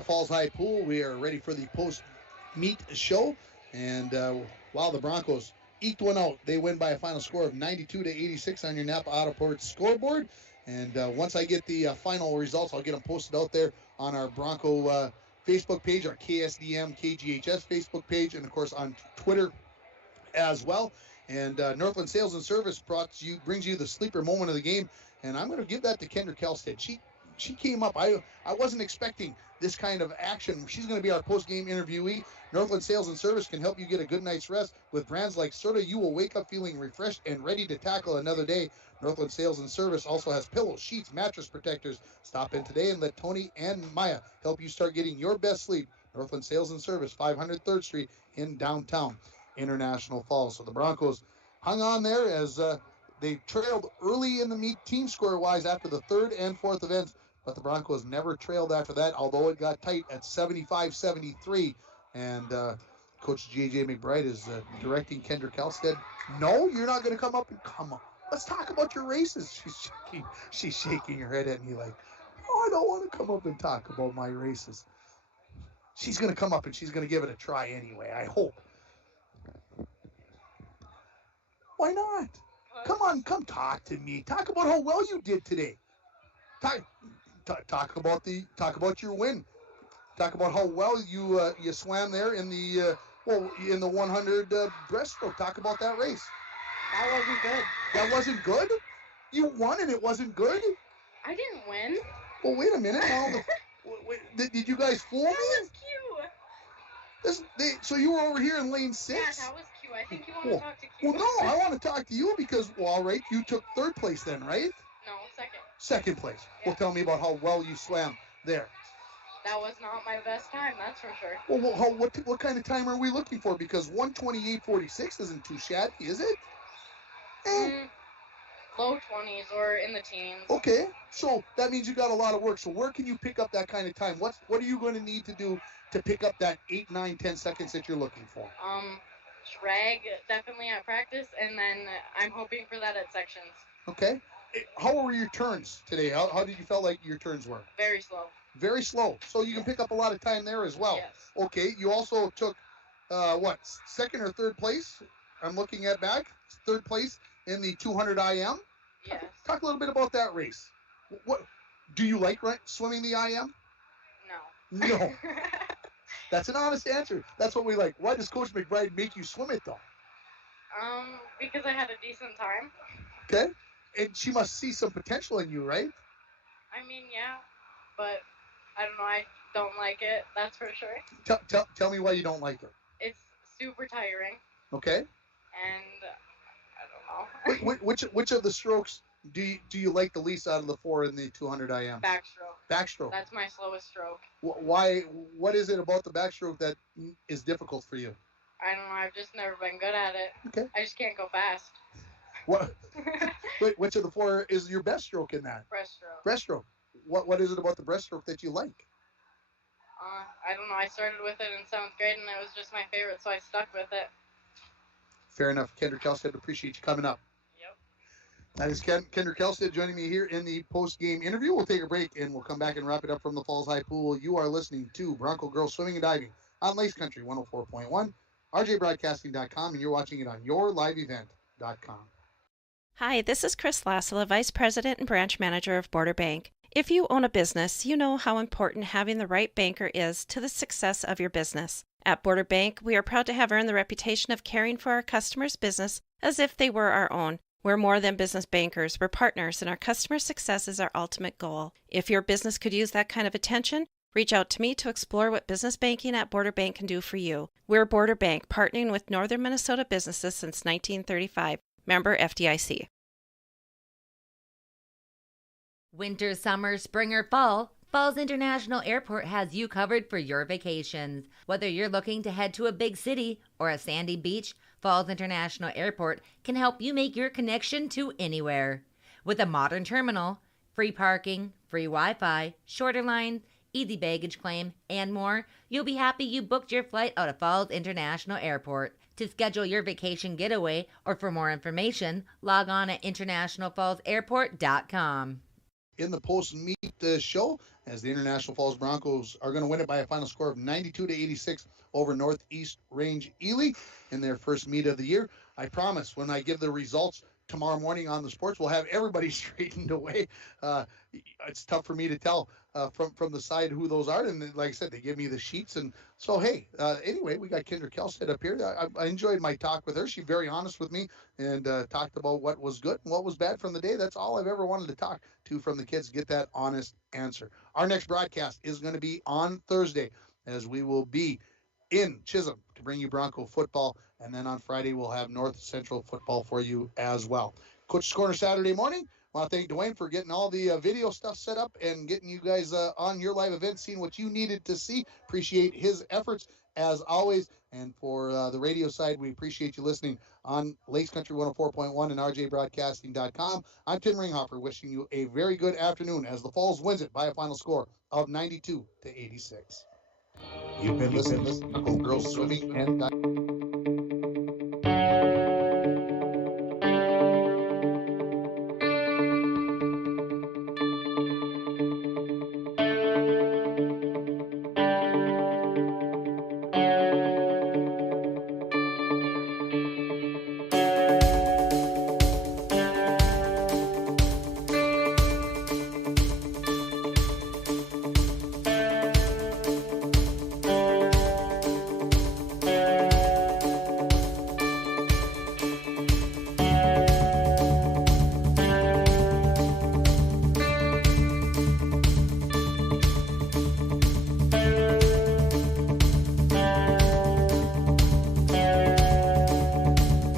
Falls High Pool, we are ready for the post-meet show, and while the Broncos eked one out, they win by a final score of 92-86 on your Napa Auto Parts scoreboard. And once I get the final results, I'll get them posted out there on our Bronco Facebook page, our KSDM KGHS Facebook page, and of course on Twitter as well. And Northland Sales and Service brings you the sleeper moment of the game, and I'm going to give that to Kendra Kelstead. She came up. I wasn't expecting this kind of action. She's going to be our post-game interviewee. Northland Sales and Service can help you get a good night's rest. With brands like Serta, you will wake up feeling refreshed and ready to tackle another day. Northland Sales and Service also has pillows, sheets, mattress protectors. Stop in today and let Tony and Maya help you start getting your best sleep. Northland Sales and Service, 500 3rd Street in downtown International Falls. So the Broncos hung on there as they trailed early in the meet team score-wise after the 3rd and 4th events. But the Broncos never trailed after that, although it got tight at 75-73. And Coach J.J. McBride is directing Kendra Kelstead. No, you're not going to come up and come on. Let's talk about your races. She's shaking her head at me like, oh, I don't want to come up and talk about my races. She's going to come up and she's going to give it a try anyway, I hope. Why not? Come on, come talk to me. Talk about how well you did today. Talk about your win. Talk about how well you swam there in the 100 breaststroke. Talk about that race. That wasn't good. That wasn't good? You won and it wasn't good? I didn't win. Well, wait a minute. Now, did you guys fool me? That was cute. So you were over here in lane 6? Yeah, that was cute. I think you want to talk to Q. Well, no, I want to talk to you because, well, all right, you took 3rd place then, right? No, 2nd. 2nd place. Yeah. Well, tell me about how well you swam there. That was not my best time, that's for sure. Well, what kind of time are we looking for? Because 1:28.46 isn't too shabby, is it? Low 20s or in the teens. Okay, so that means you got a lot of work. So where can you pick up that kind of time? What are you going to need to do to pick up that 8, 9, 10 seconds that you're looking for? Drag definitely at practice, and then I'm hoping for that at sections. Okay. How were your turns today? How did you feel like your turns were? Very slow. Very slow. So you can pick up a lot of time there as well. Yes. Okay. You also took, 2nd or 3rd place? I'm looking at back. 3rd place in the 200 IM. Yes. Talk a little bit about that race. What do you like swimming the IM? No. No. That's an honest answer. That's what we like. Why does Coach McBride make you swim it though? Because I had a decent time. Okay. And she must see some potential in you, right? I mean, yeah, but I don't know. I don't like it. That's for sure. Tell me why you don't like it. It's super tiring. Okay. And I don't know. Which of the strokes do you like the least out of the 4 in the 200 IM? Backstroke. Backstroke. That's my slowest stroke. Why? What is it about the backstroke that is difficult for you? I don't know. I've just never been good at it. Okay. I just can't go fast. What? Which of the 4 is your best stroke in that? Breaststroke. Breaststroke. What is it about the breaststroke that you like? I don't know. I started with it in 7th grade, and it was just my favorite, so I stuck with it. Fair enough. Kendra Kelstead, appreciate you coming up. Yep. That is Kendra Kelstead joining me here in the post-game interview. We'll take a break, and we'll come back and wrap it up from the Falls High Pool. You are listening to Bronco Girls Swimming and Diving on Lace Country 104.1, rjbroadcasting.com, and you're watching it on yourliveevent.com. Hi, this is Chris Lassila, Vice President and Branch Manager of Border Bank. If you own a business, you know how important having the right banker is to the success of your business. At Border Bank, we are proud to have earned the reputation of caring for our customers' business as if they were our own. We're more than business bankers, we're partners, and our customer success is our ultimate goal. If your business could use that kind of attention, reach out to me to explore what business banking at Border Bank can do for you. We're Border Bank, partnering with Northern Minnesota businesses since 1935. Member FDIC. Winter, summer, spring, or fall, Falls International Airport has you covered for your vacations. Whether you're looking to head to a big city or a sandy beach, Falls International Airport can help you make your connection to anywhere. With a modern terminal, free parking, free Wi-Fi, shorter lines, easy baggage claim, and more, you'll be happy you booked your flight out of Falls International Airport. To schedule your vacation getaway or for more information, log on at internationalfallsairport.com. In the post-meet show, as the International Falls Broncos are going to win it by a final score of 92-86 over Northeast Range Ely in their first meet of the year. I promise when I give the results tomorrow morning on the sports, we'll have everybody straightened away. It's tough for me to tell from the side who those are. And like I said, they give me the sheets. And so, hey, anyway, we got Kendra Kelstead up here. I enjoyed my talk with her. She's very honest with me and talked about what was good and what was bad from the day. That's all I've ever wanted to talk to from the kids, get that honest answer. Our next broadcast is going to be on Thursday, as we will be in Chisholm to bring you Bronco football. And then on Friday, we'll have North Central football for you as well. Coach's Corner Saturday morning. I want to thank Dwayne for getting all the video stuff set up and getting you guys on your live event, seeing what you needed to see. Appreciate his efforts as always. And for the radio side, we appreciate you listening on Lace Country 104.1 and rjbroadcasting.com. I'm Tim Ringhoffer, wishing you a very good afternoon as the Falls wins it by a final score of 92-86. You've been listening to Girls Swimming and Diving.